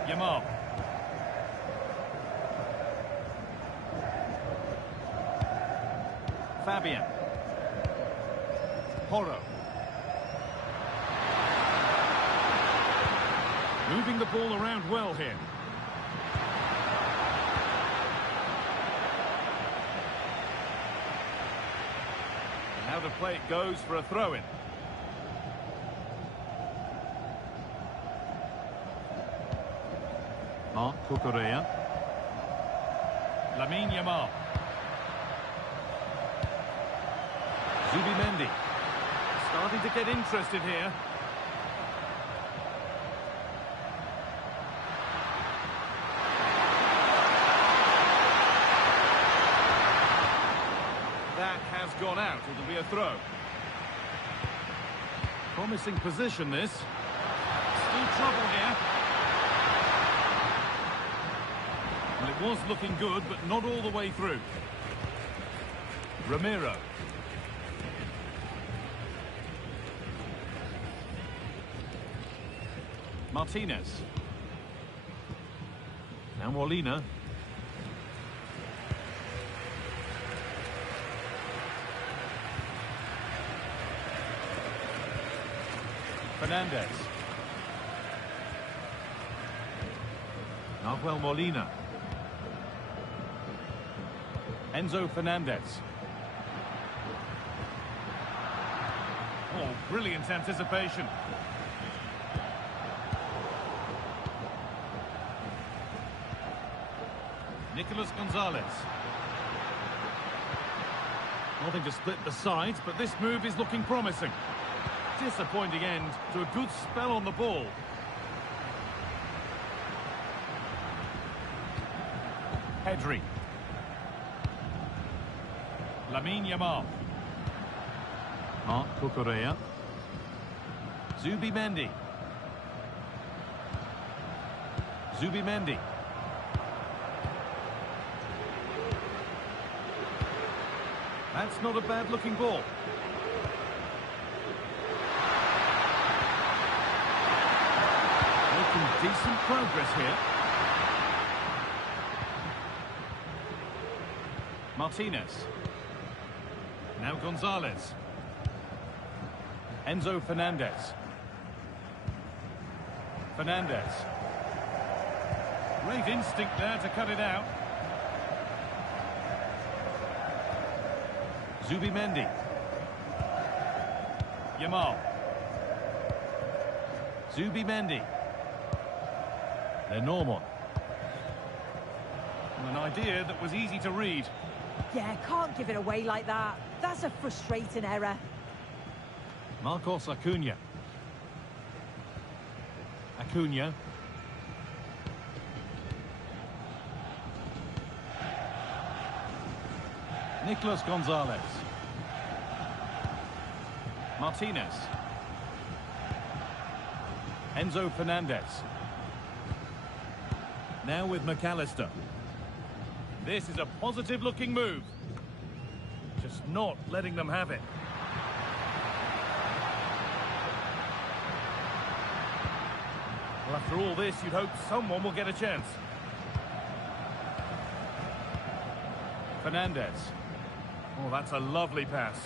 Yamal. Fabian. Porro. Moving the ball around well here. And out of play it goes for a throw-in. Marc Cucurella. Lamine Yamal. Zubimendi. Starting to get interested here. That has gone out. It'll be a throw. Promising position, this. Still trouble here. was looking good, but not all the way through. Ramiro. Martinez. Now Molina. Fernandez. Nahuel Molina. Enzo Fernandez. Oh, brilliant anticipation. Nicolas Gonzalez. Nothing to split the sides, but this move is looking promising. Disappointing end to a good spell on the ball. Pedri. Lamine Yamal. Marc Cucurella. Zubimendi. Zubimendi. That's not a bad-looking ball. Making decent progress here. Martinez. Now Gonzalez. Enzo Fernandez. Fernandez. Great instinct there to cut it out. Zubimendi. Yamal. Zubimendi. Lenormand. An idea that was easy to read. Yeah, can't give it away like that. That's a frustrating error. Marcos Acuna. Acuna. Nicolas Gonzalez. Martinez. Enzo Fernandez. Now with McAllister. This is a positive-looking move. Just not letting them have it. Well, after all this, you'd hope someone will get a chance. Fernandez. Oh, that's a lovely pass.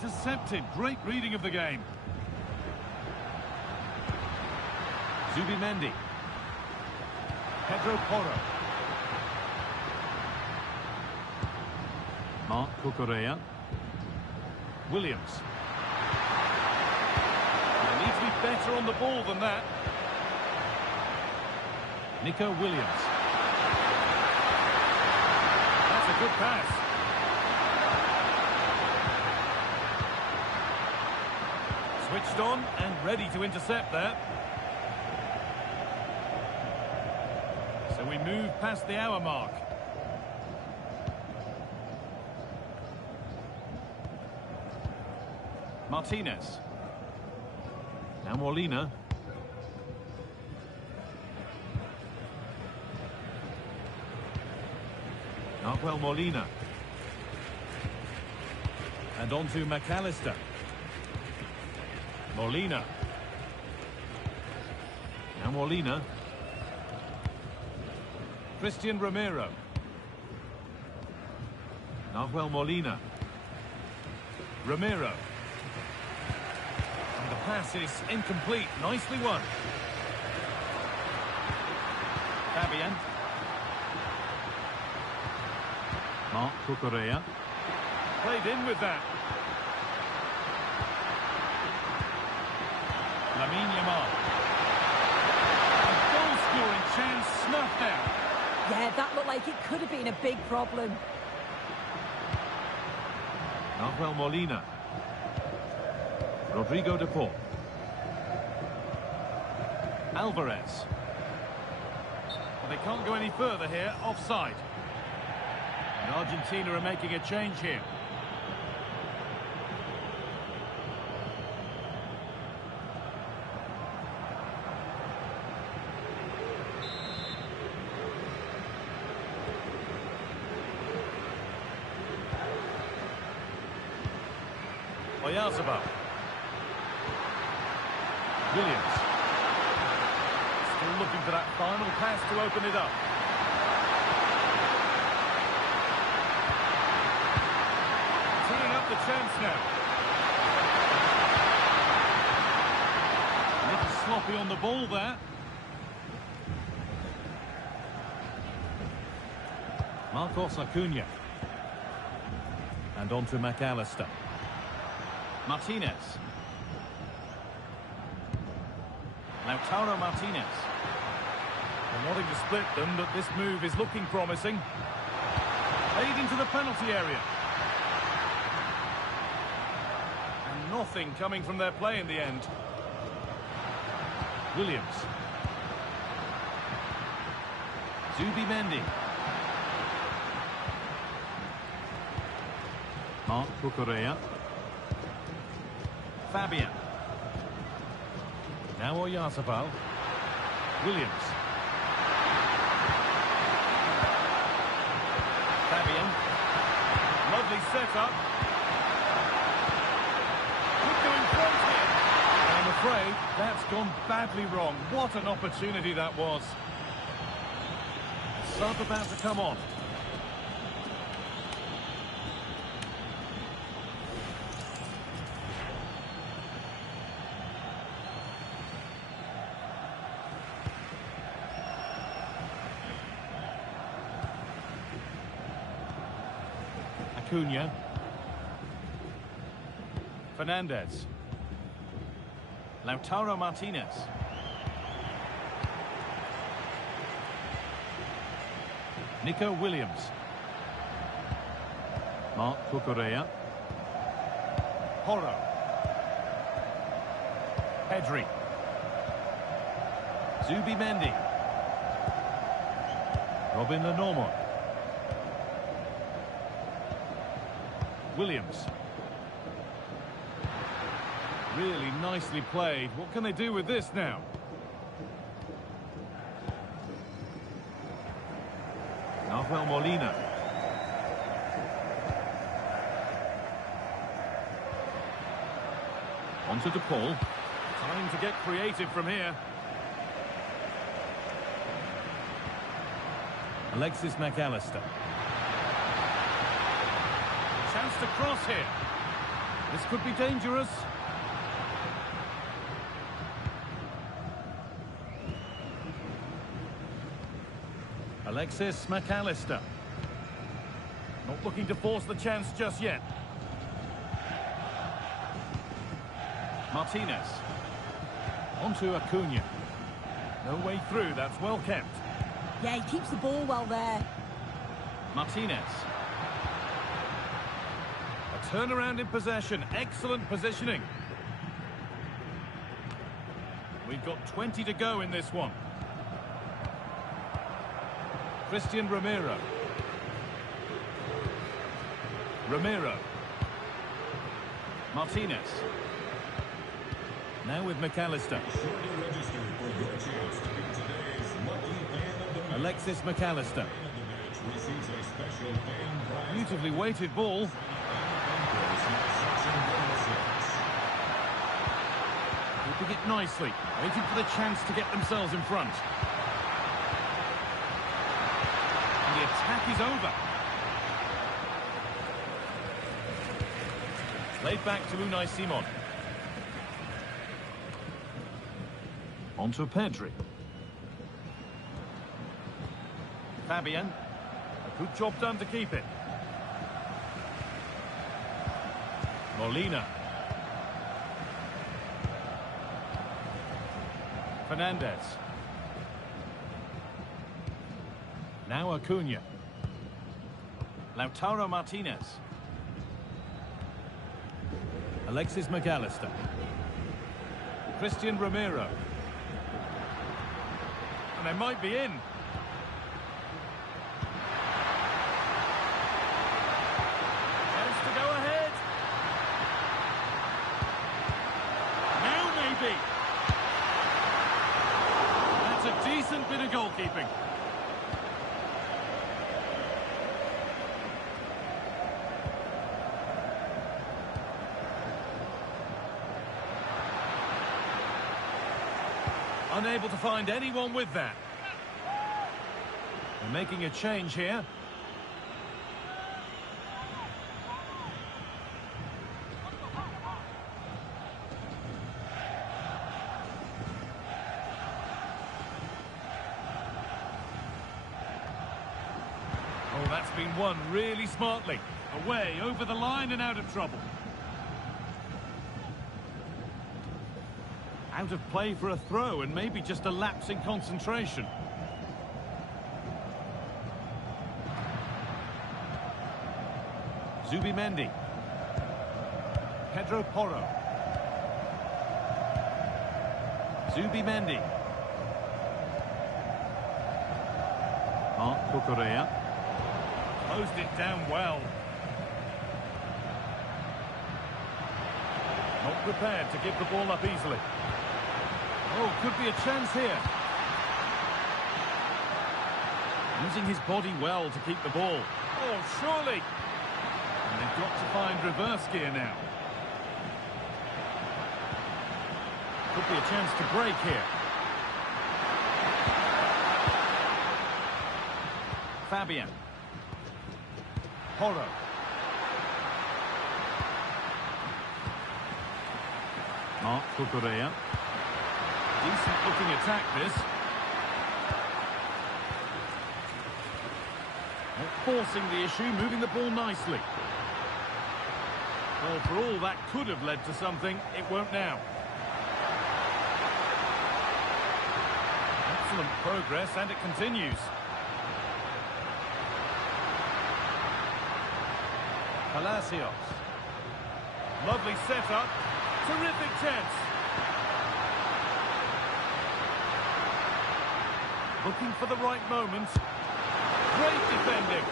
Intercepted. Great reading of the game. Zubimendi. Pedro Porro. Marc Cucurella. Williams. They need to be better on the ball than that. Nico Williams. That's a good pass. Switched on and ready to intercept there. So we move past the hour mark. Martinez. Now Molina. Nahuel Molina. And on to McAllister. Molina. Now Molina. Christian Ramiro. Nahuel Molina. Ramiro. And the pass is incomplete. Nicely won. Fabian. Marc Cucurella. Played in with that. Lamine Yamal. A goal-scoring chance snuffed out. Yeah, that looked like it could have been a big problem. Nahuel Molina. Rodrigo de Paul. Alvarez. Well, they can't go any further here. Offside. And Argentina are making a change here. Oyarzabal. Williams. Still looking for that final pass to open it up. Teeing up the chance now. A little sloppy on the ball there. Marcos Acuna. And on to McAllister. Martinez. Lautaro Martinez. They're wanting to split them, but this move is looking promising. Played into the penalty area. And nothing coming from their play in the end. Williams. Zubimendi. Marc Cucurella. Fabian. Now Oyarzabal. Williams. Fabian. Lovely setup. Could go in front here. I'm afraid that's gone badly wrong. What an opportunity that was. Sub about to come on. Acuna. Fernandez. Lautaro Martinez. Nico Williams. Marc Cucurella. Porro. Pedri. Zubimendi. Robin Lenormand. Williams. Really nicely played. What can they do with this now? Nahuel Molina. Onto DePaul. Time to get creative from here. Alexis McAllister. Chance to cross here. This could be dangerous. Alexis McAllister. Not looking to force the chance just yet. Martinez. Onto Acuna. No way through, that's well kept. Yeah, he keeps the ball well there. Martinez. A turnaround in possession, excellent positioning. We've got 20 to go in this one. Christian Romero. Romero. Martinez. Now with McAllister. Alexis McAllister. Beautifully weighted ball. Keeping it nicely. Waiting for the chance to get themselves in front. And the attack is over. Played back to Unai Simon. Onto Pedri. Fabian. A good job done to keep it. Molina. Fernandez. Now Acuna. Lautaro Martinez. Alexis McAllister. Christian Romero. And they might be in. Chance to go ahead. Now maybe. That's a decent bit of goalkeeping. Unable to find anyone with that. They're making a change here. Oh, that's been won really smartly. Away, over the line and out of trouble. Out of play for a throw and maybe just a lapse in concentration. Zubimendi. Pedro Porro. Zubimendi. Marc Cucurella. Closed it down well. Not prepared to give the ball up easily. Oh, could be a chance here. Using his body well to keep the ball. Oh, surely. And they've got to find reverse gear now. Could be a chance to break here. Fabian. Porro. Marc Cucurella. Decent looking attack this. Not forcing the issue, moving the ball nicely. Well, for all that could have led to something, it won't now. Excellent progress, and it continues. Palacios. Lovely setup. Terrific chance. Looking for the right moment. Great defending.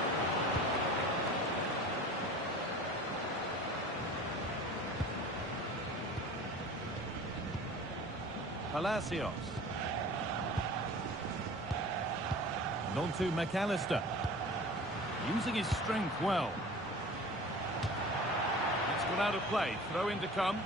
Palacios. And on to McAllister. Using his strength well. It's gone out of play. Throw in to come.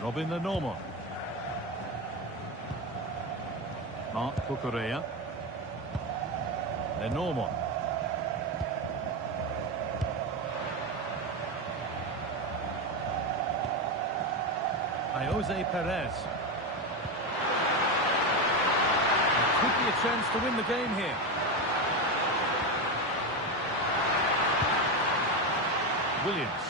Robin Lenormand. Marc Cucurella. Lenormand. Jose Perez. Could be a chance to win the game here. Williams.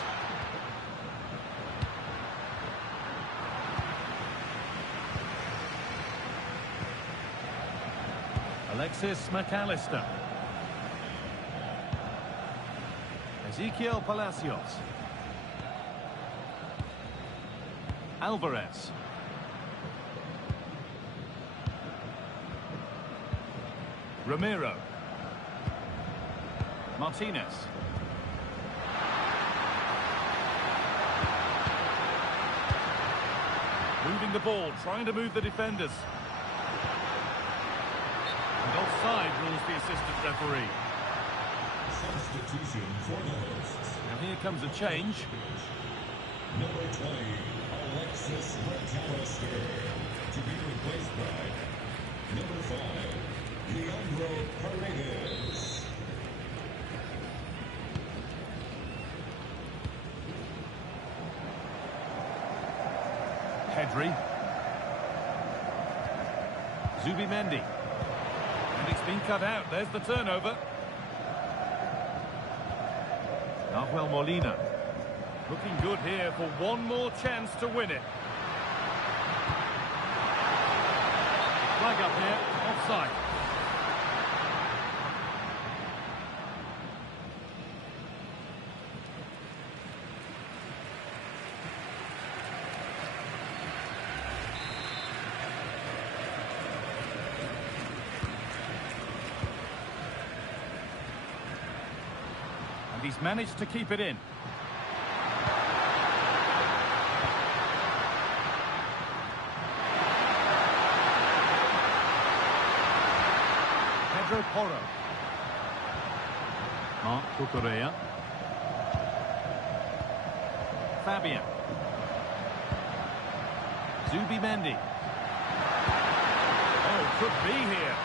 Alexis McAllister. Ezequiel Palacios. Alvarez. Ramiro. Martinez. Moving the ball, trying to move the defenders. And offside rules the assistant referee. Substitution for the hosts. Now here comes a change. Number 20, Alexis McAllister, to be replaced by number 5, Leandro Paredes. Pedri. Zubimendi. And it's been cut out. There's the turnover. Nahuel Molina. Looking good here for one more chance to win it. Flag up here. Offside. And he's managed to keep it in. Pedro Porro. Marc Cucurella. Fabian. Zubimendi. Oh, could be here.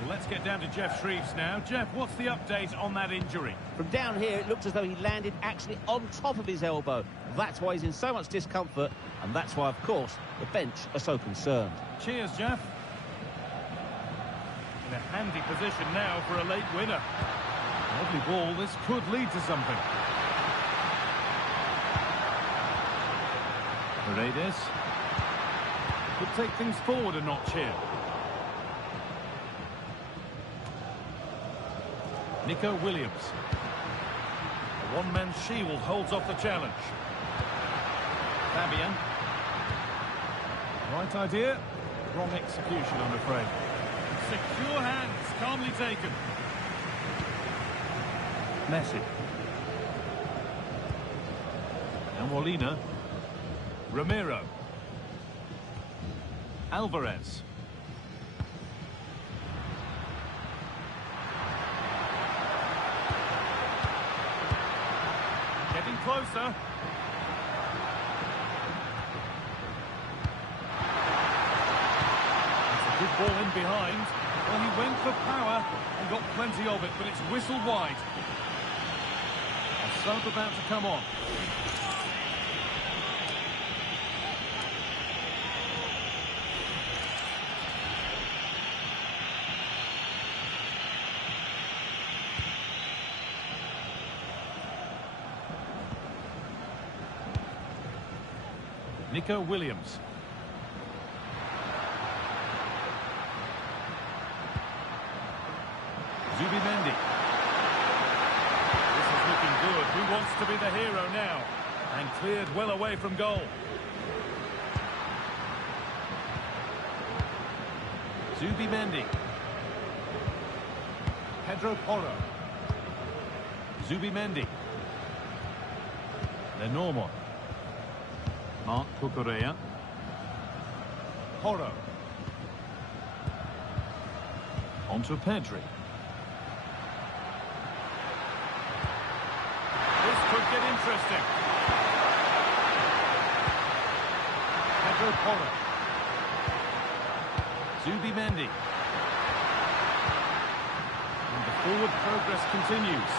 Well, let's get down to Jeff Shreves now. Jeff, what's the update on that injury? From down here, it looks as though he landed actually on top of his elbow. That's why he's in so much discomfort, and that's why, of course, the bench are so concerned. Cheers, Jeff. In a handy position now for a late winner. Lovely ball. This could lead to something. Paredes. Could take things forward a notch here. Nico Williams. A one-man shield holds off the challenge. Fabian. Right idea. Wrong execution, I'm afraid. Secure hands, calmly taken. Messi. And Molina. Ramiro. Alvarez. Getting closer. It's a good ball in behind. Well, he went for power and got plenty of it, but it's whistled wide. A sub about to come on. Nico Williams. Zubimendi. This is looking good. Who wants to be the hero now? And cleared well away from goal. Zubimendi. Pedro Porro. Zubimendi. Lenormand. Marc Cucurella. Porro. On to Pedri. This could get interesting. Pedro Porro. Zubimendi. And the forward progress continues.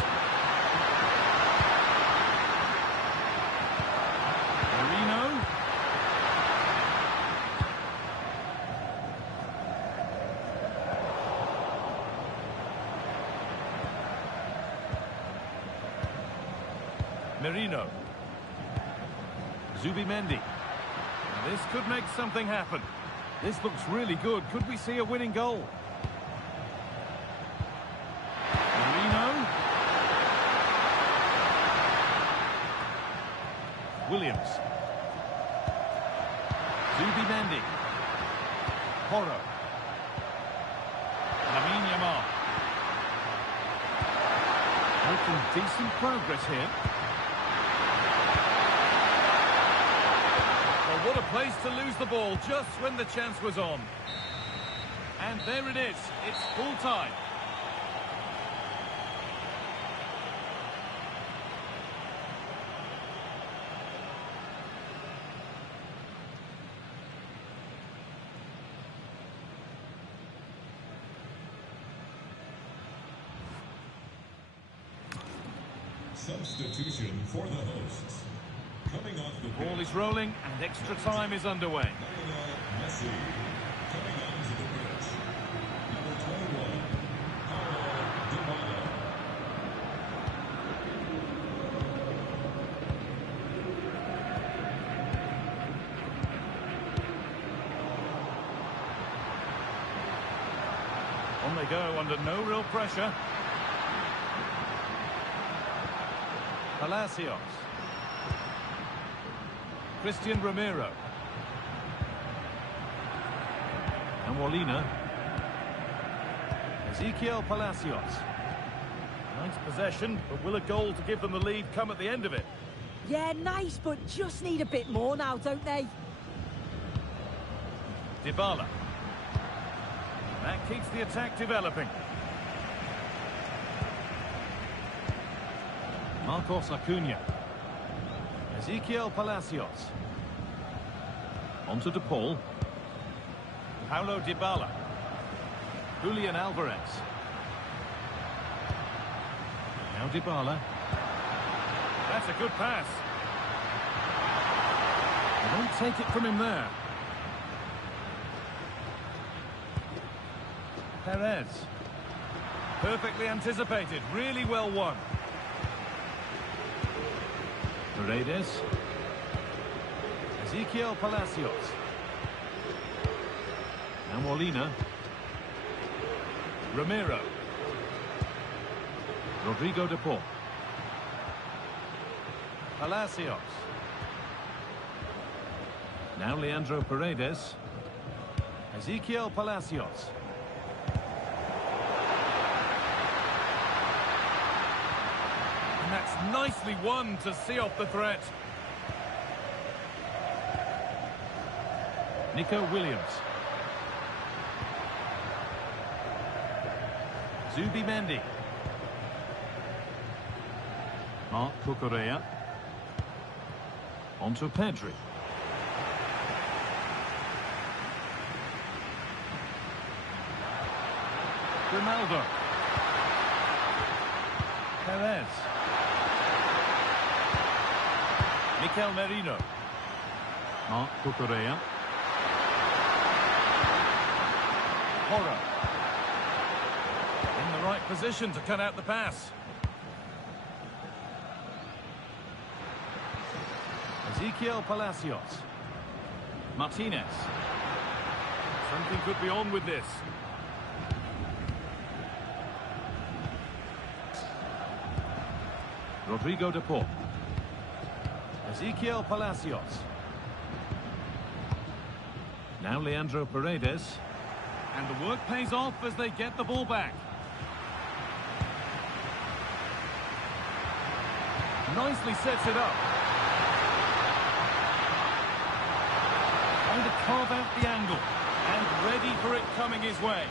Merino. Zubimendi. This could make something happen. This looks really good. Could we see a winning goal? Merino. Williams. Zubimendi. Porro. Lamine Yamal. Making decent progress here. What a place to lose the ball just when the chance was on. And there it is. It's full time. Substitution for the hosts. Coming off the ball is rolling and extra time is underway. Messi. Coming onto the pitch. Number 21, Paulo Dybala. On they go under no real pressure. Palacios. Christian Ramiro. And Molina. Ezequiel Palacios. Nice possession, but will a goal to give them the lead come at the end of it? Yeah, nice, but just need a bit more now, don't they? Dybala. That keeps the attack developing. Marcos Acuna. Ezequiel Palacios. On to De Paul. Paulo Dybala. Julian Alvarez. Now Dybala. That's a good pass. They won't take it from him there. Perez. Perfectly anticipated. Really well won. Paredes. Ezequiel Palacios. Now Molina. Romero. Rodrigo de Paul. Palacios. Now Leandro Paredes. Ezequiel Palacios. And that's nicely won to see off the threat. Nico Williams. Zubimendi. Marc Cucurella. On to Pedri. Ronaldo. Perez. Mikel Merino. Marc Cucurella. Porro. In the right position to cut out the pass. Ezequiel Palacios. Martinez. Something could be on with this. Rodrigo de Paul. Ezequiel Palacios. Now Leandro Paredes. And the work pays off as they get the ball back. Nicely sets it up. Trying to carve out the angle. And ready for it coming his way.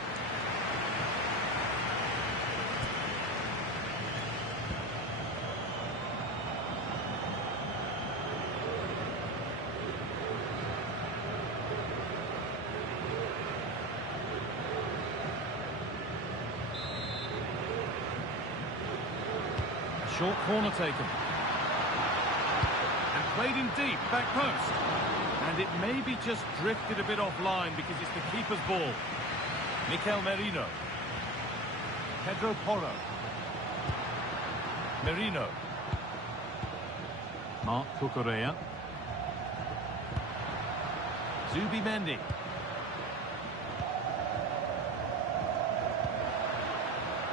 Short corner taken. And played in deep, back post. And it maybe just drifted a bit offline because it's the keeper's ball. Mikel Merino. Pedro Porro. Merino. Marc Cucurella. Zubimendi.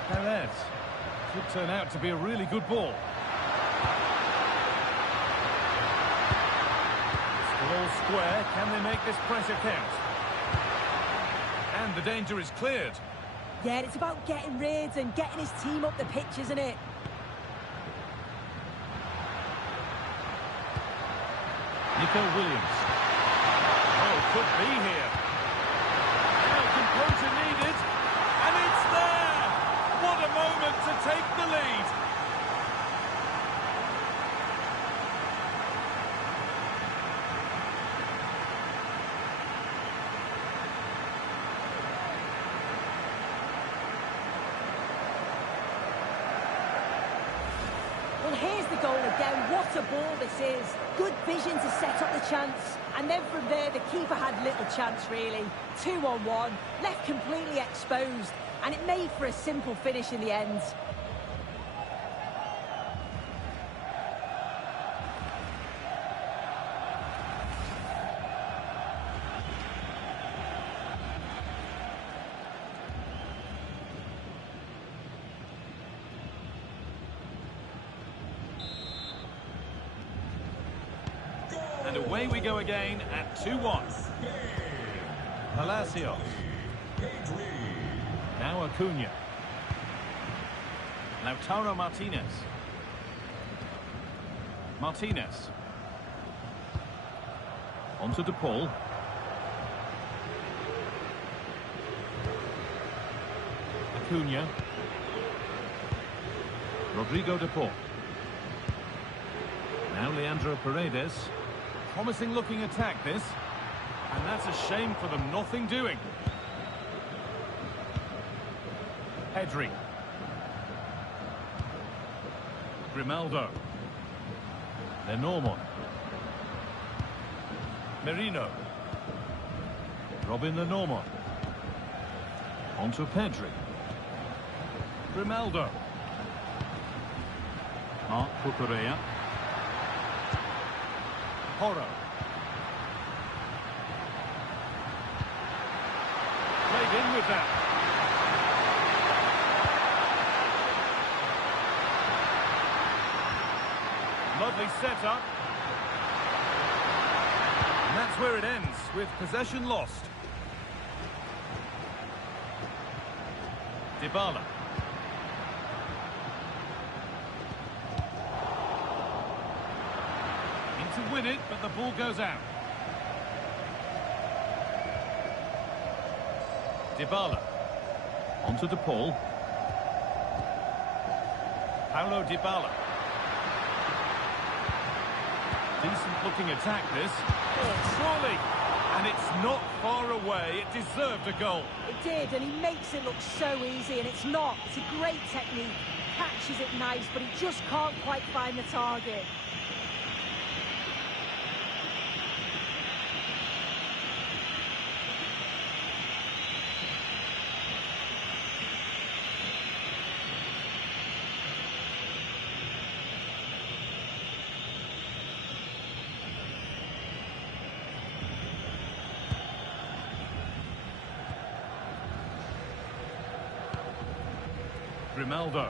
Perez. Could turn out to be a really good ball. Still all square. Can they make this pressure count? And the danger is cleared. Yeah, it's about getting rid and getting his team up the pitch, isn't it? Nico Williams. Oh, could be here. Now composure needed. And it's there! What a moment to take the lead. Well, here's the goal again. What a ball this is. Good vision to set up the chance. And then from there, the keeper had little chance, really. 2-on-1, left completely exposed. And it made for a simple finish in the end. And away we go again at 2-1. Palacios. Now Acuna. Lautaro Martinez. Martinez. On to De Paul. Acuna. Rodrigo de Paul. Now Leandro Paredes. Promising looking attack this. And that's a shame for them, nothing doing. Pedri. Grimaldo. Lenormand. Merino. Robin Lenormand. On to Pedri. Grimaldo. Marc Cucurella. Porro. Played in with that. Lovely setup. And that's where it ends, with possession lost. Dybala. In to win it, but the ball goes out. Dybala. On to De Paul. Paulo Dybala. Decent looking attack this. Oh, surely. And it's not far away. It deserved a goal. It did, and he makes it look so easy, and it's not. It's a great technique. Catches it nice, but he just can't quite find the target. Grimaldo.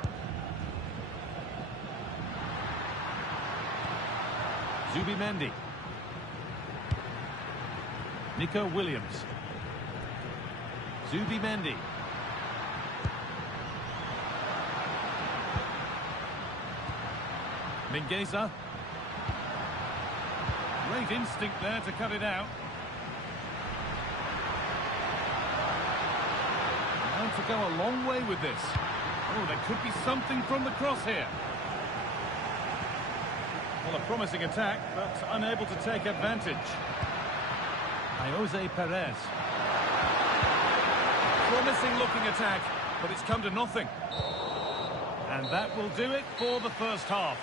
Zubimendi. Nico Williams. Zubimendi. Mingueza. Great instinct there to cut it out. And to go a long way with this. Oh, there could be something from the cross here. Well, a promising attack, but unable to take advantage. Jose Perez. Promising looking attack, but it's come to nothing. And that will do it for the first half.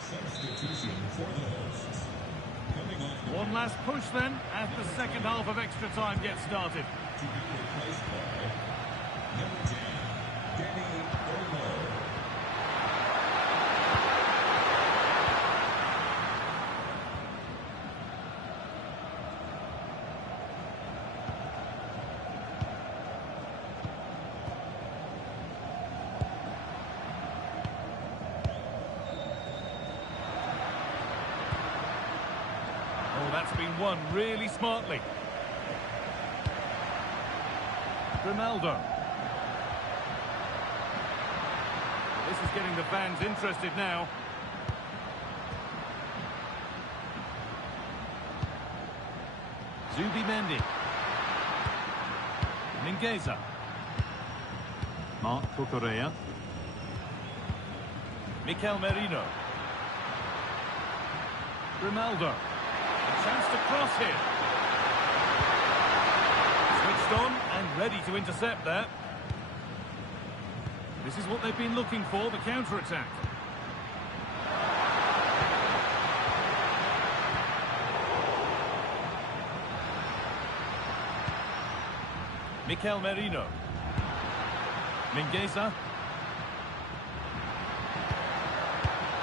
Substitution for the hosts. Coming off the One last push then, as the second half of extra time gets started. to be replaced by number 10, Danny Olmo. Oh, that's been won really smartly. Grimaldo. This is getting the fans interested now. Zubimendi. Mingueza. Marc Cucurella. Mikel Merino. Grimaldo. A chance to cross here. Switched on and ready to intercept there. This is what they've been looking for, the counter-attack. Mikel Merino. Mingueza.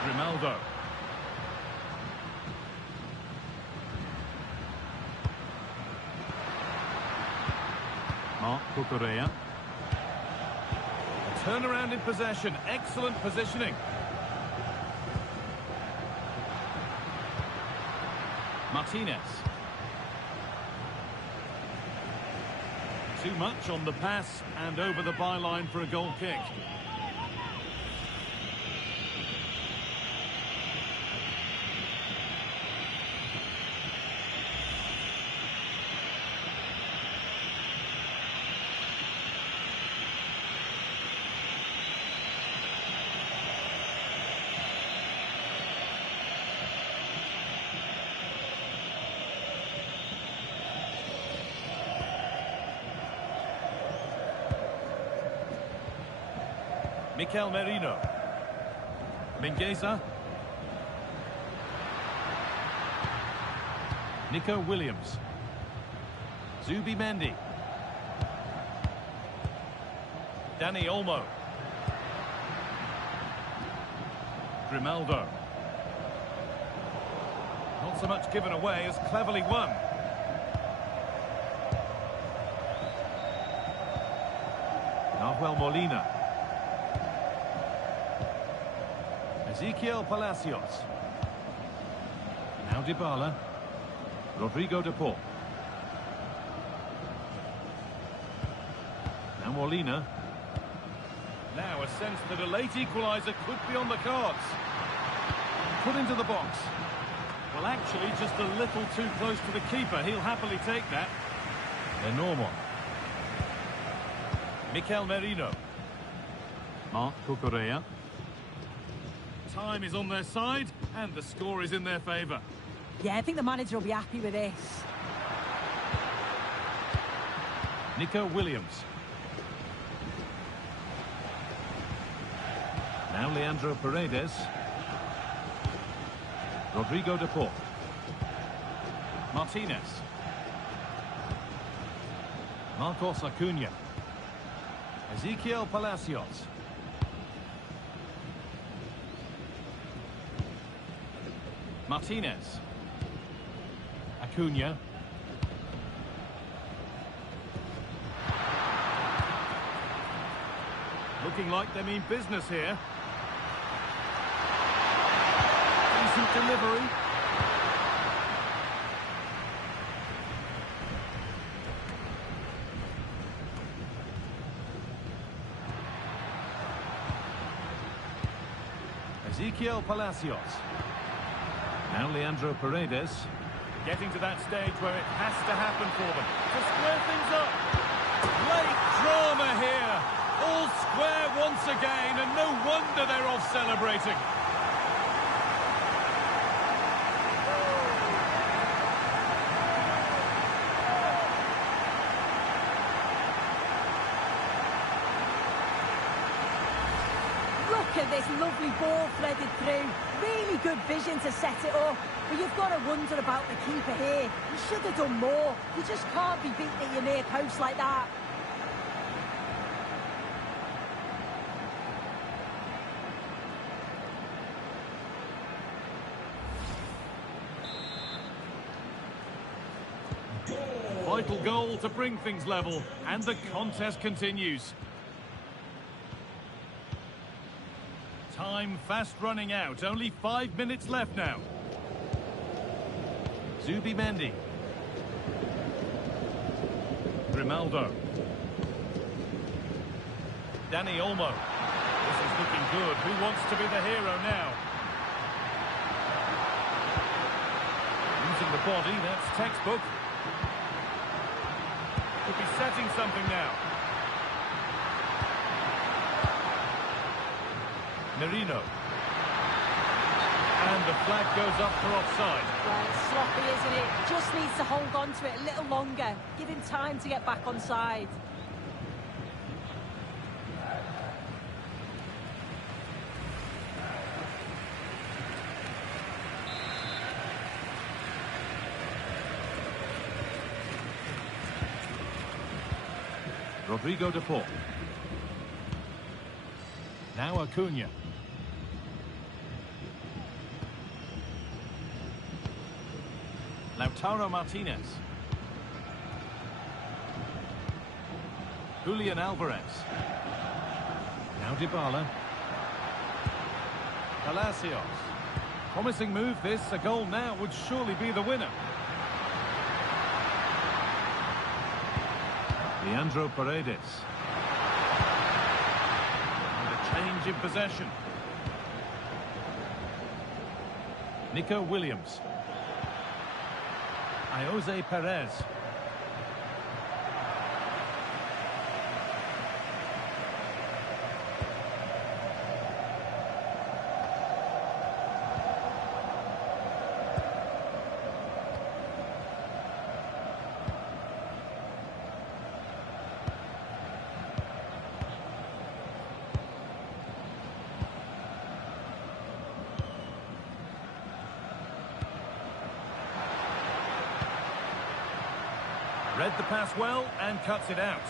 Grimaldo. Marc Cucurella. A turnaround in possession. Excellent positioning. Martinez. Too much on the pass and over the byline for a goal kick. Mikel Merino. Mingueza. Nico Williams. Zubi Mendy. Dani Olmo. Grimaldo. Not so much given away as cleverly won. Nahuel Molina. Ezequiel Palacios. Now Dybala. Rodrigo de Paul. Now Molina. Now a sense that a late equaliser could be on the cards. Put into the box. Well, actually, just a little too close to the keeper. He'll happily take that. Enormo. Mikel Merino. Marc Cucurella. Time is on their side, and the score is in their favour. Yeah, I think the manager will be happy with this. Nico Williams. Now Leandro Paredes. Rodrigo de Paul. Martinez. Marcos Acuna. Ezequiel Palacios. Martinez. Acuna. Looking like they mean business here. Decent delivery. Ezequiel Palacios. Now Leandro Paredes. Getting to that stage where it has to happen for them. To square things up. Late drama here. All square once again, and no wonder they're off celebrating. Look at this lovely ball threaded through. Really good vision to set it up. But you've got to wonder about the keeper here. He should have done more. You just can't be beaten at your near post like that. Vital goal to bring things level, and the contest continues. Time fast running out, only 5 minutes left now. Zubi Mendy. Grimaldo. Dani Olmo. This is looking good. Who wants to be the hero now? Using the body, that's textbook. Could be setting something now. Merino. And the flag goes up for offside. Well, it's sloppy, isn't it? Just needs to hold on to it a little longer. Give him time to get back on side. Rodrigo de Paul. Now Acuna. Lautaro Martinez. Julian Alvarez. Now Dybala. Palacios. Promising move this. A goal now would surely be the winner. Leandro Paredes. And a change in possession. Nico Williams. Jose Perez. Read the pass well and cuts it out.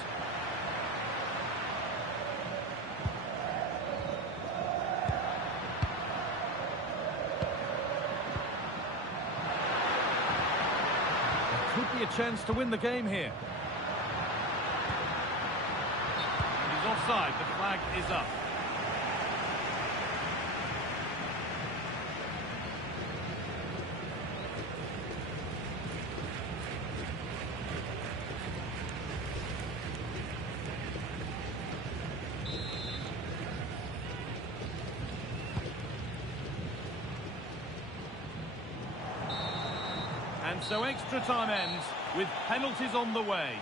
There could be a chance to win the game here. And he's offside. The flag is up. And so extra time ends with penalties on the way.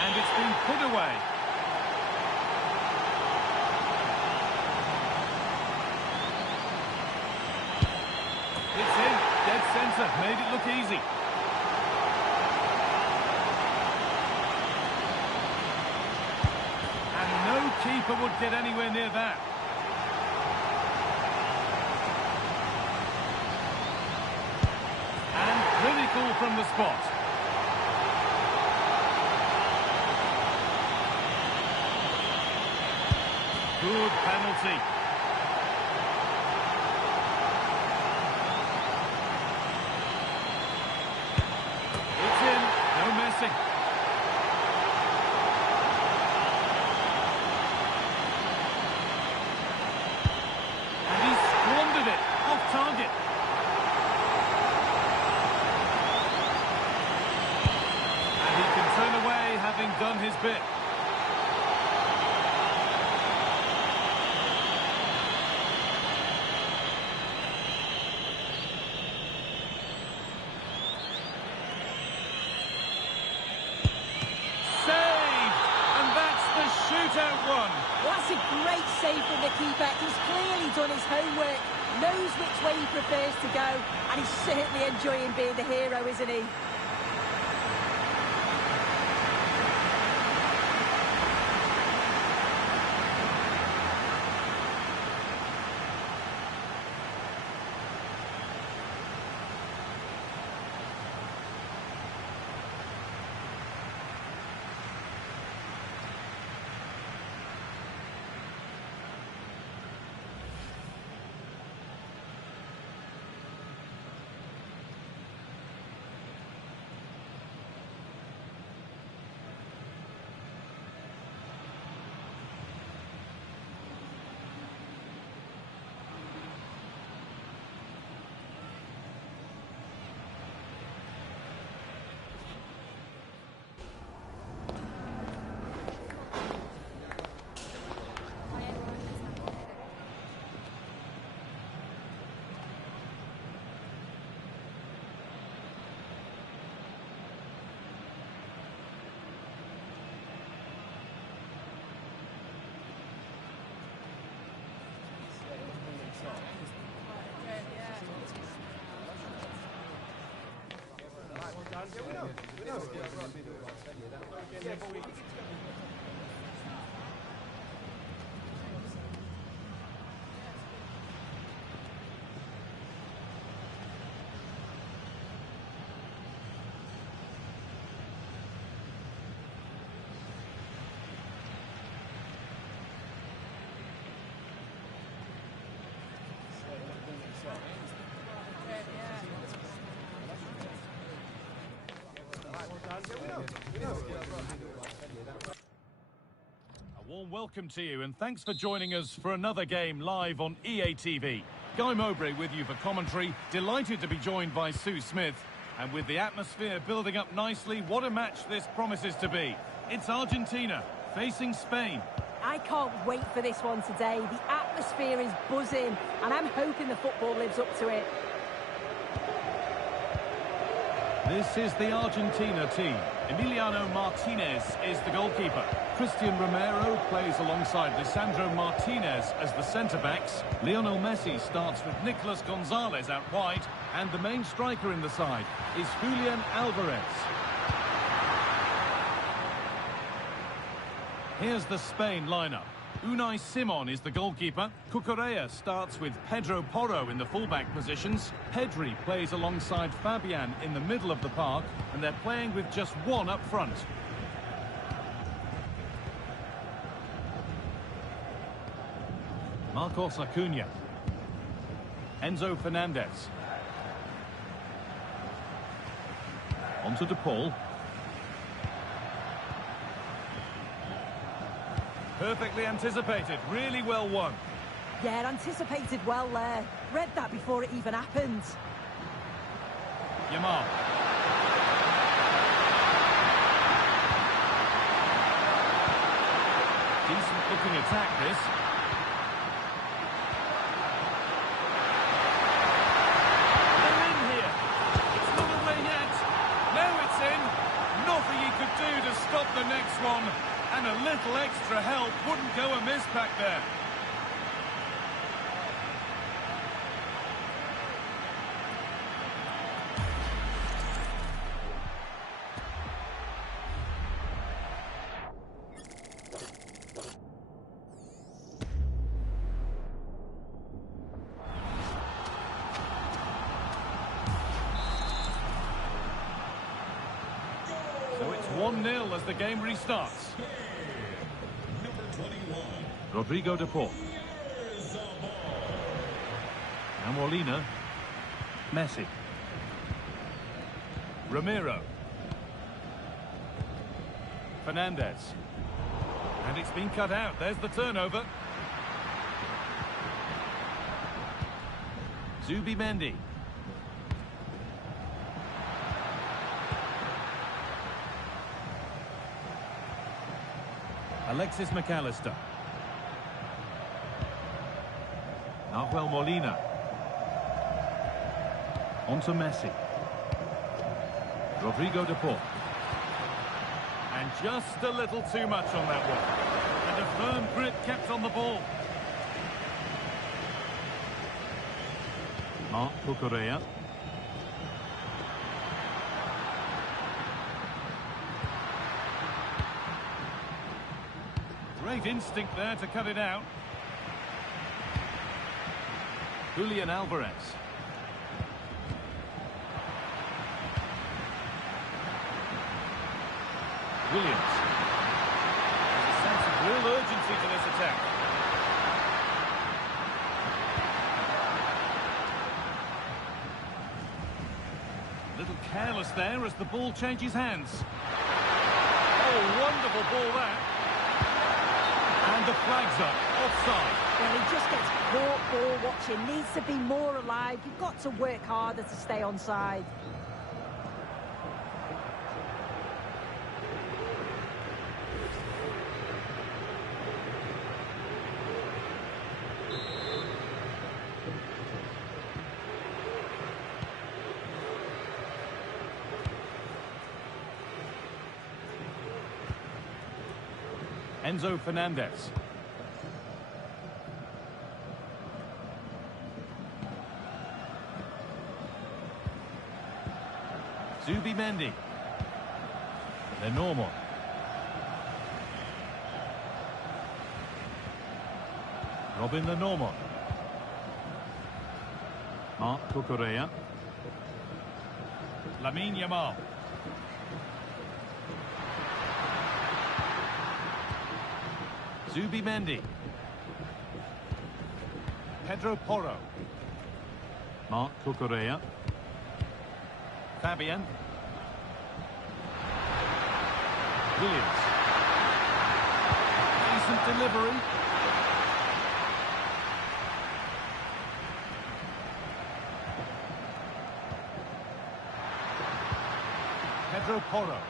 And it's been put away. It's in, dead centre, made it look easy. And no keeper would get anywhere near that. And clinical from the spot. Good penalty. It's in, no messing. And he squandered it, off target. And he can turn away having done his bit. Shootout one. Well, that's a great save from the keeper. He's clearly done his homework, knows which way he prefers to go, and he's certainly enjoying being the hero, isn't he? A warm welcome to you and thanks for joining us for another game live on EA TV. Guy Mowbray with you for commentary. Delighted to be joined by Sue Smith. And with the atmosphere building up nicely, what a match this promises to be. It's Argentina facing Spain. I can't wait for this one today. The atmosphere is buzzing, and I'm hoping the football lives up to it. This is the Argentina team. Emiliano Martinez is the goalkeeper. Christian Romero plays alongside Lisandro Martinez as the centre-backs. Lionel Messi starts with Nicolas Gonzalez out wide. And the main striker in the side is Julian Alvarez. Here's the Spain lineup. Unai Simon is the goalkeeper. Cucurella starts with Pedro Porro in the fullback positions. Pedri plays alongside Fabian in the middle of the park, and they're playing with just one up front. Marcos Acuna. Enzo Fernandez. Onto De Paul. Perfectly anticipated, really well won. Yeah, anticipated well there. Read that before it even happened. Yamal. Decent looking attack this. They're in here. It's not away yet. Now it's in. Nothing he could do to stop the next one. And a little extra help wouldn't go amiss back there. So it's 1-0 as the game restarts. Rodrigo De Paul. Now Molina. Messi. Romero. Fernandez. And it's been cut out. There's the turnover. Zubimendi. Alexis McAllister. Nahuel Molina. Onto Messi. Rodrigo De Paul. And just a little too much on that one. And a firm grip kept on the ball. Marc Cucurella. Great instinct there to cut it out. Julian Alvarez. Williams. There's a sense of real urgency to this attack. A little careless there as the ball changes hands. Oh, wonderful ball that. And the flag's up. Offside. Well, he just gets caught ball watching. Needs to be more alive. You've got to work harder to stay onside. Enzo Fernandez. Zubimendi. Lenormand. Robin Lenormand. Marc Cucurella. Lamine Yamal. Zubimendi. Pedro Porro. Marc Cucurella. Fabian. Williams. Decent delivery. Pedro Porro.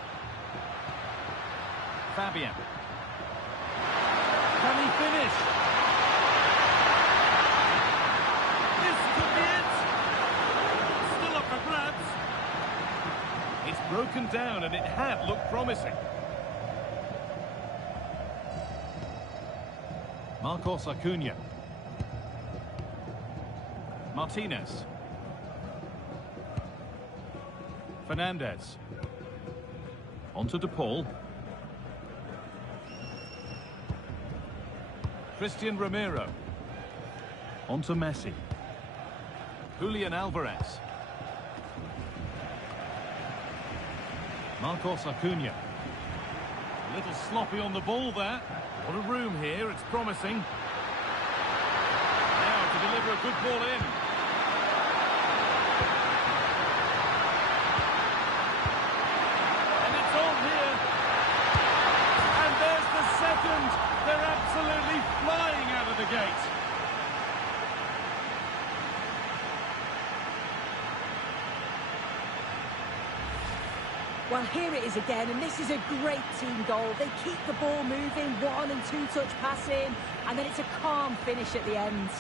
Fabian. Can he finish? This could be it. Still up for grabs. It's broken down and it had looked promising. Marcos Acuna. Martinez. Fernandez. Onto De Paul. Christian Romero. Onto Messi. Julian Alvarez. Marcos Acuna. A little sloppy on the ball there. What a room here, it's promising. Now to deliver a good ball in. And it's on here. And there's the second. They're absolutely flying out of the gate. Well, here it is again, and this is a great team goal. They keep the ball moving, 1- and 2-touch passing, and then it's a calm finish at the end.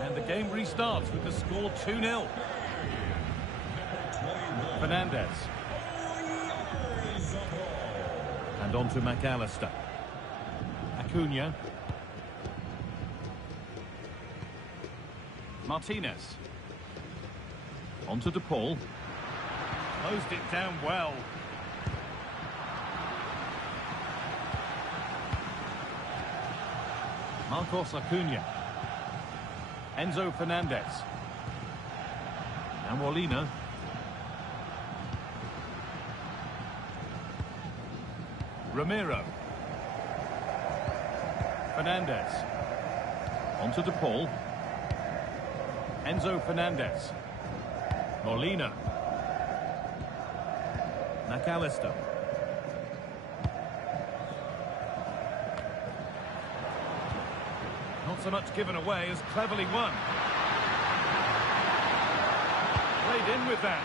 And the game restarts with the score 2-0. Fernandez. And on to McAllister. Acuna. Martinez. On to De Paul. Closed it down well. Marcos Acuna. Enzo Fernandez. And Molina. Romero. Fernandez. Onto De Paul. Enzo Fernandez. Molina. McAllister. Not so much given away as cleverly won. Played in with that.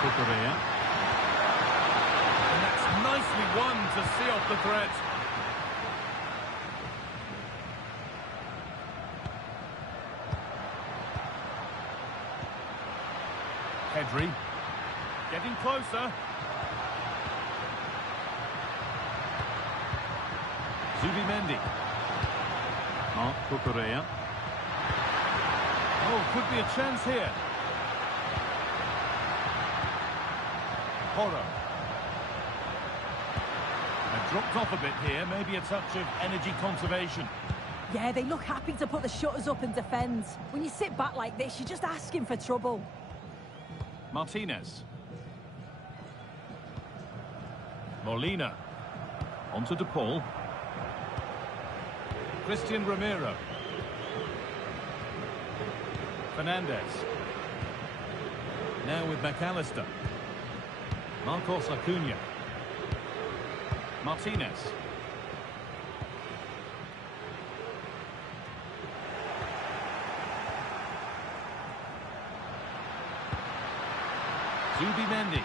Correa. And that's nicely won to see off the threat. Pedri. Getting closer. Zubimendi. Correa. Oh, could be a chance here. Porro. They've dropped off a bit here, maybe a touch of energy conservation. Yeah, they look happy to put the shutters up and defend. When you sit back like this, you're just asking for trouble. Martinez. Molina. Onto De Paul. Christian Romero. Fernandez. Now with McAllister. Marcos Acuna. Martinez. Zubimendi.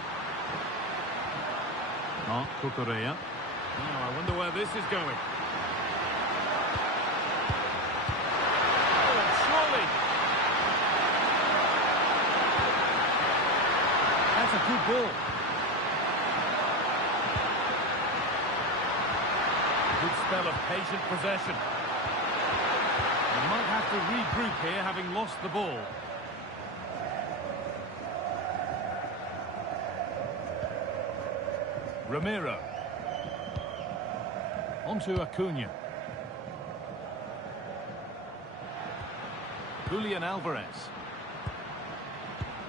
Correa. Oh, I wonder where this is going. Oh, surely. That's a good ball. Good spell of patient possession. They might have to regroup here, having lost the ball. Romero. Onto Acuna. Julian Alvarez.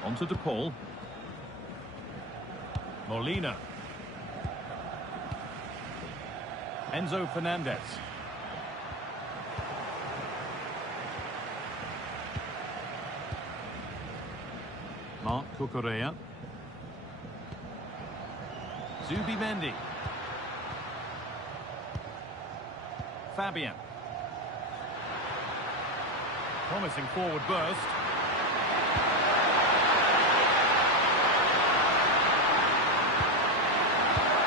On to De Paul. Molina. Enzo Fernandez. Mark Cucurella. Zubimendi. Fabian. Promising forward burst.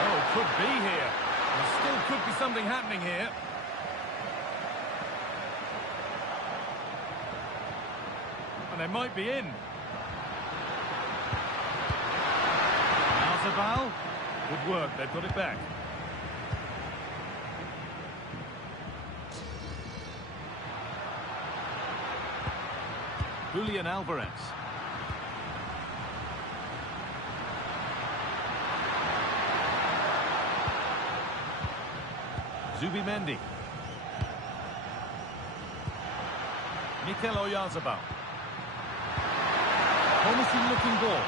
Oh, could be here. There still could be something happening here. And they might be in. Zabal. Good work, they've got it back. Julian Alvarez. Zubimendi. Mikel Oyarzabal. Promising looking ball.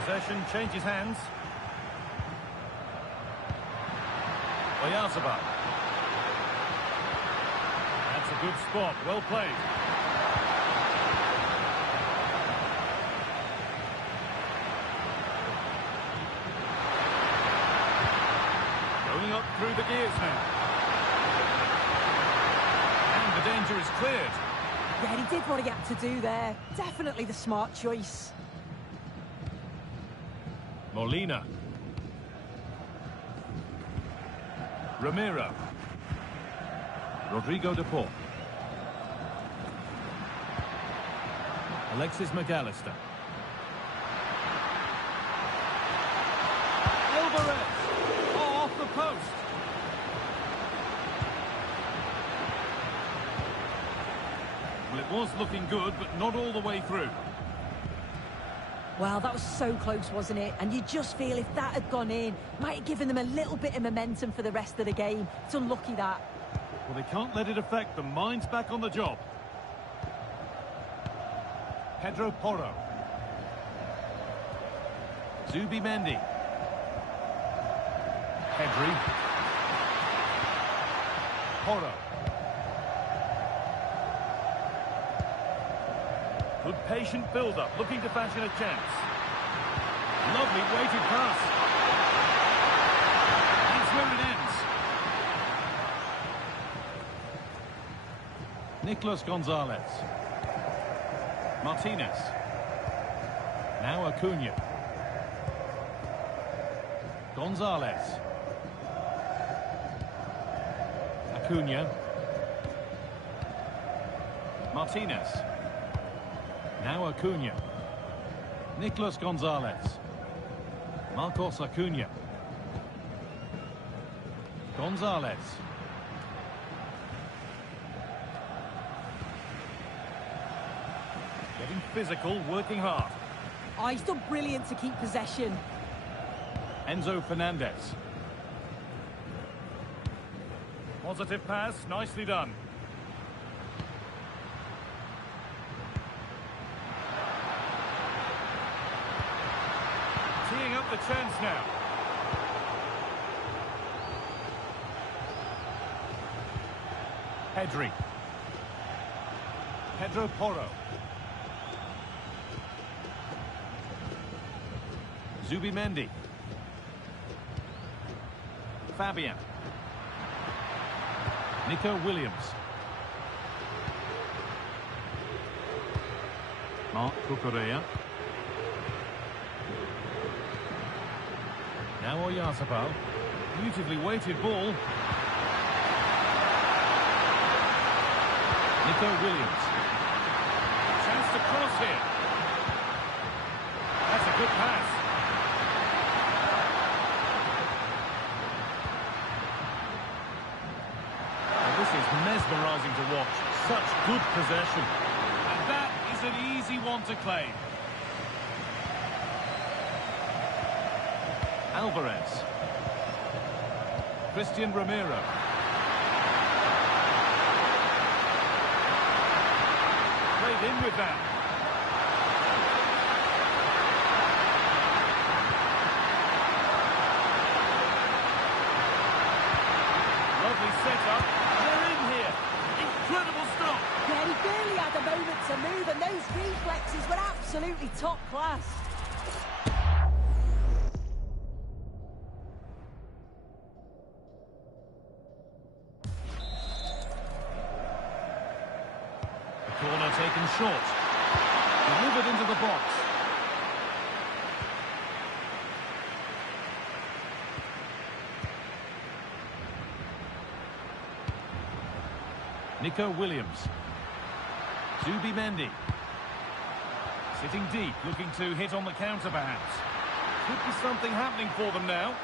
Possession changes hands. Oyarzabal. That's a good spot, well played. Going up through the gears now. And the danger is cleared. Yeah, he did what he had to do there. Definitely the smart choice. Molina. Ramiro. Rodrigo De Paul. Alexis McAllister. Alvarez. Oh, off the post. Well, it was looking good, but not all the way through. Well, that was so close, wasn't it? And you just feel if that had gone in, might have given them a little bit of momentum for the rest of the game. It's unlucky that. Well, they can't let it affect them. Mind's back on the job. Pedro Porro. Zubimendi. Pedri. Porro. Good patient build-up, looking to fashion a chance. Lovely weighted pass. That's where it ends. Nicolas Gonzalez. Martinez. Now Acuna. Gonzalez. Acuna. Martinez. Now Acuna. Nicolas Gonzalez. Marcos Acuna. Gonzalez. Getting physical, working hard. Oh, he's done brilliant to keep possession. Enzo Fernandez. Positive pass, nicely done. Teeing up the chance now. Pedri. Pedro Porro. Zubimendi. Fabian. Nico Williams. Mark Cucurella. Now Oyarzabal. Beautifully weighted ball. Nico Williams. Chance to cross here. That's a good pass. Well, this is mesmerising to watch. Such good possession. And that is an easy one to claim. Alvarez. Christian Ramiro. played in with that. Lovely setup. They're in here. Incredible stop. Yeah, he barely had a moment to move, and those reflexes were absolutely top class. Corner taken short. Delivered into the box. Nico Williams. Zubimendi. Sitting deep, looking to hit on the counter perhaps. Could be something happening for them now.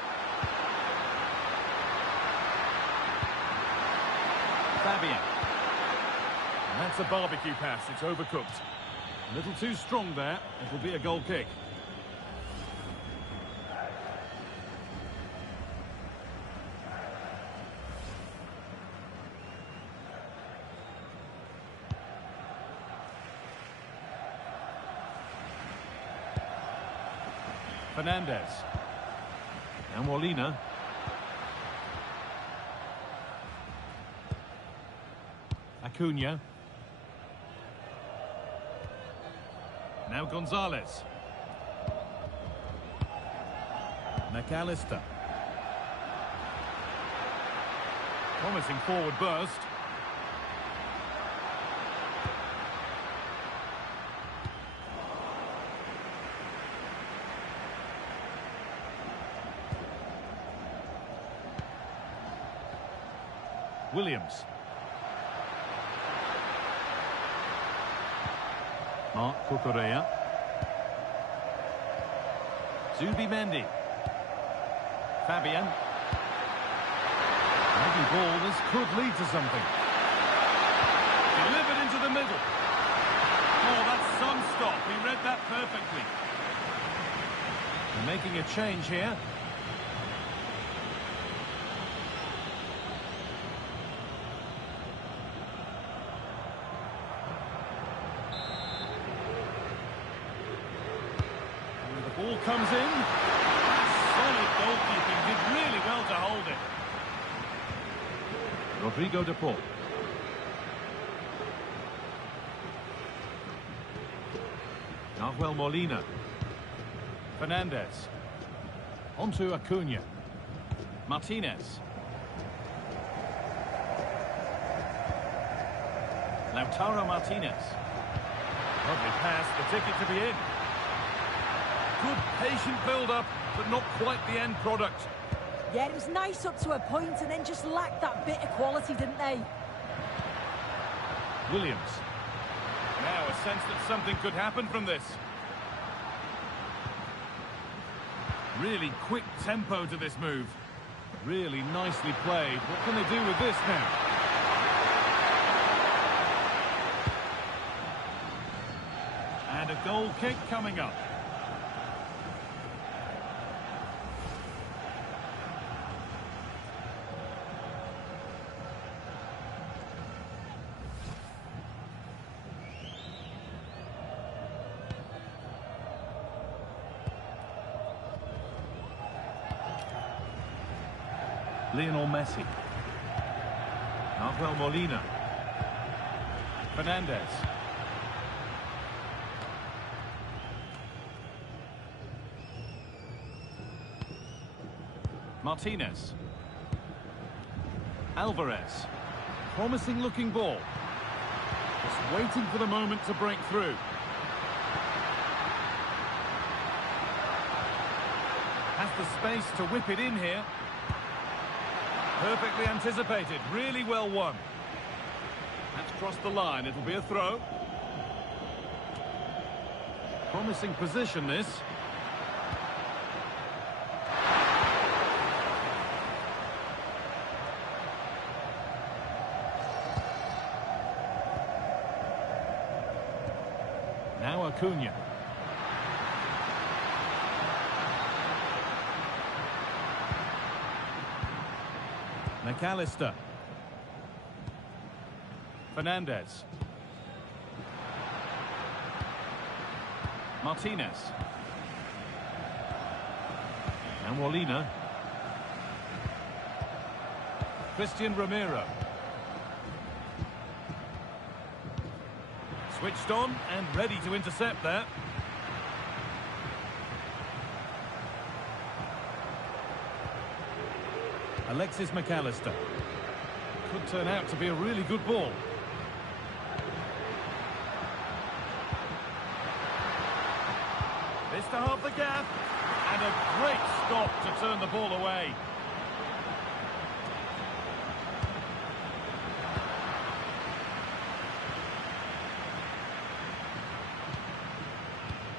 Fabian. And that's a barbecue pass, it's overcooked. A little too strong there, it'll be a goal kick. Fernandez. Now Molina. Acuna. Now Gonzalez. McAllister. Promising forward burst. Williams. Mark Cucurella. Zubimendi. Fabian. Heavy ball, this could lead to something. Delivered into the middle. Oh, that's some stop. He read that perfectly. They're making a change here. Ball comes in. Solid goalkeeping. Did really well to hold it. Rodrigo de Paul. Nahuel Molina. Fernandez. Onto Acuna. Martinez. Lautaro Martinez. Lovely pass. The ticket to be in. Good patient build-up, but not quite the end product. Yeah, it was nice up to a point and then just lacked that bit of quality, didn't they? Williams. Now a sense that something could happen from this. Really quick tempo to this move. Really nicely played. What can they do with this now? And a goal kick coming up. Lionel Messi. Nahuel Molina. Fernandez. Martinez. Alvarez. Promising looking ball. Just waiting for the moment to break through. Has the space to whip it in here. Perfectly anticipated, really well won. That's crossed the line, it'll be a throw. Promising position, this. Now Acuna. McAllister. Fernandez. Martinez. And Molina. Christian Romero. Switched on and ready to intercept there. Alexis McAllister. Could turn out to be a really good ball. This to half the gap. And a great stop to turn the ball away.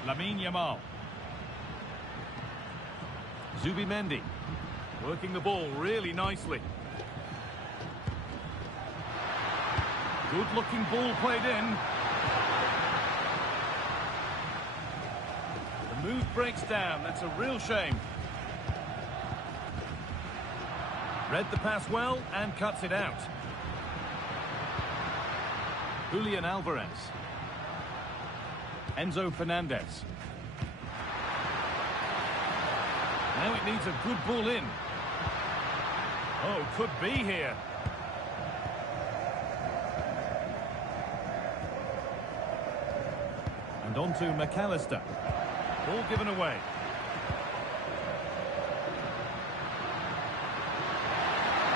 Lamine Yamal. Zubimendi. Working the ball really nicely. Good-looking ball played in. The move breaks down. That's a real shame. Read the pass well and cuts it out. Julian Alvarez. Enzo Fernandez. Now it needs a good ball in. Oh, could be here. And on to McAllister. Ball given away.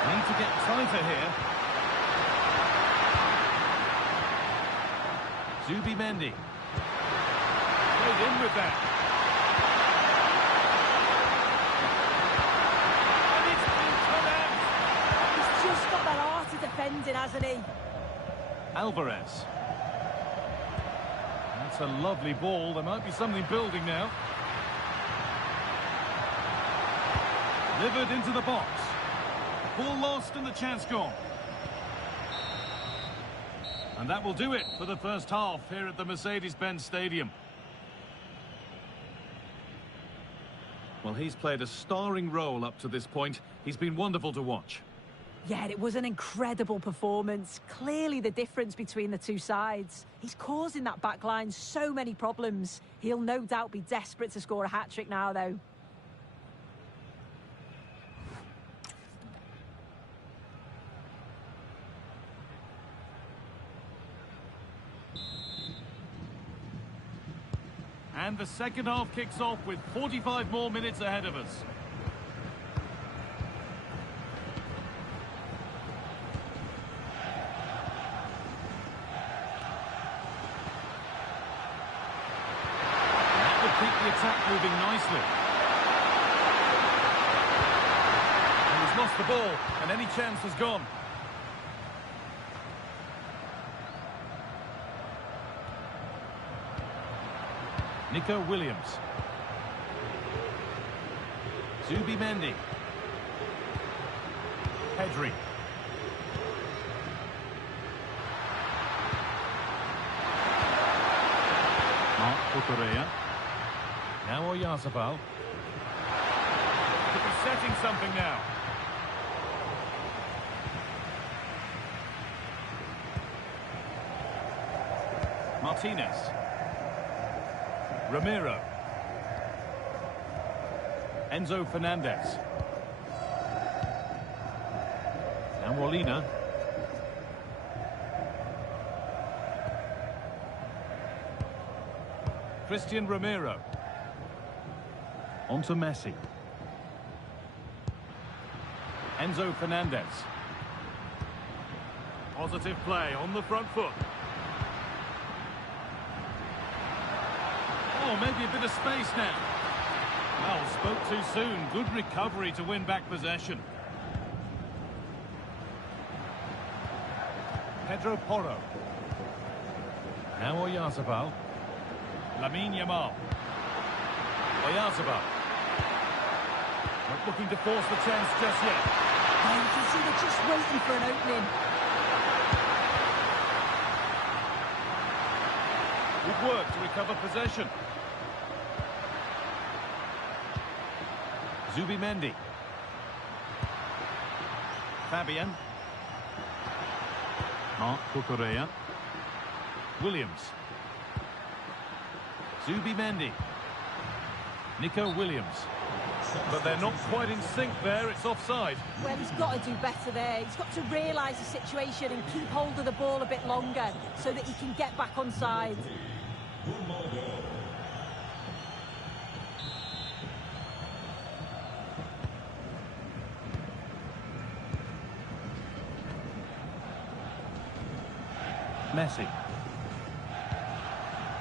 Need to get tighter here. Zubimendi. Played in with that. And it's been cut out. He's just got that art of defending, hasn't he? Alvarez. That's a lovely ball. There might be something building now. Delivered into the box. Ball lost and the chance gone. And that will do it for the first half here at the Mercedes-Benz Stadium. Well, he's played a starring role up to this point. He's been wonderful to watch. Yeah, it was an incredible performance. Clearly the difference between the two sides. He's causing that back line so many problems. He'll no doubt be desperate to score a hat-trick now, though. And the second half kicks off with 45 more minutes ahead of us. That will keep the attack moving nicely. And he's lost the ball, and any chance has gone. Nico Williams. Zubimendi. Pedri. Marc Cucurella. Now Oyarzabal. Could be setting something now. Martinez. Romero. Enzo Fernandez. Now Molina. Christian Romero. On to Messi. Enzo Fernandez. Positive play on the front foot. Oh, maybe a bit of space now. Well, spoke too soon. Good recovery to win back possession. Pedro Porro. Now Oyarzabal. Lamine Yamal. Oyarzabal. Not looking to force the chance just yet. Oh, you can see they're just waiting for an opening. Good work to recover possession. Zubimendi. Fabian. Marc Cucurella. Williams. Zubimendi. Nico Williams. But they're not quite in sync there, it's offside. Well, he's got to do better there. He's got to realise the situation and keep hold of the ball a bit longer so that he can get back on side. Messi.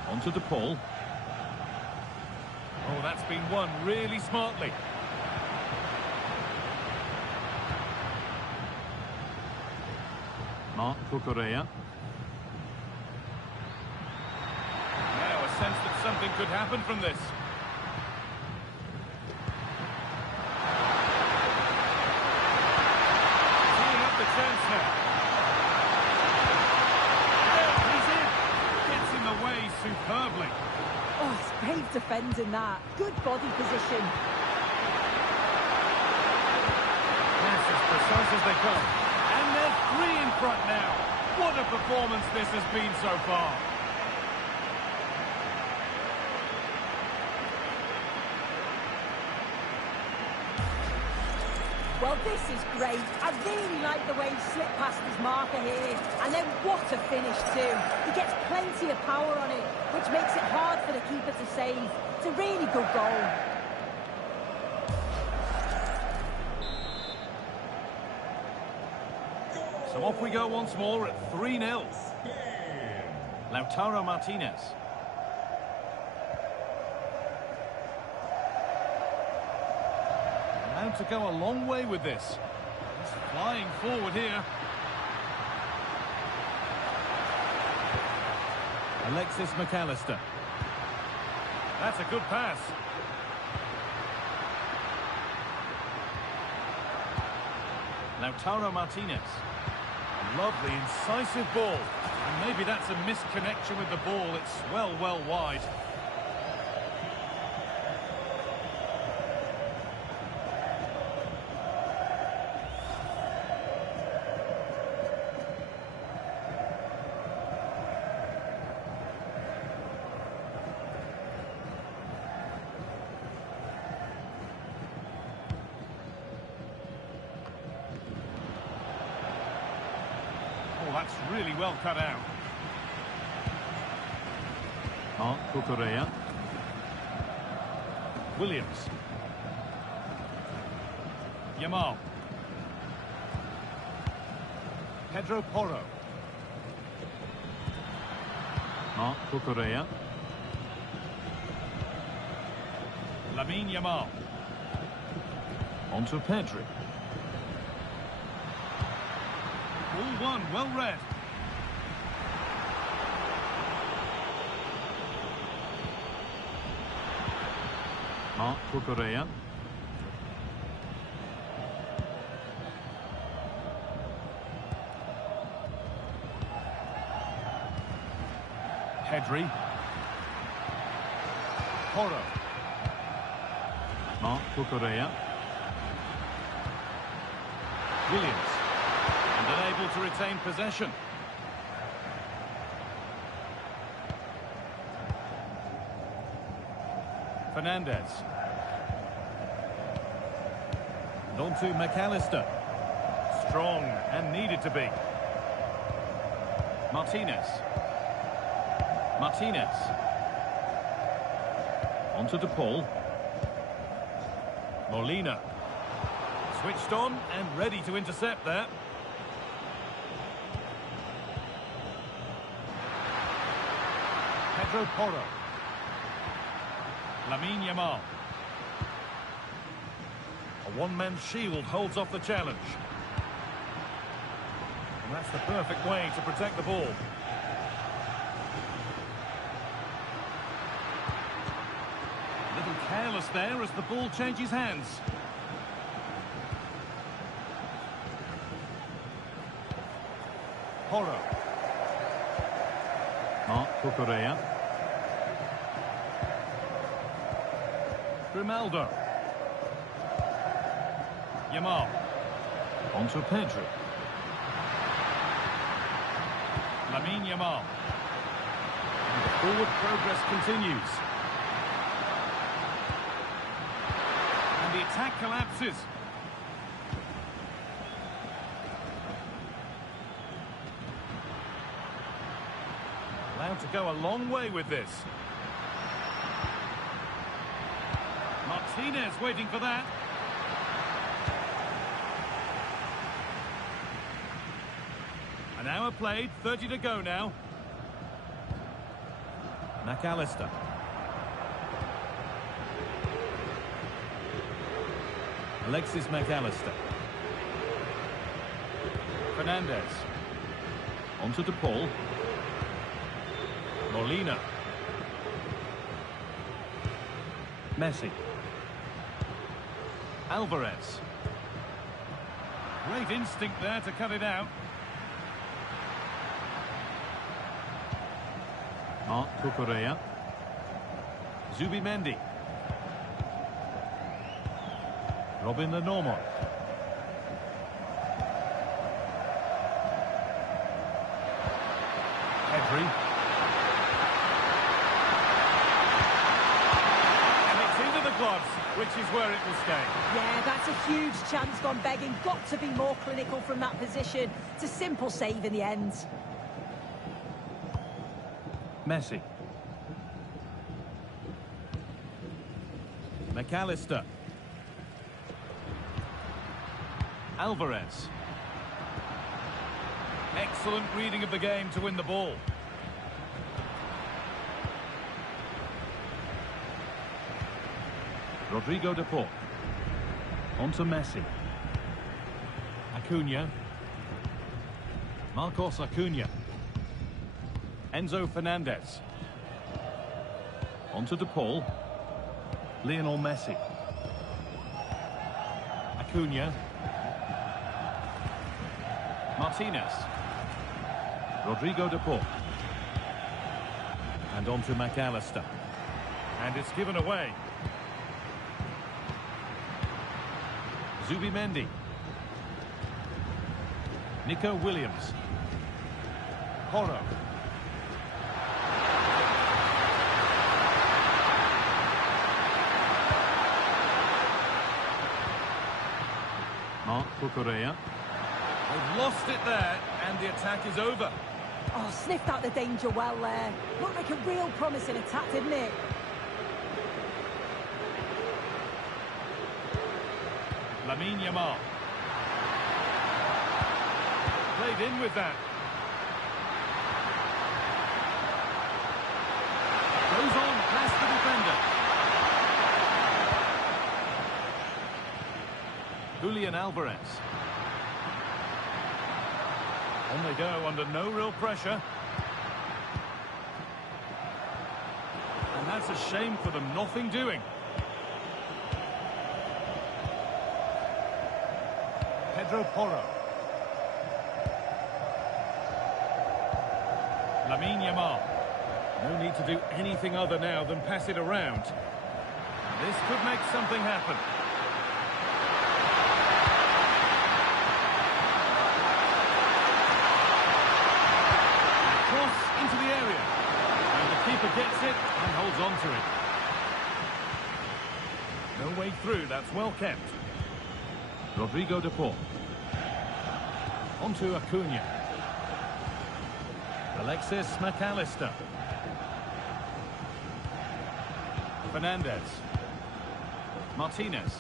On to De Paul. Oh, that's been won really smartly. Marc Cucurella. Now a sense that something could happen from this. Teeing up the chance now. There, he's in. Gets in the way superbly. Oh, it's brave defending that. Good body position. Yes, as precise as they come. And they're 3 in front now. What a performance this has been so far. Well, this is great. I really like the way he slipped past his marker here. And then what a finish too. He gets plenty of power on it, which makes it hard for the keeper to save. It's a really good goal. So off we go once more at 3-0. Lautaro Martinez. Allowed to go a long way with this. He's flying forward here. Alexis McAllister. That's a good pass. Lautaro Martinez. A lovely, incisive ball. And maybe that's a misconnection with the ball. It's well wide. Oh, that's really well cut out. Marc Cucurella. Williams. Yamal. Pedro Porro. Marc Cucurella. Lamine Yamal. On to Pedri. All one, well read. Marc Cucurella. Pedri. Porro. Marc Cucurella. Williams. And unable to retain possession. Fernandez. And on to McAllister. Strong and needed to be. Martinez. Martinez. On to De Paul. Molina. Switched on and ready to intercept there. Pedro Porro. Lamine Yamal. A one-man shield holds off the challenge. And that's the perfect way to protect the ball. A little careless there as the ball changes hands. Porro. Marc Cucurella. Grimaldo. Yamal. On to Pedri. Lamine Yamal. And the Forward progress continues. And the attack collapses. Allowed to go a long way with this. Martinez waiting for that. An hour played, 30 to go now. McAllister. Alexis McAllister. Fernandez. On to DePaul. Molina. Messi. Alvarez. Great instinct there to cut it out. Marc Cucurella. Zubimendi. Robin Lenormand. Pedri. And it's into the gloves, which is where it will stay. Yeah, that's a huge chance gone begging. Got to be more clinical from that position. It's a simple save in the end. Messi. McAllister. Alvarez. Excellent reading of the game to win the ball. Rodrigo de Paul. On to Messi. Acuna. Marcos Acuna. Enzo Fernandez. On to DePaul. Lionel Messi. Acuna. Martinez. Rodrigo de Paul. And on to McAllister. And it's given away. Zubimendi. Nico Williams. Porro. Marc Cucurella. They've lost it there, and the attack is over. Oh, sniffed out the danger well there. Looked like a real promising attack, didn't it? Lamine Yamal. Played in with that. Goes on past the defender. Julian Alvarez. On they go under no real pressure. And that's a shame for them, nothing doing. Pedro Porro. Lamine Yamal. No need to do anything other now than pass it around. This could make something happen. Cross into the area. And the keeper gets it and holds on to it. No way through, that's well kept. Rodrigo de Paul. On to Acuna. Alexis McAllister. Fernandez. Martinez.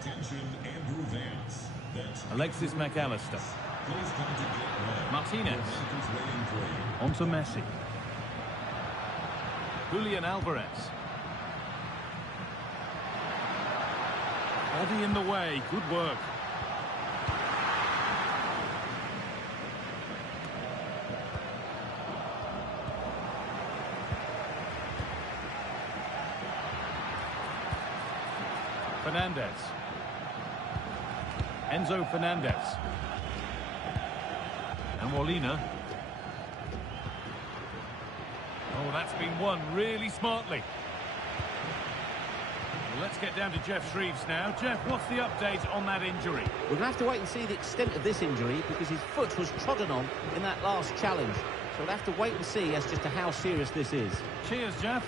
Attention, Andrew Vance. That's Alexis McAllister. Please come to get one. Martinez. Americans waiting for you. On to Messi. Julian Alvarez. Body in the way, good work. Fernandez. Enzo Fernandez. And Molina. Oh, that's been won really smartly. Well, let's get down to Jeff Shreves now. Jeff, what's the update on that injury? We're going to have to wait and see the extent of this injury because his foot was trodden on in that last challenge. So we'll have to wait and see as just to how serious this is. Cheers, Jeff.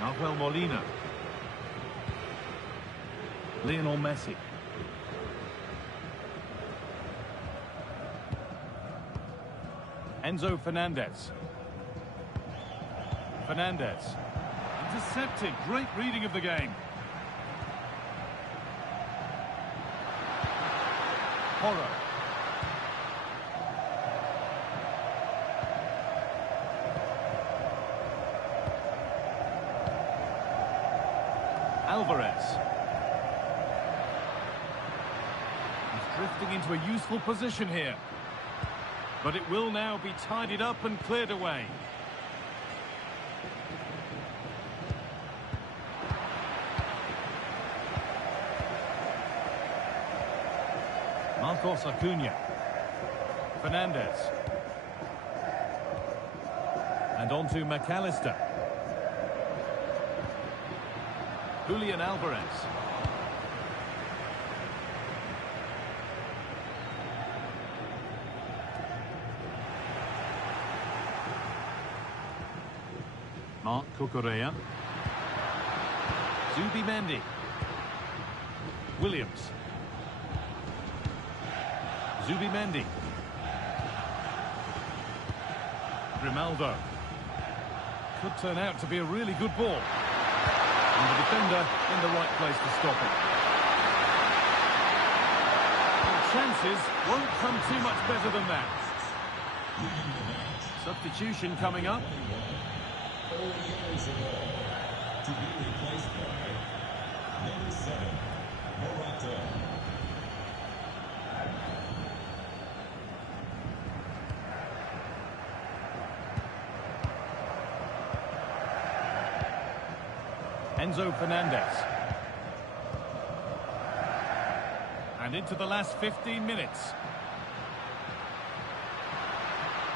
Manuel Molina. Lionel Messi. Enzo Fernandez. Fernandez. Intercepted. Great reading of the game. Porro. Alvarez. He's drifting into a useful position here. But it will now be tidied up and cleared away. Marcos Acuna. Fernandez. And on to McAllister. Julian Alvarez. Marc Cucurella. Zubimendi. Williams. Zubimendi. Grimaldo. Could turn out to be a really good ball. And the defender in the right place to stop it. And chances won't come too much better than that. Substitution coming up. To be replaced by number 7, Morata. Enzo Fernandez. And into the last 15 minutes.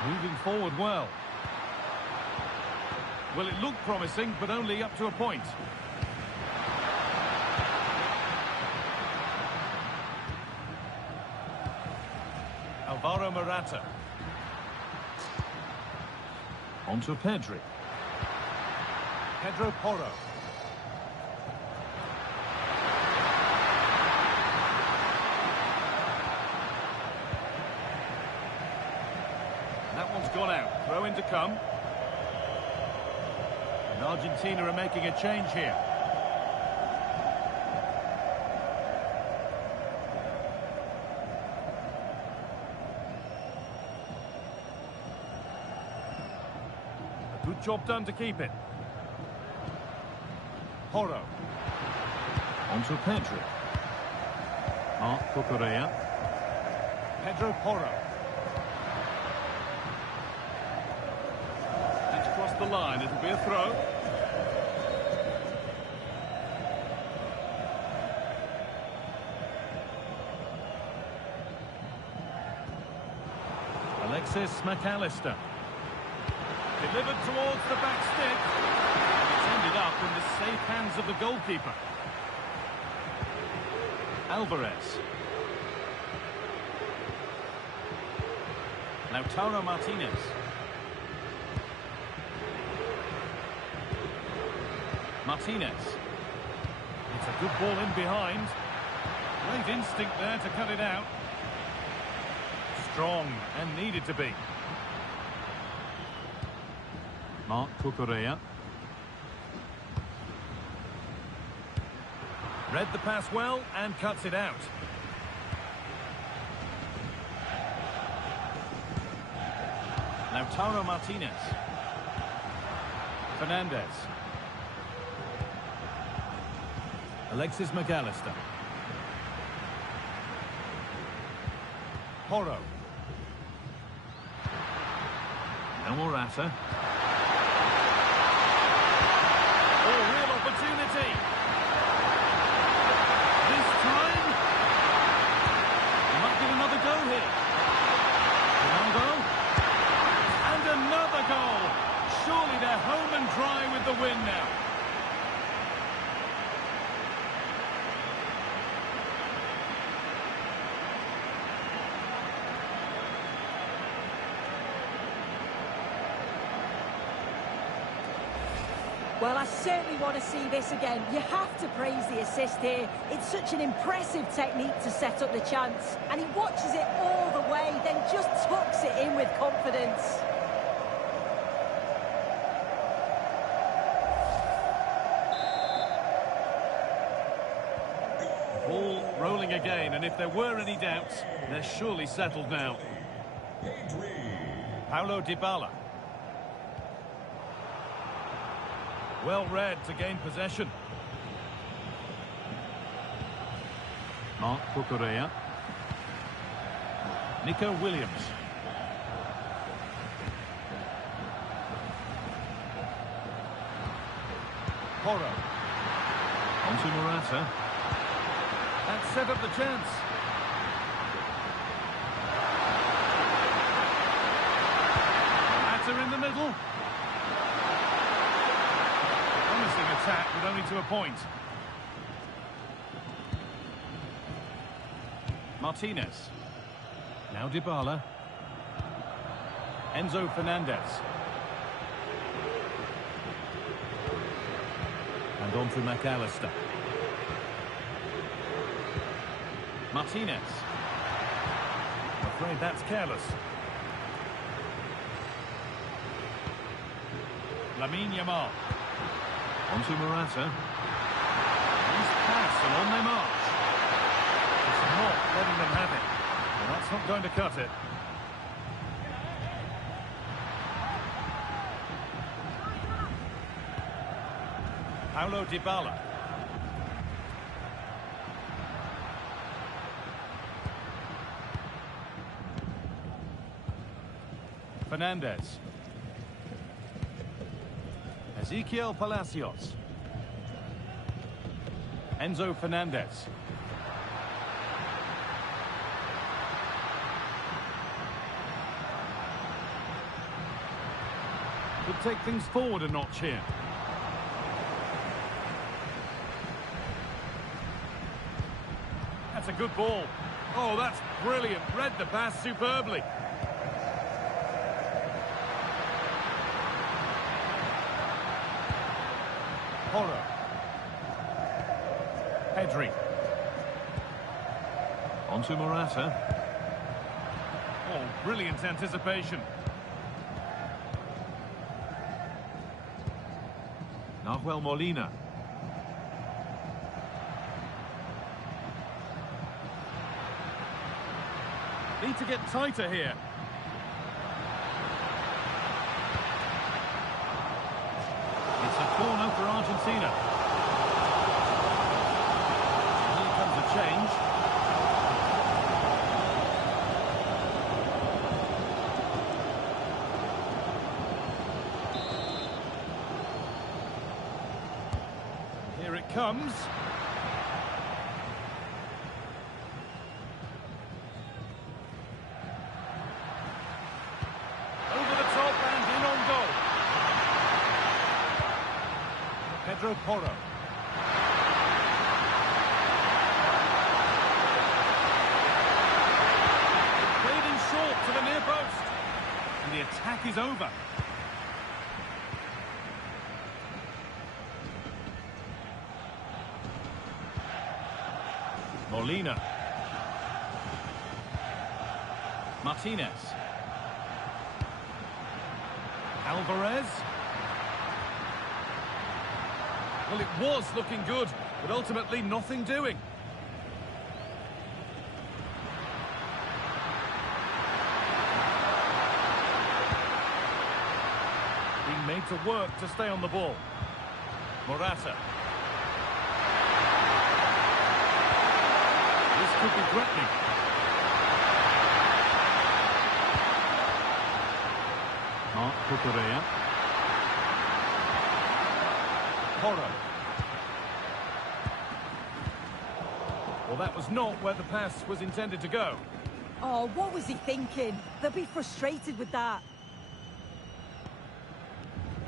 Moving forward well. Well, it looked promising, but only up to a point. Alvaro Morata. On to Pedri. Pedro Porro. That one's gone out. Throw in to come. And Argentina are making a change here. A good job done to keep it. Porro. On to Pedri. Marc Cucurella. Pedro Porro. Across the line, it'll be a throw. Alexis McAllister. Delivered towards the back stick. It's ended up in the safe hands of the goalkeeper. Alvarez. Lautaro Martinez. Martinez. It's a good ball in behind. Great instinct there to cut it out. Strong and needed to be. Marc Cucurella. Read the pass well and cuts it out. Lautaro Martinez. Fernandez. Alexis McAllister. Porro. Now Morata. Oh, real opportunity. This time, he might get another go here. Ronaldo. And another goal. Surely they're home and dry with the win now. Well, I certainly want to see this again. You have to praise the assist here. It's such an impressive technique to set up the chance. And he watches it all the way, then just tucks it in with confidence. Ball rolling again, and if there were any doubts, they're surely settled now. Paulo Dybala. Well read to gain possession. Marc Cucurella. Nico Williams. Porro. Onto Morata. That set up the chance. Morata in the middle. Promising attack, but only to a point. Martinez. Now Dybala. Enzo Fernandez. And on to McAllister. Martinez. I'm afraid that's careless. Lamine Yamal. Onto Morata. Nice pass and on their march. It's not letting them have it. Well, that's not going to cut it. Paulo Dybala. Fernandez. Ezequiel Palacios. Enzo Fernandez. Could take things forward a notch here. That's a good ball. Oh, that's brilliant. Read the pass superbly. Porro. Pedri. Onto Morata. Oh, brilliant anticipation. Nahuel Molina. Need to get tighter here. It's a corner for Argentina. Here comes a change. Here it comes. Porro. Played in short to the near post. And the attack is over. Molina. Martinez. Alvarez. Well, it was looking good, but ultimately nothing doing. Being made to work to stay on the ball. Morata. This could be threatening. Marc Cucurella. Porro. Well, that was not where the pass was intended to go. Oh, what was he thinking? They'll be frustrated with that.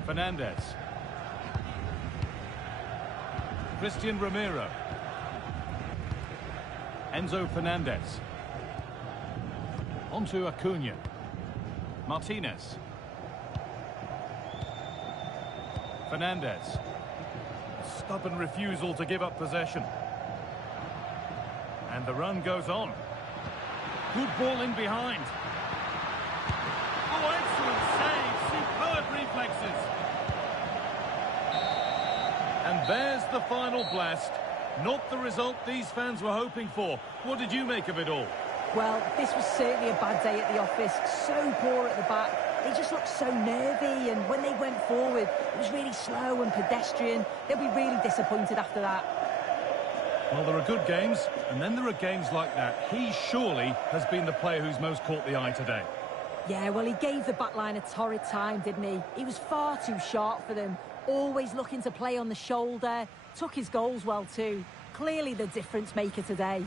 Fernandez. Christian Romero. Enzo Fernandez. Onto Acuna. Martinez. Fernandez. Stubborn refusal to give up possession. And the run goes on. Good ball in behind. Oh, excellent save. Superb reflexes. And there's the final blast. Not the result these fans were hoping for. What did you make of it all? Well, this was certainly a bad day at the office. So poor at the back. They just looked so nervy, and when they went forward, it was really slow and pedestrian. They'll be really disappointed after that. Well, there are good games, and then there are games like that. He surely has been the player who's most caught the eye today. Yeah, well, he gave the back line a torrid time, didn't he? He was far too sharp for them. Always looking to play on the shoulder. Took his goals well, too. Clearly the difference maker today.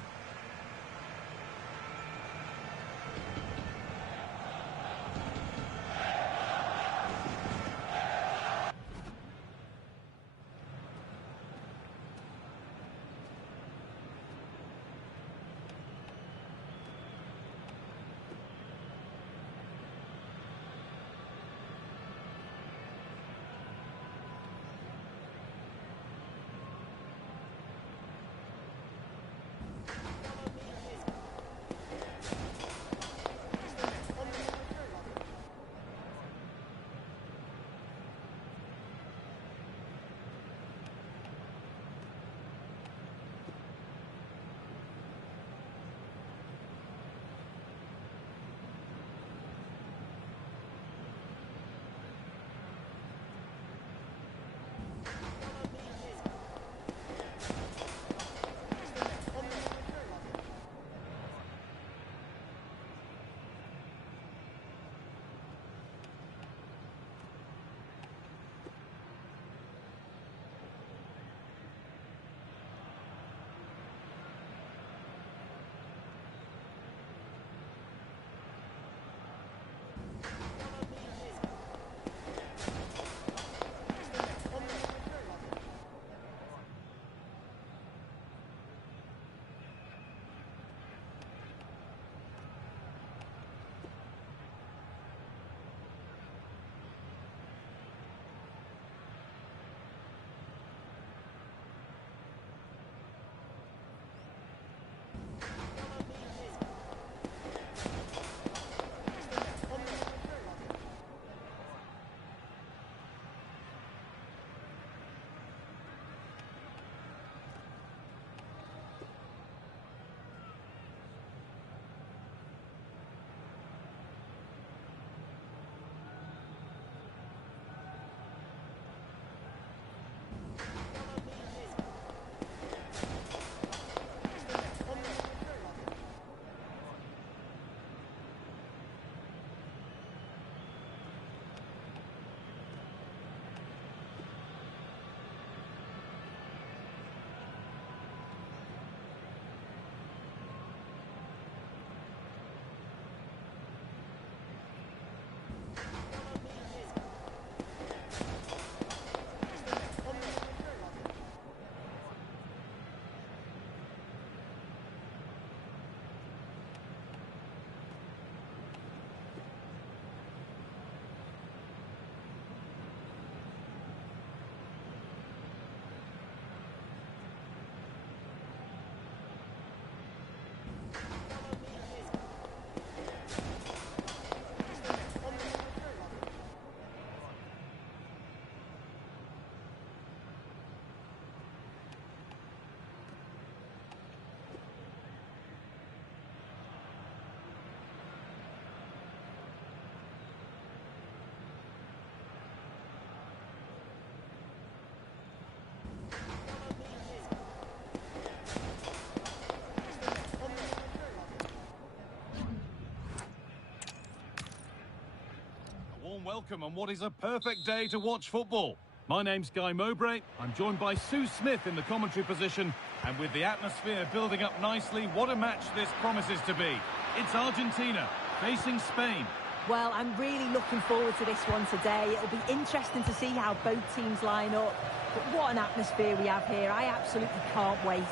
Warm welcome on what is a perfect day to watch football. My name's Guy Mowbray. I'm joined by Sue Smith in the commentary position. And with the atmosphere building up nicely, what a match this promises to be. It's Argentina facing Spain. Well, I'm really looking forward to this one today. It'll be interesting to see how both teams line up. But what an atmosphere we have here. I absolutely can't wait.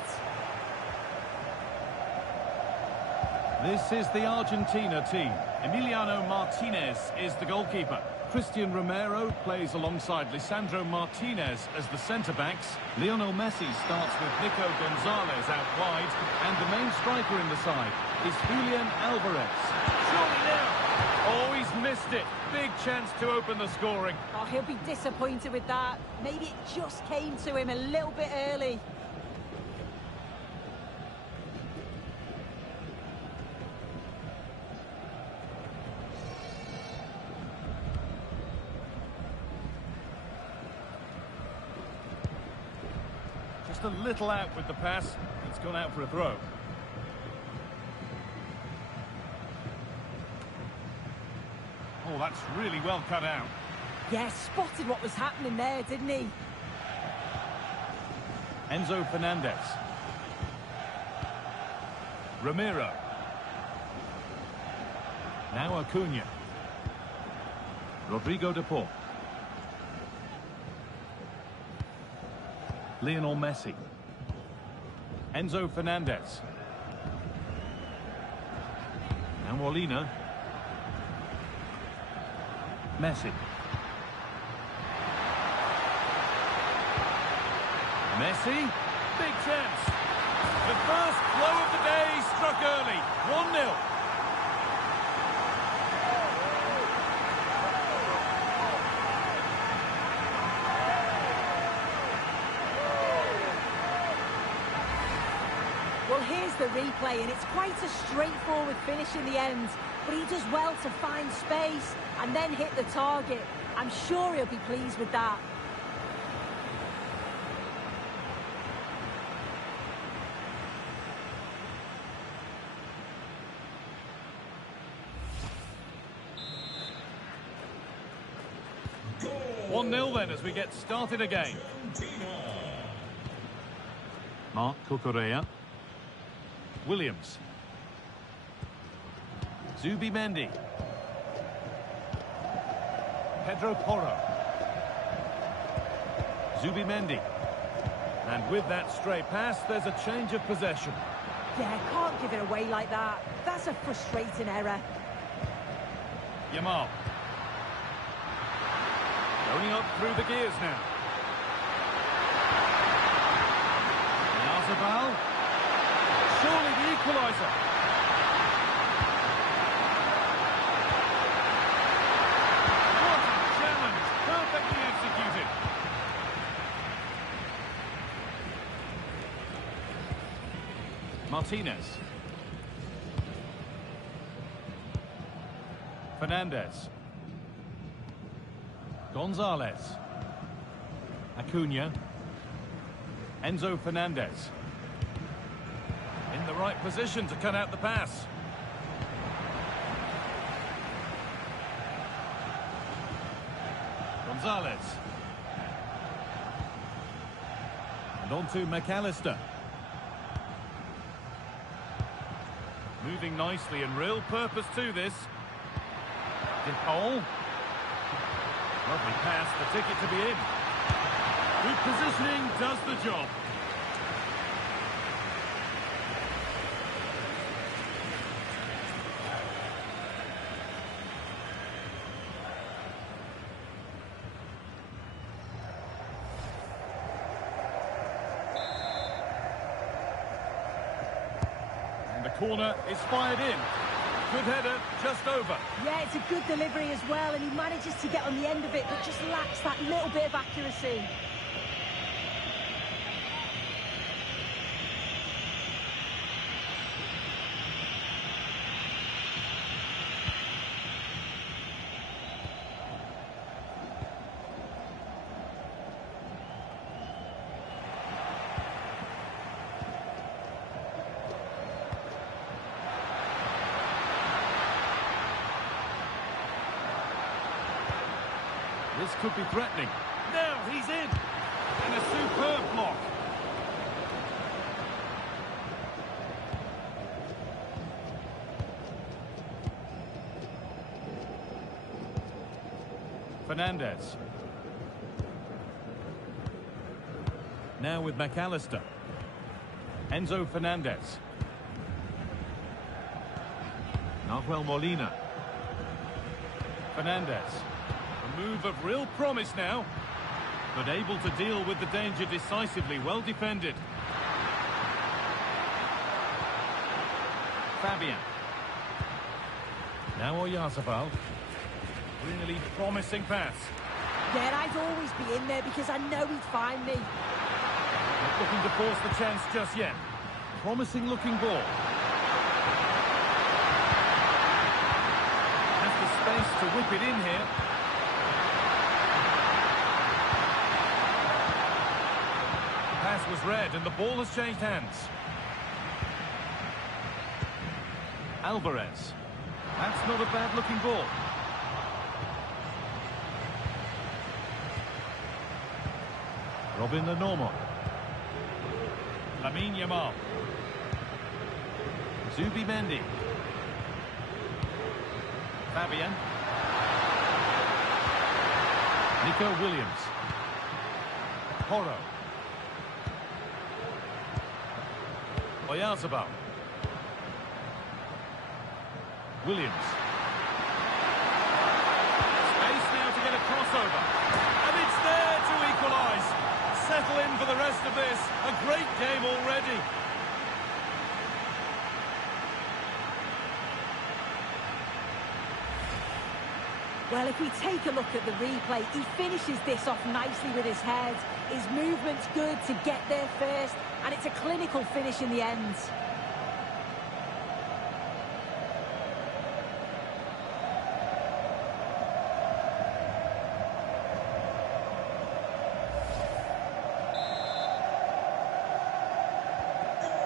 This is the Argentina team. Emiliano Martinez is the goalkeeper. Christian Romero plays alongside Lisandro Martinez as the centre-backs. Lionel Messi starts with Nico Gonzalez out wide, and the main striker in the side is Julian Alvarez. Surely now! Oh, he's missed it. Big chance to open the scoring. Oh, he'll be disappointed with that. Maybe it just came to him a little bit early. Just a little out with the pass. It's gone out for a throw. Oh, that's really well cut out. Yeah, spotted what was happening there, didn't he? Enzo Fernandez. Ramiro. Now Acuna. Rodrigo de Paul. Lionel Messi. Enzo Fernandez. Now Molina. Messi. Messi. Big chance. The first blow of the day struck early. 1-0. Well, here's the replay, and it's quite a straightforward finish in the end. But he does well to find space and then hit the target. I'm sure he'll be pleased with that. Goal! 1-0 then as we get started again. Argentina. Marc Cucurella. Williams. Zubimendi. Pedro Porro. Zubimendi. And with that stray pass, there's a change of possession. Yeah, can't give it away like that. That's a frustrating error. Yamal. Going up through the gears now. Yazabal. Surely the equaliser. What a challenge. Perfectly executed. Martinez. Fernandez. Gonzalez. Acuna. Enzo Fernandez. In the right position to cut out the pass. Gonzalez. And on to McAllister. Moving nicely and real purpose to this. De Paul. Lovely pass, the ticket to be in. Good positioning does the job. And the corner is fired in. Good header, just over. Yeah, it's a good delivery as well, and he manages to get on the end of it, but just lacks that little bit of accuracy. This could be threatening. Now he's in. And a superb block. Fernandez. Now with McAllister. Enzo Fernandez. Nahuel Molina. Fernandez. move of real promise now. But able to deal with the danger decisively. Well defended. Fabian. Now Oyarzabal. Really promising pass. Yeah, I'd always be in there because I know he'd find me. Not looking to force the chance just yet. Promising looking ball. Has the space to whip it in here. The pass was read and the ball has changed hands. Alvarez. That's not a bad looking ball. Robin Lenormand. Lamine Yamal. Zubimendi. Fabian. Nico Williams. Porro. Oyarzabal. Williams. Space now to get a crossover. And it's there to equalise. Settle in for the rest of this. A great game already. Well, if we take a look at the replay, he finishes this off nicely with his head. His movement's good to get there first, and it's a clinical finish in the end.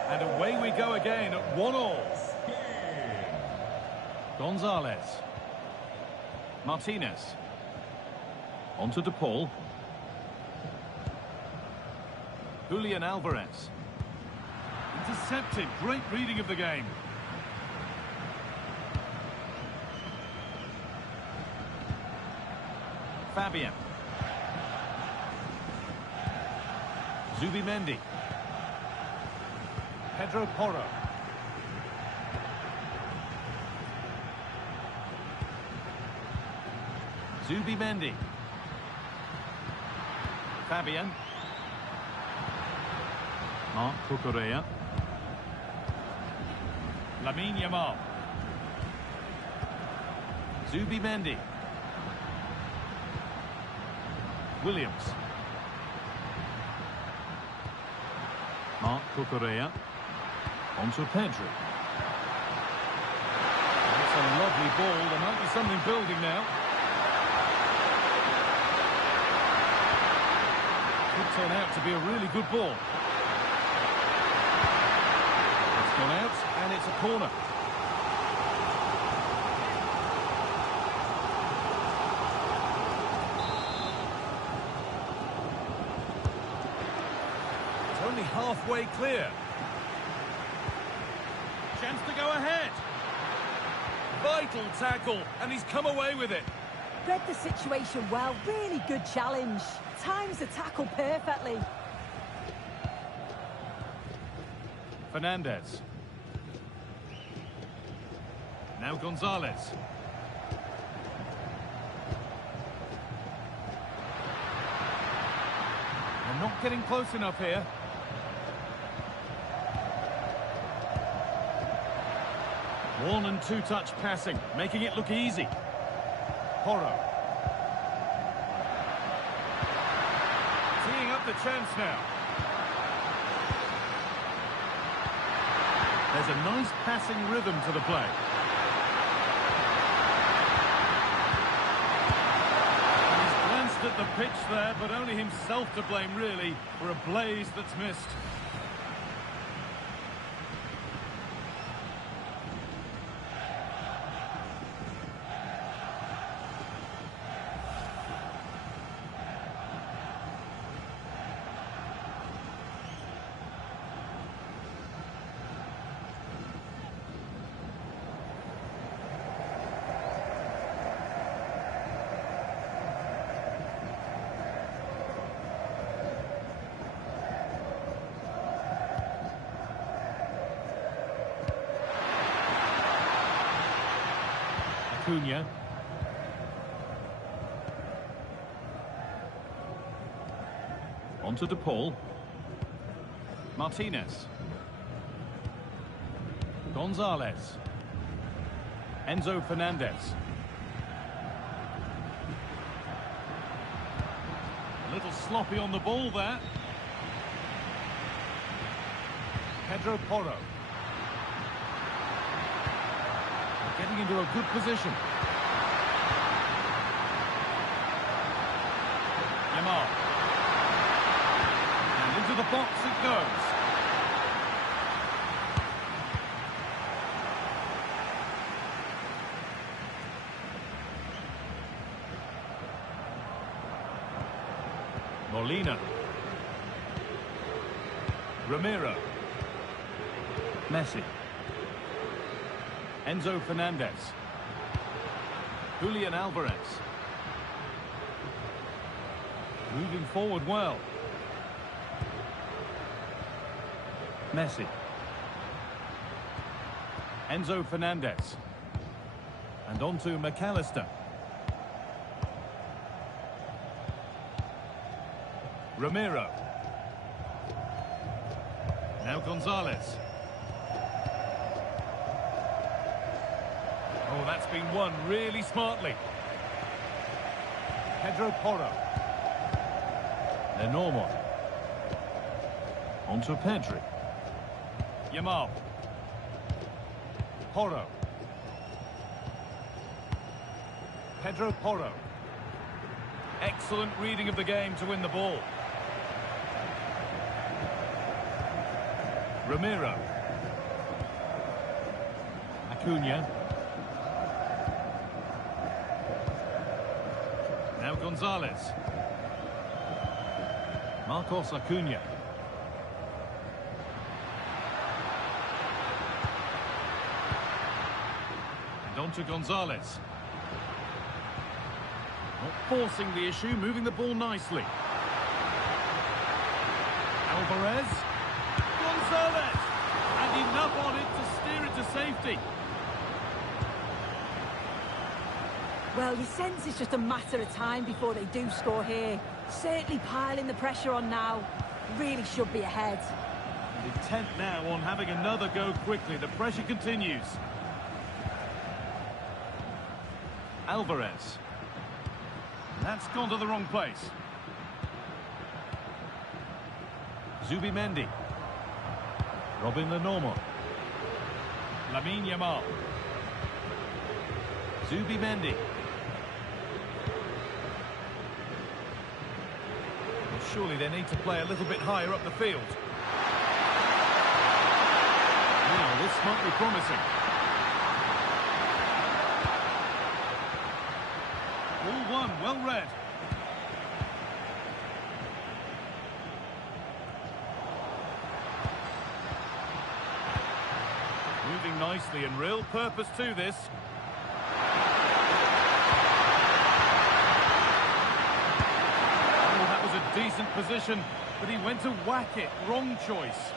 And away we go again at 1-1. Gonzalez. Martinez. On to DePaul. Julian Alvarez. Intercepted. Great reading of the game. Fabian. Zubimendi. Pedro Porro. Zubimendi. Fabian. Marc Cucurella. Lamine Yamal. Zubimendi. Williams. Marc Cucurella. On to Pedri. That's a lovely ball. There might be something building now. Could turn out to be a really good ball. It's gone out, and it's a corner. It's only halfway clear. Chance to go ahead. Vital tackle, and he's come away with it. Read the situation well. Really good challenge. Times the tackle perfectly. Fernandez. Now Gonzalez. They're not getting close enough here. One and two touch passing, making it look easy. Porro. Teeing up the chance now. There's a nice passing rhythm to the play. He's glanced at the pitch there, but only himself to blame, really, for a blaze that's missed. Acuna. On to DePaul. Martinez. Gonzalez. Enzo Fernandez. A little sloppy on the ball there. Pedro Porro. Getting into a good position. Yamal. And into the box it goes. Molina. Ramiro. Messi. Enzo Fernandez. Julian Alvarez. Moving forward well. Messi. Enzo Fernandez. And on to McAllister. Ramiro. Now Gonzalez. Oh, that's been won really smartly. Pedro Porro. Lenormand. On to Pedri. Yamal. Porro. Pedro Porro. Excellent reading of the game to win the ball. Ramiro. Acuna. Now Gonzalez. Marcos Acuna. And on to Gonzalez. Not forcing the issue, moving the ball nicely. Alvarez. Gonzalez! And enough on it to steer it to safety. Well, you sense it's just a matter of time before they do score here. Certainly piling the pressure on now. Really should be ahead. Intent now on having another go quickly. The pressure continues. Alvarez. That's gone to the wrong place. Zubimendi. Robin Lenormand. Lamine Yamal. Zubimendi. Surely they need to play a little bit higher up the field. Now, this might be promising. All one, well read. Moving nicely and real purpose to this. Decent position, but he went to whack it. Wrong choice.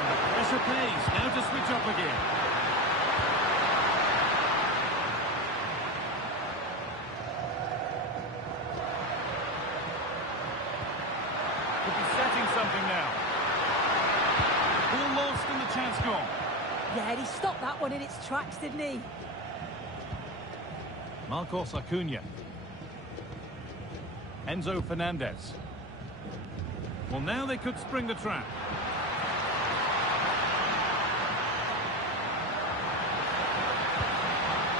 And the pressure pays. Now to switch up again. Something now. Ball lost and the chance gone. Yeah, he stopped that one in its tracks, didn't he? Marcos Acuna. Enzo Fernandez. Well, now they could spring the trap.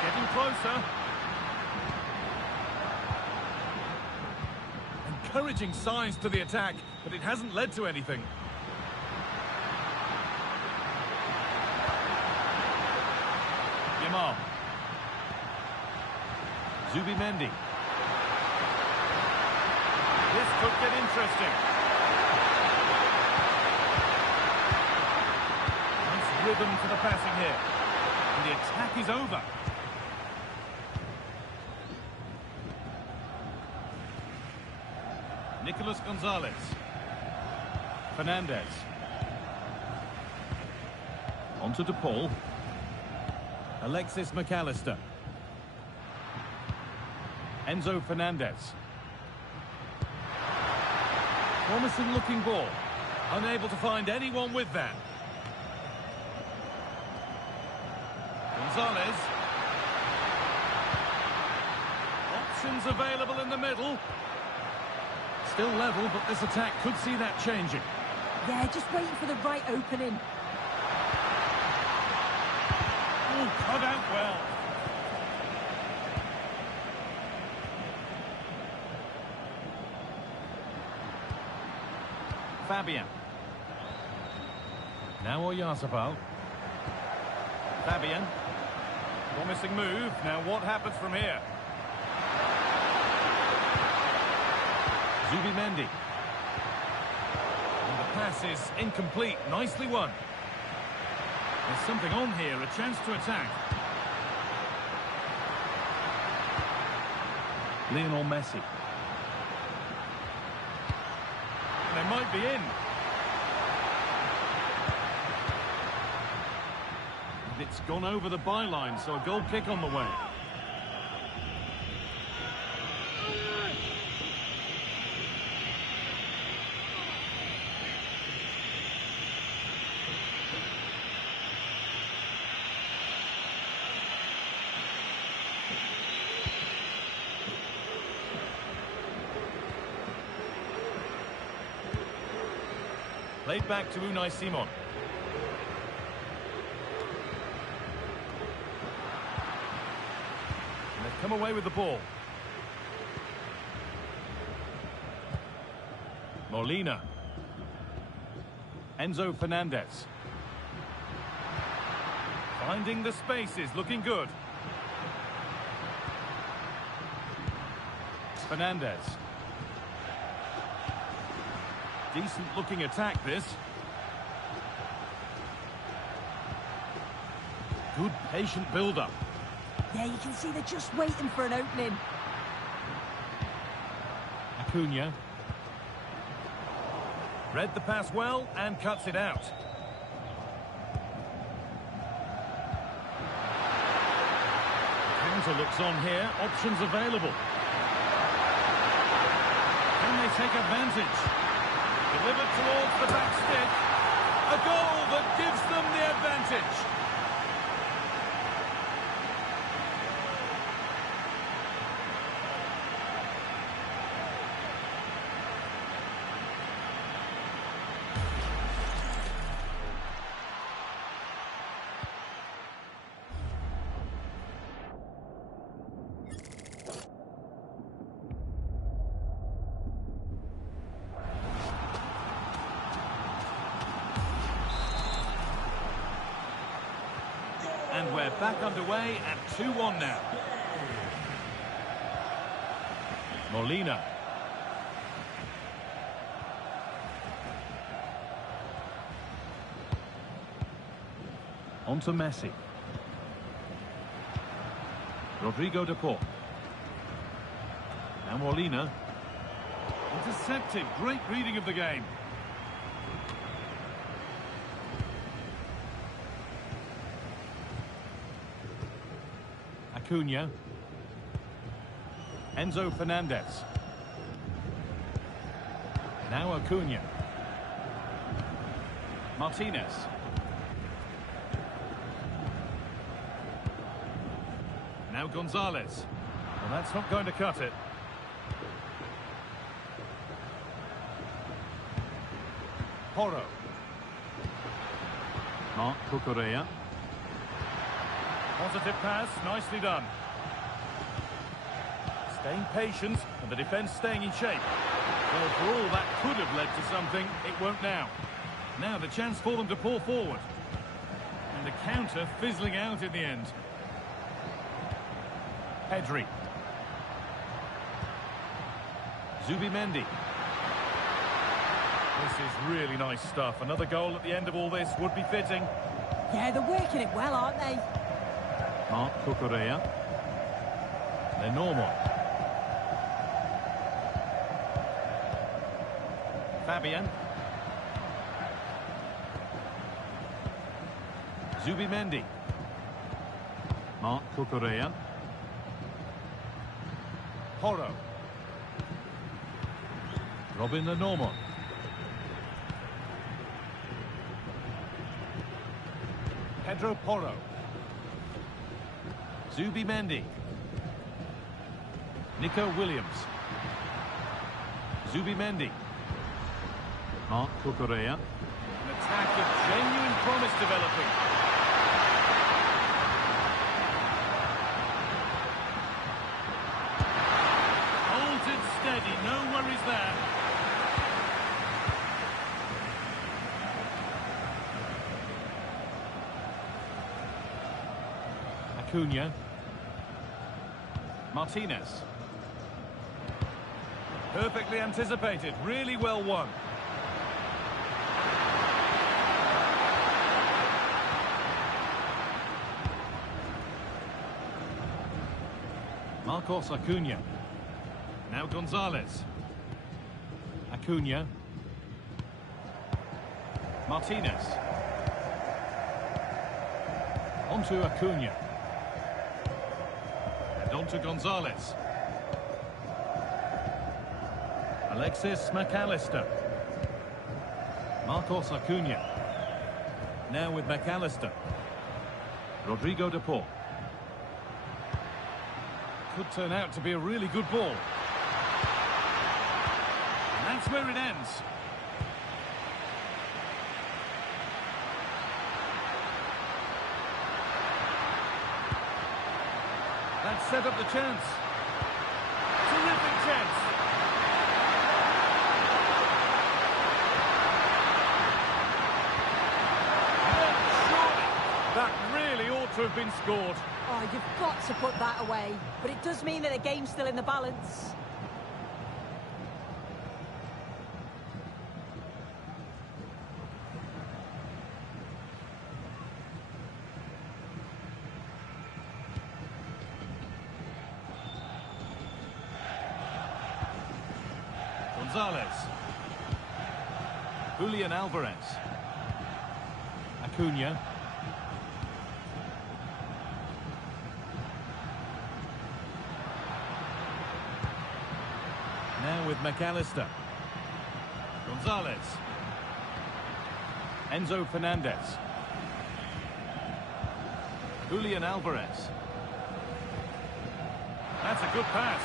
Getting closer. Encouraging signs to the attack, but it hasn't led to anything. Yamal. Zubimendi. This could get interesting. Nice rhythm to the passing here. And the attack is over. Nicolas Gonzalez. Fernandez. On to DePaul. Alexis McAllister. Enzo Fernandez. Promising looking ball. Unable to find anyone with that. Gonzalez. Options available in the middle. Still level, but this attack could see that changing. Yeah, just waiting for the right opening. Oh, cut out well. Fabian. Now Oyarzabal. Fabian. Promising move. Now what happens from here? Zubimendi. And the pass is incomplete. Nicely won. There's something on here. A chance to attack. Lionel Messi. They might be in. And it's gone over the byline, so a goal kick on the way. Played back to Unai Simon. And they've come away with the ball. Molina. Enzo Fernandez. Finding the spaces, looking good. Fernandez. Decent looking attack, this. Good patient build-up. Yeah, you can see they're just waiting for an opening. Acuna. Read the pass well and cuts it out. Counter looks on here. Options available. Can they take advantage? Delivered towards the back stick. A goal that gives them the advantage. And we're back underway at 2-1 now. Molina. On to Messi. Rodrigo de Paul. Now Molina. Intercepted. Great reading of the game. Acuna. Enzo Fernandez. Now Acuna. Martinez. Now Gonzalez. Well, that's not going to cut it. Porro. Marc Cucurella. Positive pass, nicely done. Staying patient, and the defence staying in shape. Well, for all that could have led to something, it won't now. Now the chance for them to pull forward. And the counter fizzling out in the end. Pedri. Zubimendi. This is really nice stuff. Another goal at the end of all this would be fitting. Yeah, they're working it well, aren't they? Marc Cucurella. They're normal. Fabian. Zubimendi. Marc Cucurella. Porro. Robin Lenormand. Pedro Porro. Zubimendi. Nico Williams. Zubimendi. Marc Cucurella. An attack of genuine promise developing. Holds it steady, no worries there. Acuna. Martinez. Perfectly anticipated, really well won. Marcos Acuna. Now Gonzalez. Acuna. Martinez. Onto Acuna. And onto Gonzalez. Alexis McAllister. Marcos Acuna. Now with McAllister. Rodrigo de Paul. Could turn out to be a really good ball. And that's where it ends. That set up the chance. Terrific chance. That really ought to have been scored. Oh, you've got to put that away. But it does mean that the game's still in the balance. Gonzalez. Julian Alvarez. Acuna. Now with McAllister. Gonzalez. Enzo Fernandez. Julian Alvarez. That's a good pass.